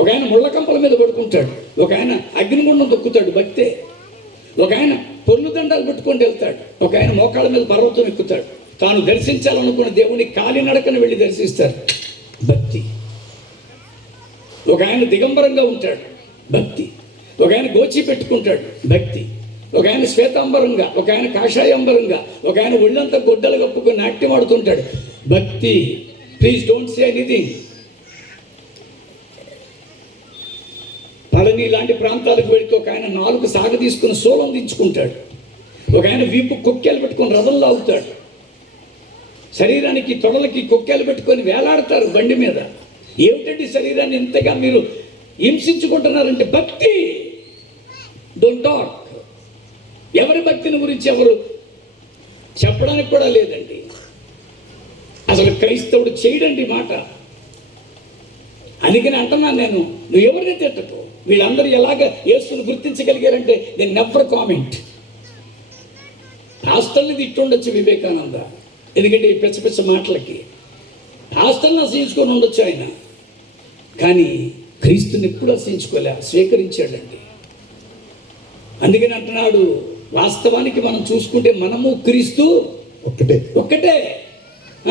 ఒక ఆయన ముళ్ళకంపల మీద పడుకుంటాడు, ఒక ఆయన అగ్నిగుండం దొక్కుతాడు, భక్తే. ఒక ఆయన పొర్లు దండాలు పెట్టుకొని వెళ్తాడు, ఒక ఆయన మోకాళ్ళ మీద పర్వతం ఎక్కుతాడు. తాను దర్శించాలనుకున్న దేవుని కాలినడకను వెళ్ళి దర్శిస్తారు, భక్తి. ఒక ఆయన దిగంబరంగా ఉంటాడు, భక్తి. ఒక ఆయన గోచి పెట్టుకుంటాడు, భక్తి. ఒక ఆయన శ్వేతాంబరంగా, ఒక ఆయన కాషాయాంబరంగా, ఒక ఆయన ఒళ్ళంతా గొడ్డలు కప్పుకొని నాట్యం ఆడుతుంటాడు, భక్తి. Please don't say anything. Palani లాంటి ప్రాంతాలకు వెళితే ఒక ఆయన నాలుగు సాగ తీసుకుని సోలం దించుకుంటాడు, ఒక ఆయన వీపు కొక్కేలు పెట్టుకొని రథం లాగుతాడు, శరీరానికి తొడలకి కొక్కేలు పెట్టుకొని వేలాడతారు బండి మీద. ఏమిటండి శరీరాన్ని ఎంతగా మీరు హింసించుకుంటున్నారంటే భక్తి. Don't talk. ఎవరి భక్తిని గురించి ఎవరు చెప్పడానికి కూడా లేదండి. అసలు క్రైస్తవుడు చేయడండి మాట. అందుకని అంటున్నాను నేను, నువ్వు ఎవరిని తిట్టకు. వీళ్ళందరూ ఎలాగ యేసుని గుర్తించగలిగారంటే దే నెవర్ కామెంట్. హాస్టల్ని తిట్టుండొచ్చు వివేకానంద, ఎందుకంటే ఈ పిచ్చ పిచ్చ మాటలకి హాస్టల్ని అసహించుకొని ఉండొచ్చు ఆయన. కానీ క్రీస్తుని ఎప్పుడు అసహించుకోలే, స్వీకరించాడండి. అందుకని అంటున్నాడు, వాస్తవానికి మనం చూసుకుంటే మనము క్రీస్తు ఒక్కటే.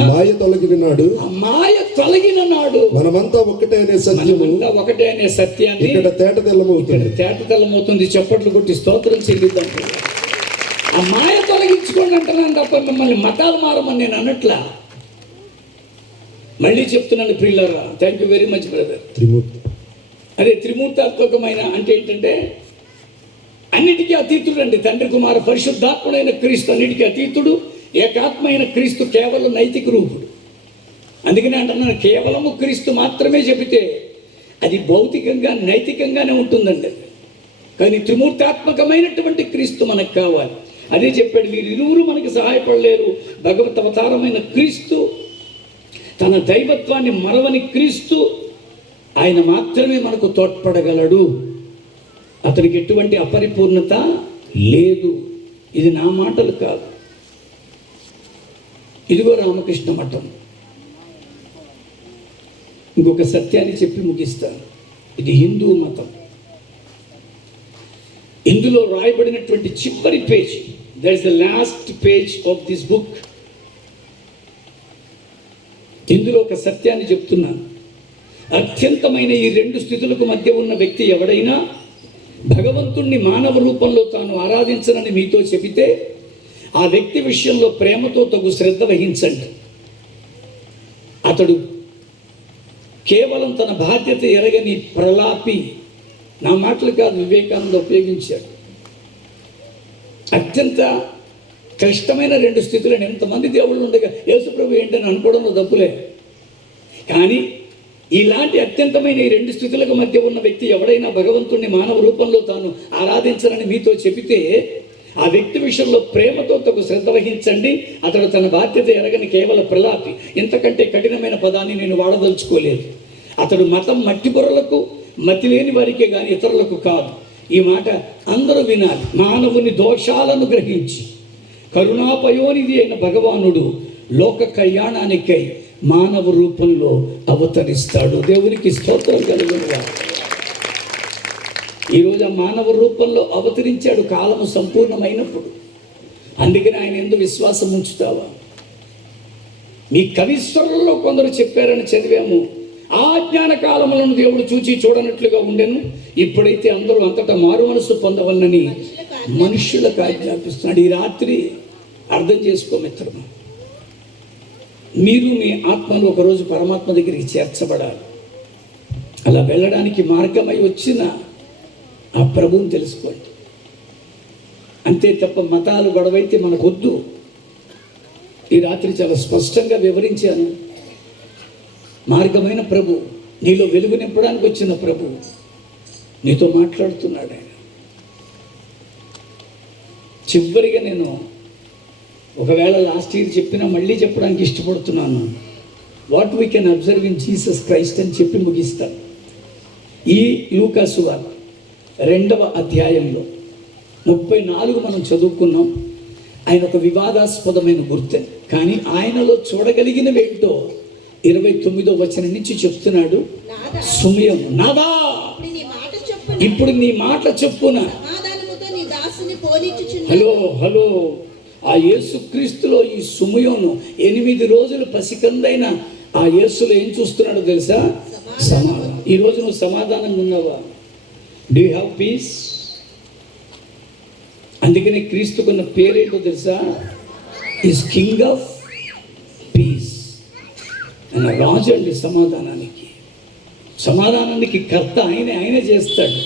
మాయ తొలగిన నాడు, మాయ తొలగిన నాడు మనమంతా ఒకటే అనే సత్యము, ఒకటే అనే సత్యాన్ని ఇక్కడ తేటతెల్లమవుతుంది. చప్పట్లు కొట్టి స్తోత్రం చెల్లిద్దాం. ఆ మాయ తొలగించుకోండి అంటున్నాను తప్ప మిమ్మల్ని మతాలు మారమని నేను అన్నట్లా. మళ్ళీ చెప్తున్నాను ప్రియులారా, thank you very much brother. అదే త్రిమూర్తాత్మకమైన అంటే ఏంటంటే అన్నిటికీ అతీతుడు అండి. తండ్రి కుమార పరిశుద్ధాత్ముడైన క్రీస్తు అన్నిటికీ అతీతుడు. ఏకాత్మైన క్రీస్తు కేవలం నైతిక రూపుడు. అందుకని అంటున్నాను, కేవలము క్రీస్తు మాత్రమే చెబితే అది భౌతికంగా నైతికంగానే ఉంటుందండి. కానీ త్రిమూర్తాత్మకమైనటువంటి క్రీస్తు మనకు కావాలి. అదే చెప్పాడు, వీరు ఇరువురు మనకి సహాయపడలేరు. భగవత్ అవతారమైన క్రీస్తు, తన దైవత్వాన్ని మరవని క్రీస్తు, ఆయన మాత్రమే మనకు తోడ్పడగలడు. అతనికి ఎటువంటి అపరిపూర్ణత లేదు. ఇది నా మాటలు కాదు. ఇదిగో రామకృష్ణ మఠం. ఇంకొక సత్యాన్ని చెప్పి ముగిస్తాను. ఇది హిందూ మతం. ఇందులో రాయబడినటువంటి చివరి page, that is the last page of this book. ఇందులో ఒక సత్యాన్ని చెప్తున్నాను. అత్యంతమైన ఈ రెండు స్థితులకు మధ్య ఉన్న వ్యక్తి ఎవడైనా భగవంతుణ్ణి మానవ రూపంలో తాను ఆరాధించనని మీతో చెబితే ఆ వ్యక్తి విషయంలో ప్రేమతో తగు శ్రద్ధ వహించండి. అతడు కేవలం తన బాధ్యత ఎరగని ప్రలాపి. నా మాటలు కాదు, వివేకానంద ఉపయోగించాడు. అత్యంత క్లిష్టమైన రెండు స్థితులను ఎంతమంది దేవుళ్ళు ఉండగా యేసుప్రభు ఏంటని అనుకోవడంలో తప్పులే. కానీ ఇలాంటి అత్యంతమైన ఈ రెండు స్థితులకు మధ్య ఉన్న వ్యక్తి ఎవడైనా భగవంతుణ్ణి మానవ రూపంలో తాను ఆరాధించాలని మీతో చెబితే ఆ వ్యక్తి విషయంలో ప్రేమతో తగు శ్రద్ధ వహించండి. అతడు తన బాధ్యత ఎరగని కేవల ప్రలాపి. ఇంతకంటే కఠినమైన పదాన్ని నేను వాడదలుచుకోలేదు. అతడు మతం మట్టి బుర్రలకు, మతి లేని వారికే కానీ ఇతరులకు కాదు. ఈ మాట అందరూ వినాలి. మానవుని దోషాలను గ్రహించి కరుణాపయోనిధి అయిన భగవానుడు లోక కళ్యాణానికై మానవ రూపంలో అవతరిస్తాడు. దేవునికి స్తోత్రం కలుగునుగా. ఈరోజు ఆ మానవ రూపంలో అవతరించాడు కాలము సంపూర్ణమైనప్పుడు. అందుకని ఆయన ఎందుకు విశ్వాసం ఉంచుతావా? మీ కవిశ్వరుల్లో కొందరు చెప్పారని చదివాము. ఆ జ్ఞాన కాలములను దేవుడు చూచి చూడనట్లుగా ఉండెను. ఇప్పుడైతే అందరూ అంతటా మారు మనసు పొందవలనని మనుష్యులకు ఆజ్ఞాపిస్తున్నాడు. ఈ రాత్రి అర్థం చేసుకో మిత్రమా, మీరు మీ ఆత్మను ఒకరోజు పరమాత్మ దగ్గరికి చేర్చబడాలి. అలా వెళ్ళడానికి మార్గమై వచ్చిన ఆ ప్రభువుని తెలుసుకోండి. అంతే తప్ప మతాలు గొడవైతే మనకొద్దు. ఈ రాత్రి చాలా స్పష్టంగా వివరించాను. మార్గమైన ప్రభు, నీలో వెలుగు నింపడానికి వచ్చిన ప్రభు నీతో మాట్లాడుతున్నాడు. ఆయన చివరిగా నేను ఒకవేళ లాస్ట్ ఇయర్ చెప్పినా మళ్ళీ చెప్పడానికి ఇష్టపడుతున్నాను. What we can observe in Jesus Christ అని చెప్పి ముగిస్తాను. ఈ లూకా సువార్త 2వ అధ్యాయంలో 34 మనం చదువుకున్నాం. ఆయన ఒక వివాదాస్పదమైన గుర్తె, కానీ ఆయనలో చూడగలిగినవేంటో 29వ వచనం నుంచి చెప్తున్నాడు. సుమయము నాదా, ఇప్పుడు నీ మాట చెప్పున. హలో హలో, ఆ యేసుక్రీస్తులో ఈ సుమయోను 8 రోజులు పసికందైన ఆ యేసులో ఏం చూస్తున్నాడో తెలుసా? సమాధానం. ఈరోజు నువ్వు సమాధానంగా ఉన్నావా? Do you have piece? అందుకనే క్రీస్తుకున్న పేరేంటో తెలుసా? Is king of piece. ఆయన రాజు అండి సమాధానానికి. సమాధానానికి కర్త ఆయనే, ఆయనే చేస్తాడు.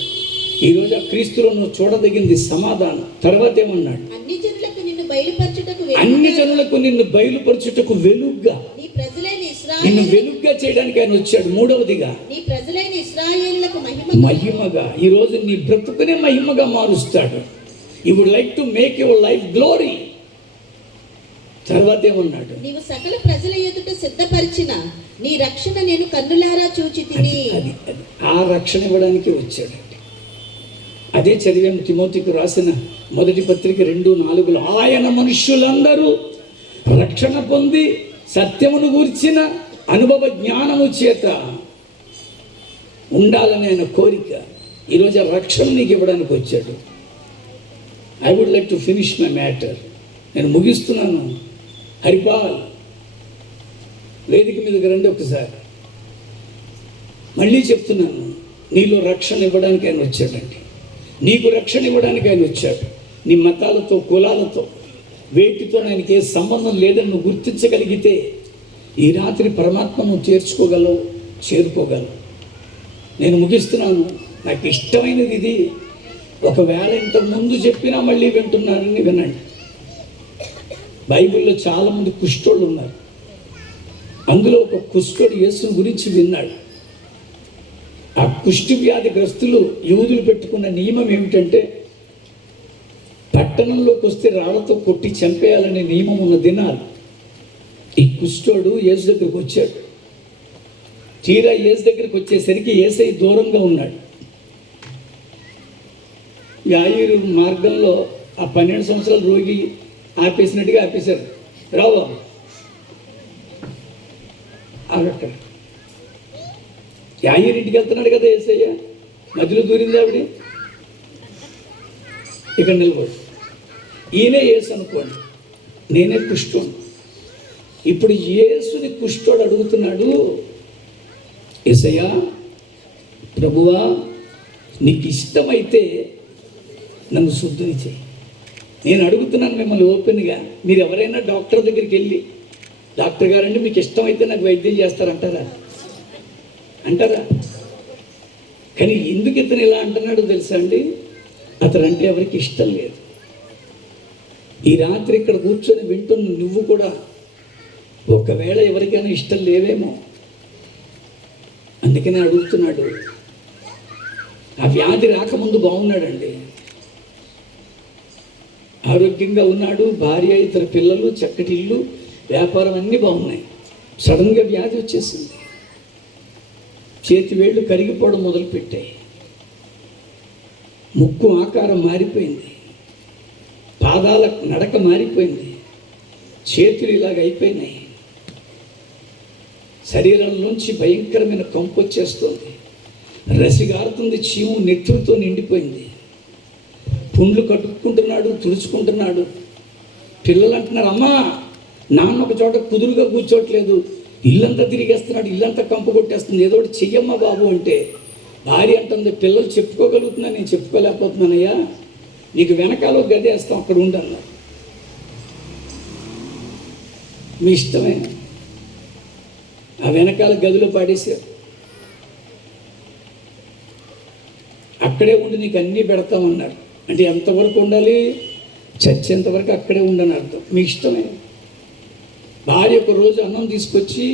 ఈరోజు ఆ క్రీస్తులో నువ్వు చూడదగింది సమాధానం. తర్వాత ఏమన్నాడు? అన్ని జనులకు నిన్ను బయలుపరచుటకు వెలుగ్గా, నిన్ను వెలుగ్గా చేయడానికి ఆయన వచ్చాడు. మూడవదిగా మహిమగా. ఈరోజు నీ బ్రతుకునే మహిమగా మారుస్తాడు. You would like to make your life glory. తర్వాత ఏమన్నాడు? నీవు సకల ప్రజల ఎదుట సిద్ధపరిచిన నీ రక్షణ నేను కన్నులారా చూచి తిని. ఆ రక్షణ ఇవ్వడానికి వచ్చాడండి. అదే చదివాము తిమోతికి రాసిన మొదటి పత్రిక 2:4. ఆయన మనుష్యులందరూ రక్షణ పొంది సత్యమును గూర్చిన అనుభవ జ్ఞానము చేత ఉండాలని ఆయన కోరిక. ఈరోజు ఆ రక్షణ నీకు ఇవ్వడానికి వచ్చాడు. I would like to finish my matter. నేను ముగిస్తున్నాను. హరిపాల్, వేదిక మీదకి రండి ఒకసారి. మళ్ళీ చెప్తున్నాను, నీలో రక్షణ ఇవ్వడానికి ఆయన వచ్చాడండి. నీకు రక్షణ ఇవ్వడానికి ఆయన వచ్చాడు. నీ మతాలతో, కులాలతో, వేటితో ఆయనకి ఏ సంబంధం లేదని నువ్వు గుర్తించగలిగితే ఈ రాత్రి పరమాత్మను చేర్చుకోగలవు, చేరుకోగలవు. నేను ముగిస్తున్నాను. నాకు ఇష్టమైనది ఇది. ఒకవేళ ఇంతకుముందు చెప్పినా మళ్ళీ వింటున్నారని వినండి. బైబిల్లో చాలామంది కుష్ఠోళ్ళు ఉన్నారు. అందులో ఒక కుష్ఠుడు యేసుని గురించి విన్నాడు. ఆ కుష్టి వ్యాధిగ్రస్తులు యూదులు పెట్టుకున్న నియమం ఏమిటంటే, పట్టణంలోకి వస్తే రాళ్లతో కొట్టి చంపేయాలనే నియమం ఉన్న దినాలు. ఈ కుష్ఠోడు యేసు దగ్గరికి వచ్చాడు. తీరా యేసు దగ్గరికి వచ్చేసరికి యేసయ్య దూరంగా ఉన్నాడు. యాయిరు మార్గంలో ఆ 12 సంవత్సరాల రోగి ఆపేసినట్టుగా ఆపేశారు. రావు అక్కడ యాయిరు ఇంటికి వెళ్తున్నాడు కదా యేసయ్య, మధ్యలో దూరింది ఆవిడ. ఇక్కడ నిలబడు. ఈయనే యేసు అనుకోండి, నేనే కుష్ఠుడు. ఇప్పుడు యేసుని కుష్ఠుడు అడుగుతున్నాడు, యేసయ్యా, ప్రభువా, నీకు ఇష్టమైతే నన్ను శుద్ధిని చేయి. నేను అడుగుతున్నాను మిమ్మల్ని ఓపెన్గా. మీరు ఎవరైనా డాక్టర్ దగ్గరికి వెళ్ళి, డాక్టర్ గారండి మీకు ఇష్టమైతే నాకు వైద్యం చేస్తారంటారా? అంటారా? కానీ ఎందుకు ఇతను ఇలా అంటున్నాడో తెలుసా అండి? అతను అంటే ఎవరికి ఇష్టం లేదు. ఈ రాత్రి ఇక్కడ కూర్చొని వింటున్న నువ్వు కూడా ఒకవేళ ఎవరికైనా ఇష్టం లేవేమో. అందుకనే అడుగుతున్నాడు. ఆ వ్యాధి రాకముందు బాగున్నాడండి, ఆరోగ్యంగా ఉన్నాడు, భార్య, ఇద్దరు పిల్లలు, చక్కటి ఇల్లు, వ్యాపారం అన్నీ బాగున్నాయి. సడన్గా వ్యాధి వచ్చేసింది. చేతి వేళ్ళు కరిగిపోవడం మొదలుపెట్టాయి, ముక్కు ఆకారం మారిపోయింది, పాదాల నడక మారిపోయింది, చేతులు ఇలాగ అయిపోయినాయి, శరీరంలోంచి భయంకరమైన కంపు వచ్చేస్తుంది, రసిగారుతుంది, చీము నెత్తురుతో నిండిపోయింది, పుండ్లు కట్టుకుంటున్నాడు, తుడుచుకుంటున్నాడు. పిల్లలు అంటున్నారు, అమ్మా నాన్న ఒక చోట కుదురుగా కూర్చోట్లేదు, ఇల్లంతా తిరిగేస్తున్నాడు, ఇల్లంతా కంపు కొట్టేస్తుంది, ఏదో ఒకటి చెయ్యమ్మా బాబు అంటే భార్య అంటుంది, పిల్లలు చెప్పుకోగలుగుతున్నా, నేను చెప్పుకోలేకపోతున్నానయ్యా, నీకు వెనకాల ఒక గది వేస్తాం, అక్కడ ఉండన్నా, మీ ఇష్టమే. ఆ వెనకాల గదిలో పాడేశారు. అక్కడే ఉండి నీకు అన్నీ పెడతామన్నారు. అంటే ఎంతవరకు ఉండాలి? చచ్చేంతవరకు అక్కడే ఉండని అర్థం. మీ ఇష్టమే. భార్య ఒక రోజు అన్నం తీసుకొచ్చి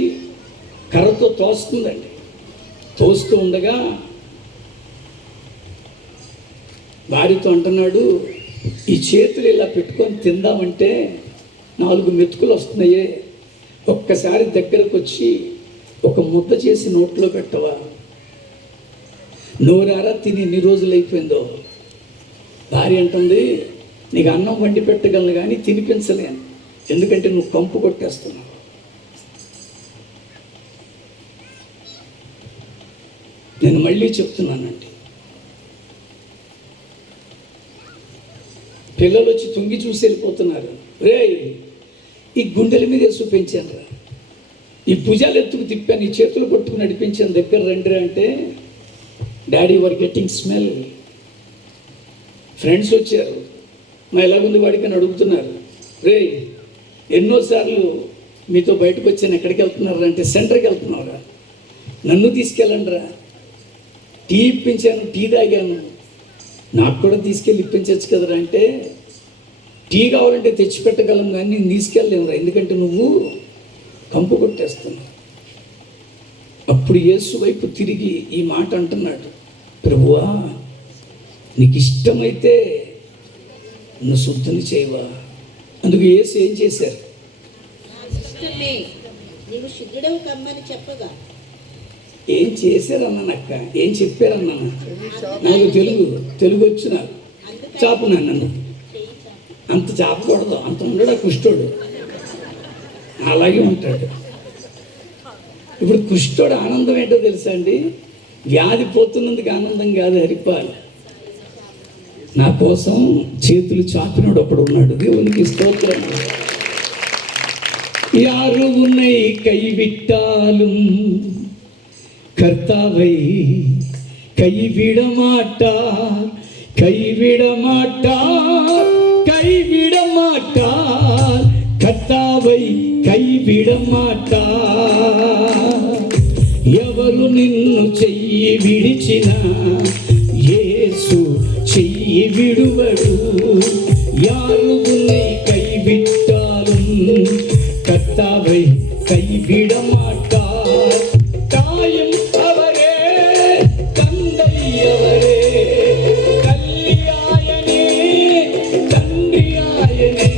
కర్రతో తోస్తుందండి. తోస్తూ ఉండగా భార్యతో అంటున్నాడు, ఈ చేతులు ఇలా పెట్టుకొని తిందామంటే 4 మెతుకులు వస్తున్నాయే, ఒక్కసారి దగ్గరకు వచ్చి ఒక ముద్ద చేసి నోట్లో పెట్టవా? నోరారా తిని ఎన్ని రోజులు అయిపోయిందో. భార్య అంటుంది, నీకు అన్నం వండి పెట్టగలను కానీ తినిపించలేను, ఎందుకంటే నువ్వు కంపు కొట్టేస్తున్నావు. నేను మళ్ళీ చెప్తున్నానండి, పిల్లలు వచ్చి తుంగి చూసి వెళ్ళిపోతున్నారు. రే, ఈ గుండెల మీద వేసు పెంచాను రా, ఈ భుజాలు ఎత్తుకు తిప్పాను, ఈ చేతులు పట్టుకుని నడిపించాను, దగ్గర రండి అంటే డాడీ వర్ గెట్టింగ్ స్మెల్. ఫ్రెండ్స్ వచ్చారు, మా ఎలాగుంది వాడికి అని అడుగుతున్నారు. రే, ఎన్నోసార్లు మీతో బయటకు వచ్చాను, ఎక్కడికి వెళ్తున్నారా అంటే సెంటర్కి వెళ్తున్నారా, నన్ను తీసుకెళ్ళండి రా, టీ ఇప్పించాను, టీ తాగాను, నాకు కూడా తీసుకెళ్ళి ఇప్పించవచ్చు కదరా అంటే, టీ కావాలంటే తెచ్చిపెట్టగలం కానీ నేను తీసుకెళ్ళలేమురా, ఎందుకంటే నువ్వు కంపు కొట్టేస్తున్నావు. అప్పుడు యేసు వైపు తిరిగి ఈ మాట అంటున్నాడు, ప్రభువా నీకు ఇష్టమైతే నన్ను శుద్ధిని చేయవా. అందుకు యేసు ఏం చేశారు? ఇష్టమే, నీవు శుద్ధుడవు కమ్మని చెప్పగా. ఏం చేశారన్నానక్క, ఏం చెప్పారన్నా? నాకు తెలుగు వచ్చిన చాపు నన్ను, అంత చాపకూడదు, అంత ఉండడు కుష్ఠోడు, అలాగే ఉంటాడు. ఇప్పుడు కుష్ఠోడు ఆనందం ఏంటో తెలుసా అండి? వ్యాధి పోతున్నందుకు ఆనందం కాదు, హరిపాలు. నా కోసం చేతులు చాపినోడు ఒకడు ఉన్నాడు, దేవునికి స్తోత్రం. యారు ఉన్నై கைவிட்டாலும் கர்த்தாவை கைவிட மாட்டார், கைவிட மாட்டார், கைவிட மாட்டார், கர்த்தாவை கைவிட மாட்டார். ఎవరు నిన్ను చెయ్యి విడిచిన యేసు చెయ్యి విడువడు. యారు ఉన్నై கைவிட்டாலும் கர்த்தாவை கைவிட மாட்டார். தாயும் அவரே, தந்தை அவரே, கல்யாயனே, தன்றியாயனே,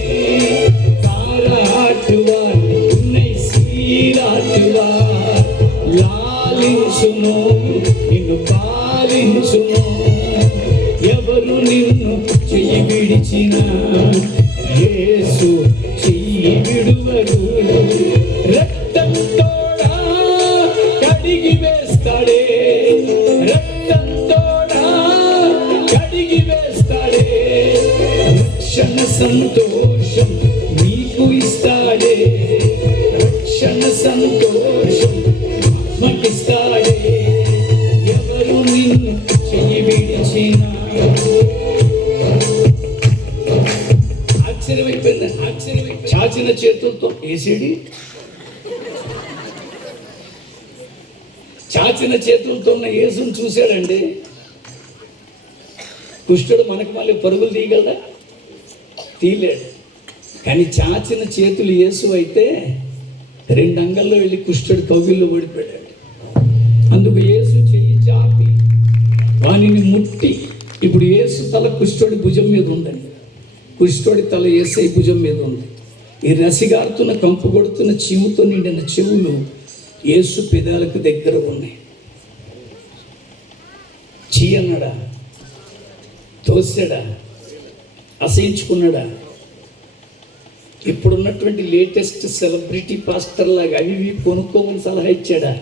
தாராட்டுவார், உன்னை சீராட்டுவார், లాలించును, నిన్ను పాలించును. ఎవరు నిన్ను చెయ్యి విడిచిన యేసు చెయ్యి విడువడు. రక్తంతోడా కడిగి వేస్తాడే, రక్తంతోడా కడిగి వేస్తాడే. రక్షణ సంతోషం నీకు ఇస్తాడే, రక్షణ సంతోషం ఆత్మకిస్తాడే. ఎవరు నిన్ను చెయ్యి విడిచిన. ఆశ్చర్యమైపోయింది, ఆశ్చర్యమైపోయింది. చాచిన చేతులతో ఏసేడి, చాచిన చేతులతో ఉన్న యేసుని చూశాడండి. కుష్ఠుడు మనకు మళ్ళీ పరుగులు తీయగలడా? తీయలేడు. కానీ చాచిన చేతులు యేసు అయితే 2 అంగల్లో వెళ్ళి కుష్ఠుడు కౌగిల్లో ఓడిపోయాడు. అందుకు యేసు చెయ్యి చాపి వానిని ముట్టి, ఇప్పుడు యేసు తల కుష్ఠుడి భుజం మీద ఉందండి, కుష్ఠుడి తల యేసై భుజం మీద ఉంది. ఈ రసిగారుతున్న కంపు కొడుతున్న చీముతో నిండిన చెవులు యేసు పెదాలకు దగ్గర ఉన్నాయి. చీ అన్నాడా, తోసాడా, అసహించుకున్నాడా? ఇప్పుడున్నటువంటి లేటెస్ట్ సెలబ్రిటీ పాస్టర్ లాగా అవి ఇవి కొనుక్కోమని సలహా ఇచ్చాడా?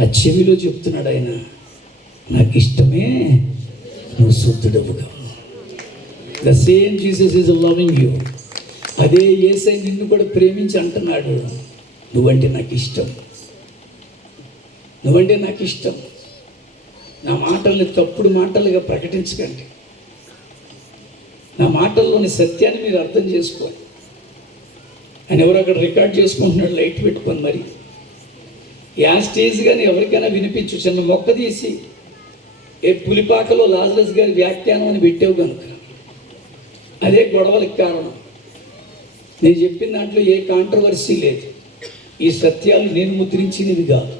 ఆ చెవిలో చెప్తున్నాడు ఆయన, నాకు ఇష్టమే, నువ్వు శుద్ధుడవుగా. The same Jesus is loving you. అదే యేసయ్య నిన్ను కూడా ప్రేమించి అంటున్నాడు, నువ్వంటే నాకు ఇష్టం, నువ్వంటే నాకు ఇష్టం. నా మాటల్ని తప్పుడు మాటలుగా ప్రకటించకండి, నా మాటల్లోని సత్యాన్ని మీరు అర్థం చేసుకోండి. ఆయన ఎవరు అక్కడ రికార్డ్ చేసుకుంటున్నాడు లైట్ పెట్టుకొని, మరి యాస్టేజ్గానే ఎవరికైనా వినిపించు. చిన్న మొక్క తీసి ఏ పులిపాకలో లాజరస్ గారి వ్యాఖ్యానం అని పెట్టావు కనుక అదే గొడవలకు కారణం. నేను చెప్పిన దాంట్లో ఏ కాంట్రవర్సీ లేదు, ఈ సత్యాలు నేను ముద్రించినవి కాదు.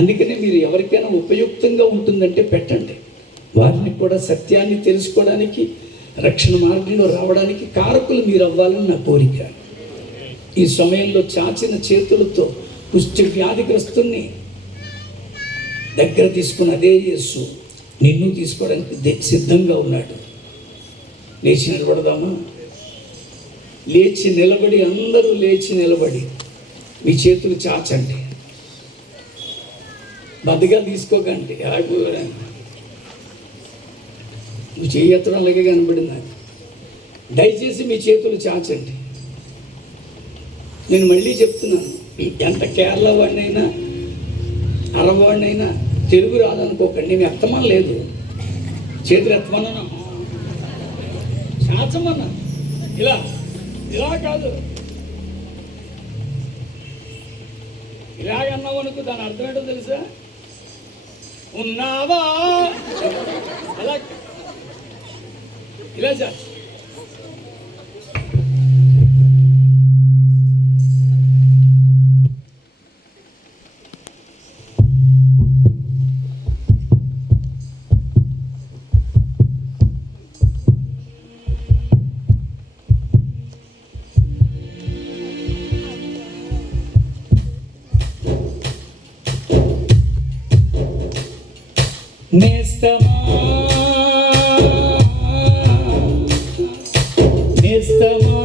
అందుకనే మీరు ఎవరికైనా ఉపయుక్తంగా ఉంటుందంటే పెట్టండి. వారిని కూడా సత్యాన్ని తెలుసుకోవడానికి, రక్షణ మార్గంలో రావడానికి కారకులు మీరు అవ్వాలని నా కోరిక. ఈ సమయంలో చాచిన చేతులతో కుష్ఠ వ్యాధిగ్రస్తుని దగ్గర తీసుకున్న అదే యేసు నిన్ను తీసుకోవడానికి సిద్ధంగా ఉన్నాడు. లేచి నిలబడదామా? లేచి నిలబడి, అందరూ లేచి నిలబడి మీ చేతులు చాచండి. బద్దగా తీసుకోకండి. నువ్వు చేయెత్తడం అలాగే కనబడింది నాకు. దయచేసి మీ చేతులు చాచండి. నేను మళ్ళీ చెప్తున్నాను, ఎంత కేరళ వాడినైనా అరవాడినైనా తెలుగు రాదనుకోకండి. మేము ఎత్తమని లేదు, చేతులు ఎత్తమన్నా, చాచమన్నా. ఇలా ఇలా కాదు, ఇలాగన్నావు అనుకో, దాని అర్థం ఏంటో తెలుసా? ఉన్నావా అలా, ఇలా చాచు. నేస్తమా నేస్తమా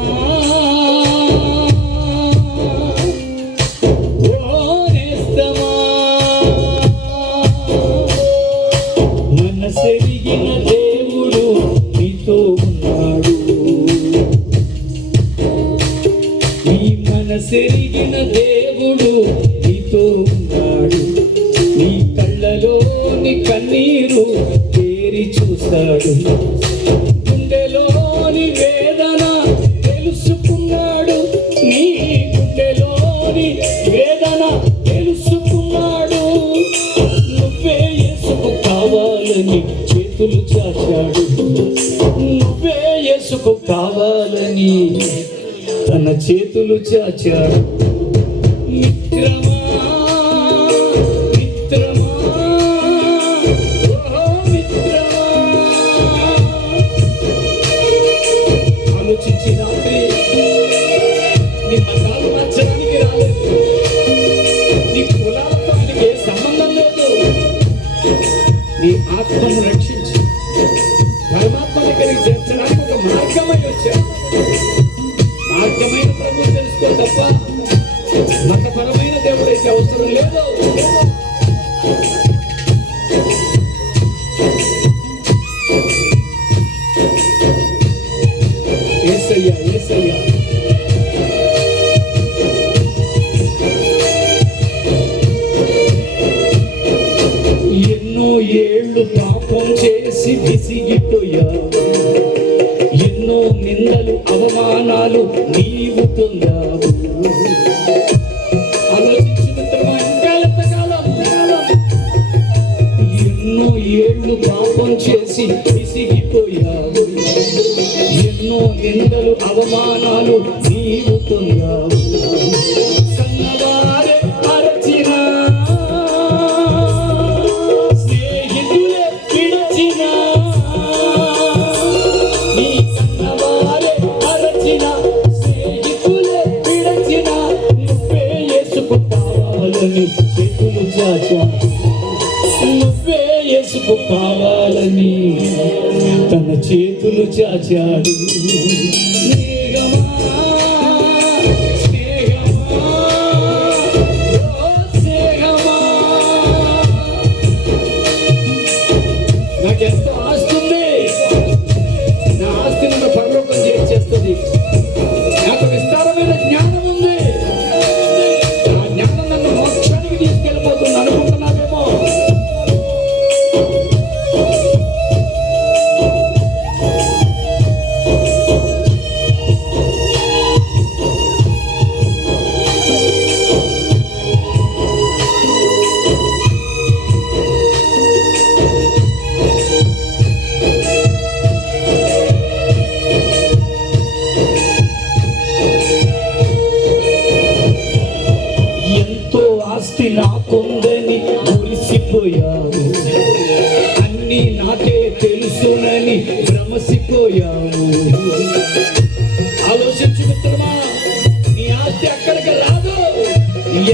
ఓ నేస్తమా, మనసెరిగిన దేవుడు నీతో ఉన్నాడు. నీ మనసెరిగిన దేవుడు నీతో ఉన్నాడు. నీ కళ్ళలోని కన్నీరు తేరి చూస్తాడు. గుండెలోని వేదన తెలుసుకున్నాడు. నీ గుండెలోని వేదన తెలుసుకున్నాడు. నువ్వే యేసుకు కావాలని చేతులు చాచాడు. నువ్వే యేసుకు కావాలని తన చేతులు చాచాడు. మిత్రమా ఆలోచించి రాత్రి నీ మతాలు మార్చడానికి రాలేదు, నీ కులాలతో ఆయనకి ఏ సంబంధం లేదు. నీ ఆత్మను రక్షించి పరమాత్మ దగ్గరికి చేర్చడానికి ఒక మార్గమై వచ్చాడు. మార్గమైన ప్రభు తెలుసుకో తప్ప మతపరమైన దేవుడైతే అవసరం లేదు. యేసయ్యా యేసయ్యా, ఎన్నో ఏళ్ళు పాపం చేసి విసిగిపోయావు. ఎన్నో నిందలు అవమానాలు నీవు పొందావు. ఆలోచించినంతగా ఎంతకాలం ఎన్నో ఏళ్ళు పాపం చేసి విసిగిపోయావు. ఎన్నో నిందలు అవమానాలు నీవు పొందావు. కన్నవారే చాచాడు. స్నేహమా, స్నేహమా, ఓ స్నేహమా. నాకెంతో ఆస్తి ఉంది, నా ఆస్తి నన్ను పరలోకం చేస్తుంది. నాకు విస్తారమైన జ్ఞానం ఉంది, ఆ జ్ఞానం నన్ను మోక్షానికి తీసుకెళ్ళిపోతుంది అనుకుంటున్నావేమో. ఎంతో ఆస్తి నాకుందని మురిసిపోయావు, అన్నీ నాకే తెలుసునని భ్రమసిపోయావు. ఆలోచించు మిత్రమా, నీ ఆస్తి అక్కడికి రాదు.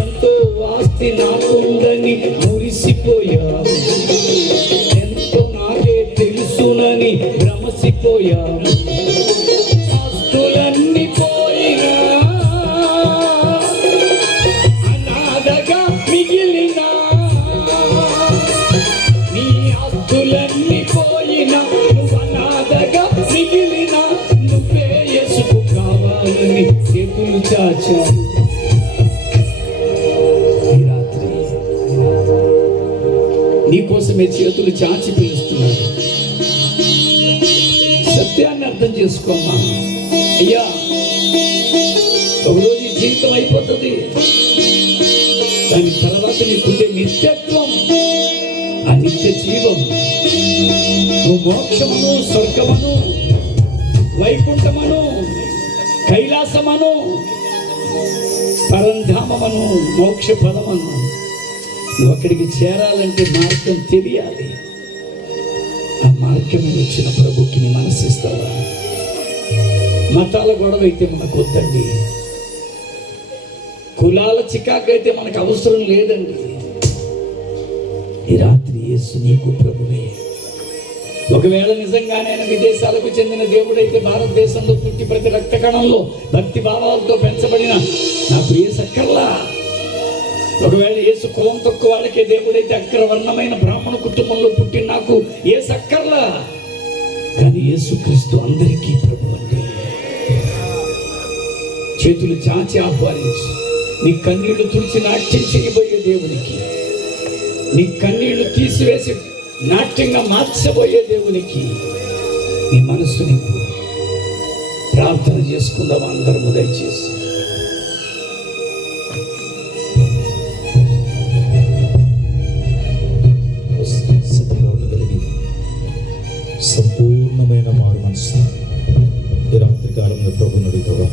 ఎంతో ఆస్తి నాకుందని మురిసిపోయావు, ఎంతో నాకే తెలుసునని భ్రమసిపోయావు. ఆస్తులన్నీ పోయినా అనాథగా మిగిలిన, నీ ఆస్తులన్నీ పోయినా నువ్వు అనాథగా మిగిలిన, నువ్వే యేసుకు కావాలని చేతులు చాచావు. ఈ రాత్రి నీకోసమే చేతులు చాచి పిలుస్తున్నాడు. సత్యాన్ని అర్థం చేసుకోమ్మా. అయ్యా, ఒకరోజు ఈ జీవితం అయిపోతుంది, దాని తర్వాత నీకుండే నిత్యత్వం, ఆ నిత్య జీవం, నువ్వు మోక్షమును, స్వర్గమును, వైకుంఠమును, కైలాసమును, పరంధామమును, మోక్ష ఫలమును, నువ్వు అక్కడికి చేరాలంటే మార్గం తెలియాలి. ఆ మార్గమే వచ్చిన ప్రభుకి నీ మనసిస్తావా? మతాల గొడవ అయితే మనకు వద్దండి, కులాల చికాకైతే మనకు అవసరం లేదండి. ఈ రాత్రి యేసు నీకు ప్రభువే. ఒకవేళ నిజంగానే ఆయన విదేశాలకు చెందిన దేవుడైతే భారతదేశంలో పుట్టి ప్రతి రక్త కణంలో భక్తి భావాలతో పెంచబడిన నాకు యేసు అక్కర్లా. ఒకవేళ యేసు కులం తక్కువ వాళ్ళకే దేవుడైతే అగ్రవర్ణమైన బ్రాహ్మణ కుటుంబంలో పుట్టి నాకు యేసు అక్కర్లా. కానీ యేసుక్రీస్తు అందరికీ ప్రభు అండి. చేతులు చాచి ఆహ్వానించి నీ కన్నీళ్లు తుడిచి నాట్యం చేయబోయే దేవునికి, నీ కన్నీళ్లు తీసివేసి నాట్యంగా మార్చబోయే దేవునికి నీ మనస్సు నింపు. ప్రార్థన చేసుకుందాం అందరము దయచేసి. సంపూర్ణమైన మారు మనసు ఈ రాత్రి కాలంలో ప్రభుని అడుగుతావా?